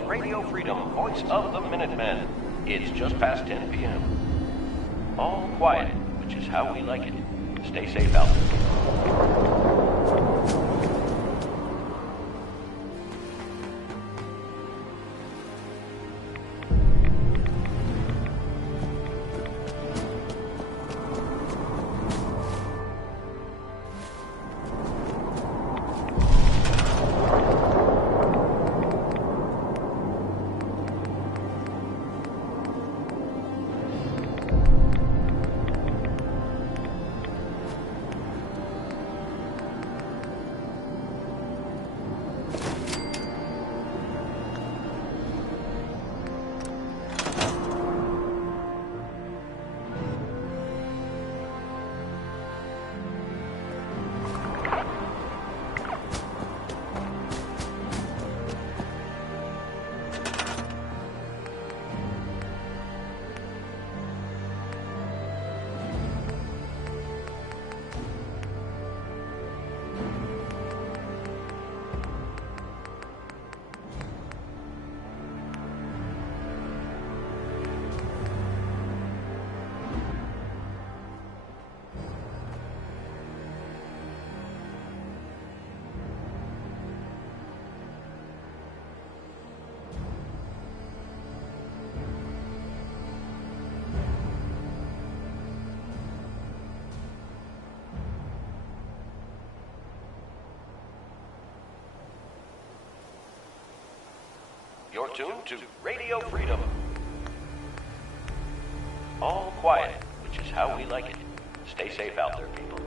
Radio Freedom, voice of the Minutemen. It's just past 10 p.m. All quiet, which is how we like it. Stay safe out there. You're tuned to Radio Freedom. All quiet, which is how we like it. Stay safe out there, people.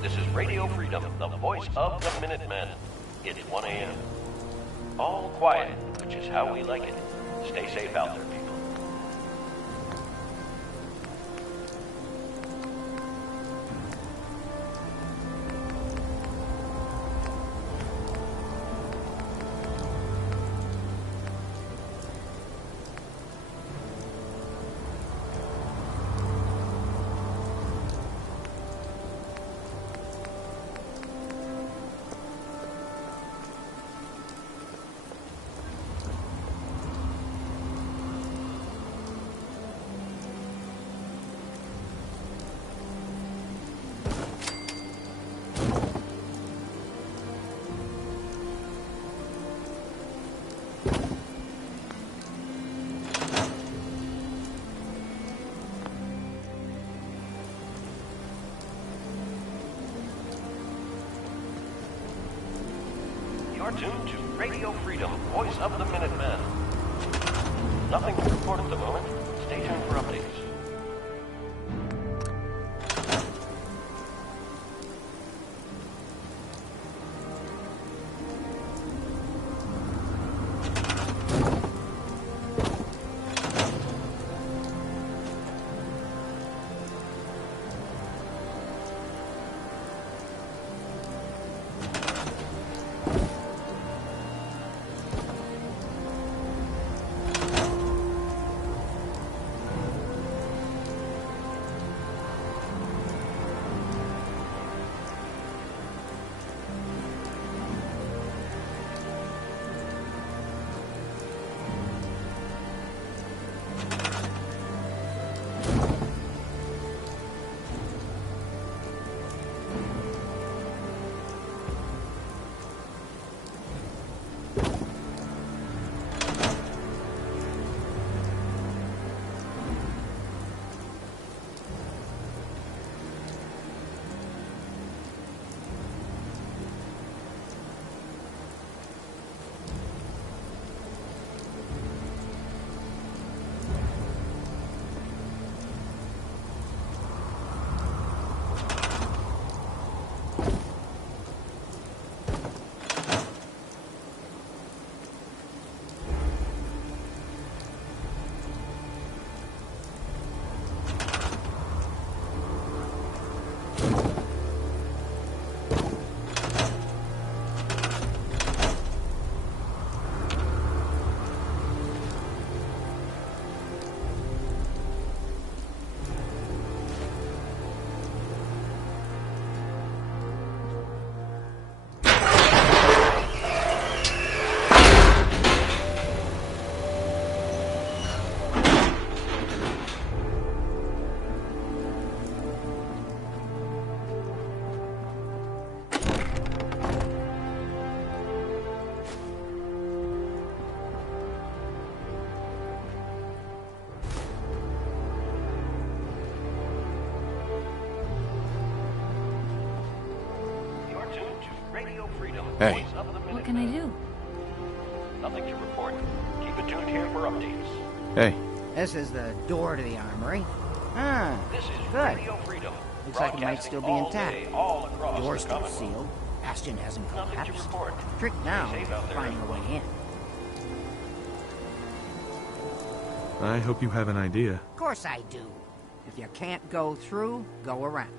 This is Radio Freedom, the voice of the Minutemen. It's 1 a.m. All quiet, which is how we like it. Stay safe out there, people. You're tuned to Radio Freedom, voice of the Minutemen. Nothing to report at the moment. Stay tuned for updates. Hey. What can I do? Nothing to report. Keep it tuned here for updates. Hey. This is the door to the armory. Ah, This is good. Radio Freedom. Looks like it might still be intact. All across Door's the still Commonwealth. sealed. Bastion hasn't Nothing to collapsed. report. Trick now Stay safe is out there, finding a way in. I hope you have an idea. Of course I do. If you can't go through, go around.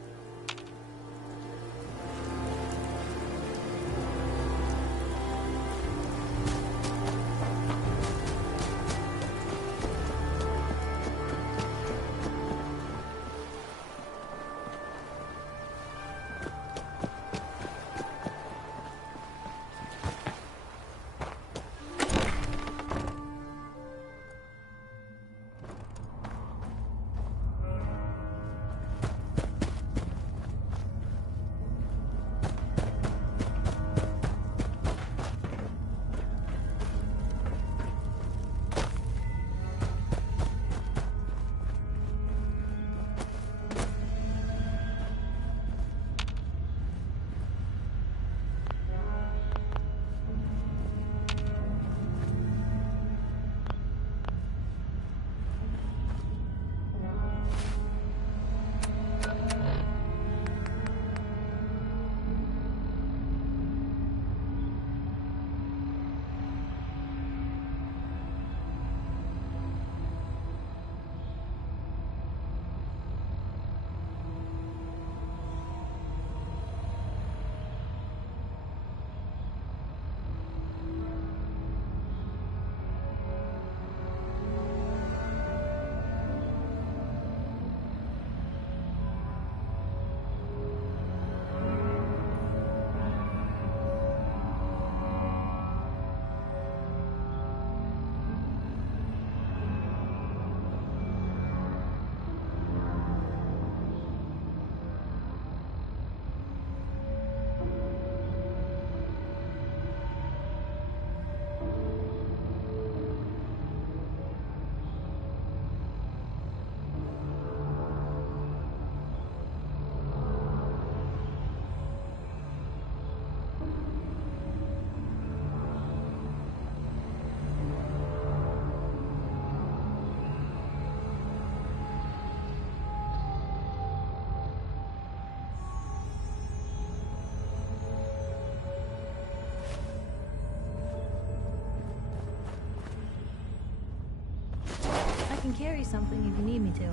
I can carry something if you need me to.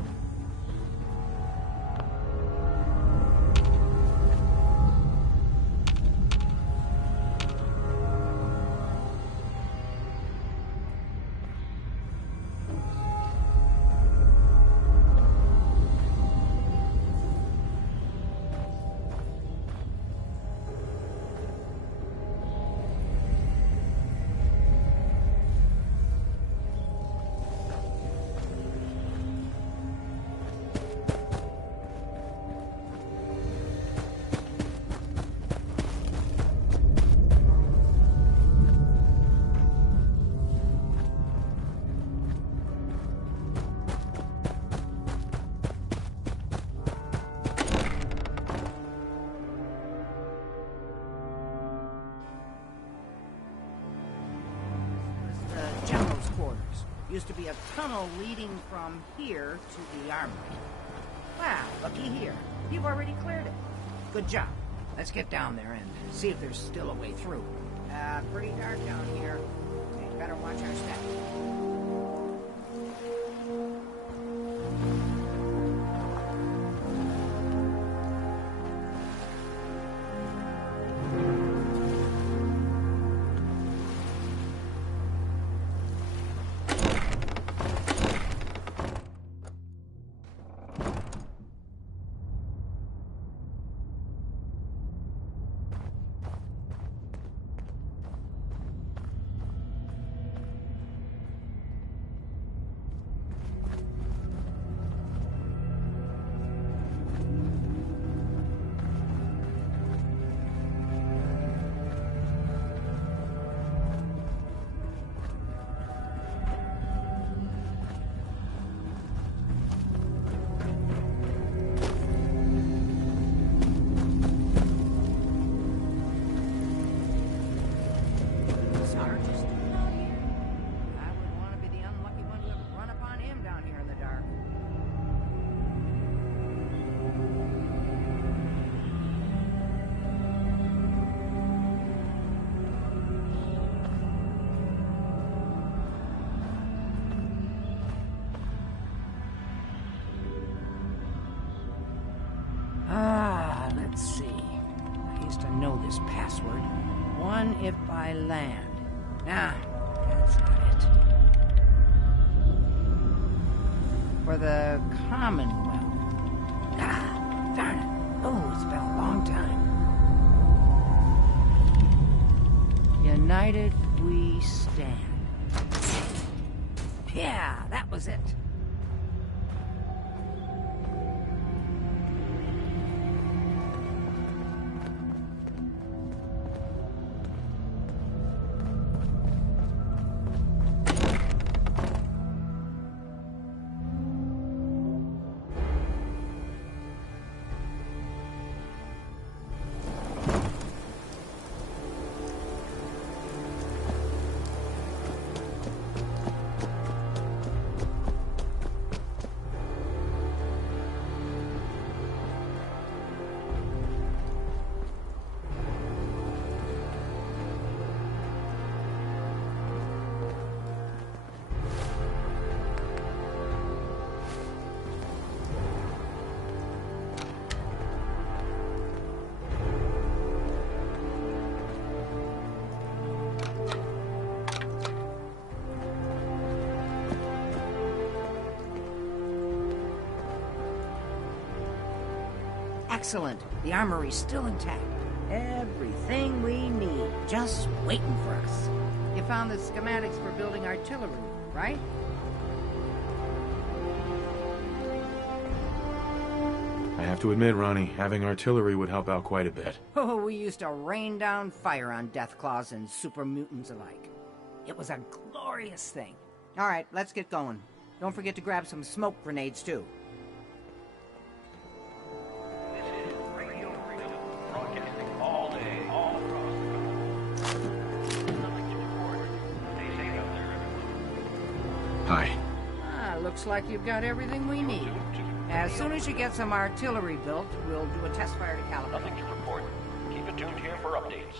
General's quarters. Used to be a tunnel leading from here to the armory. Wow, looky here. You've already cleared it. Good job. Let's get down there and see if there's still a way through. Pretty dark down here. We'd better watch our steps. Let's see. I used to know this password. One if by land. Nah, that's not it. For the Commonwealth. Ah, darn it. Oh, it's been a long time. United we stand. Yeah, that was it. Excellent. The armory's still intact. Everything we need, just waiting for us. You found the schematics for building artillery, right? I have to admit, Ronnie, having artillery would help out quite a bit. Oh, we used to rain down fire on Deathclaws and super mutants alike. It was a glorious thing. All right, let's get going. Don't forget to grab some smoke grenades, too. Hi. Looks like you've got everything we need. As soon as you get some artillery built, we'll do a test fire to calibrate. Nothing to report. Keep it tuned here for updates.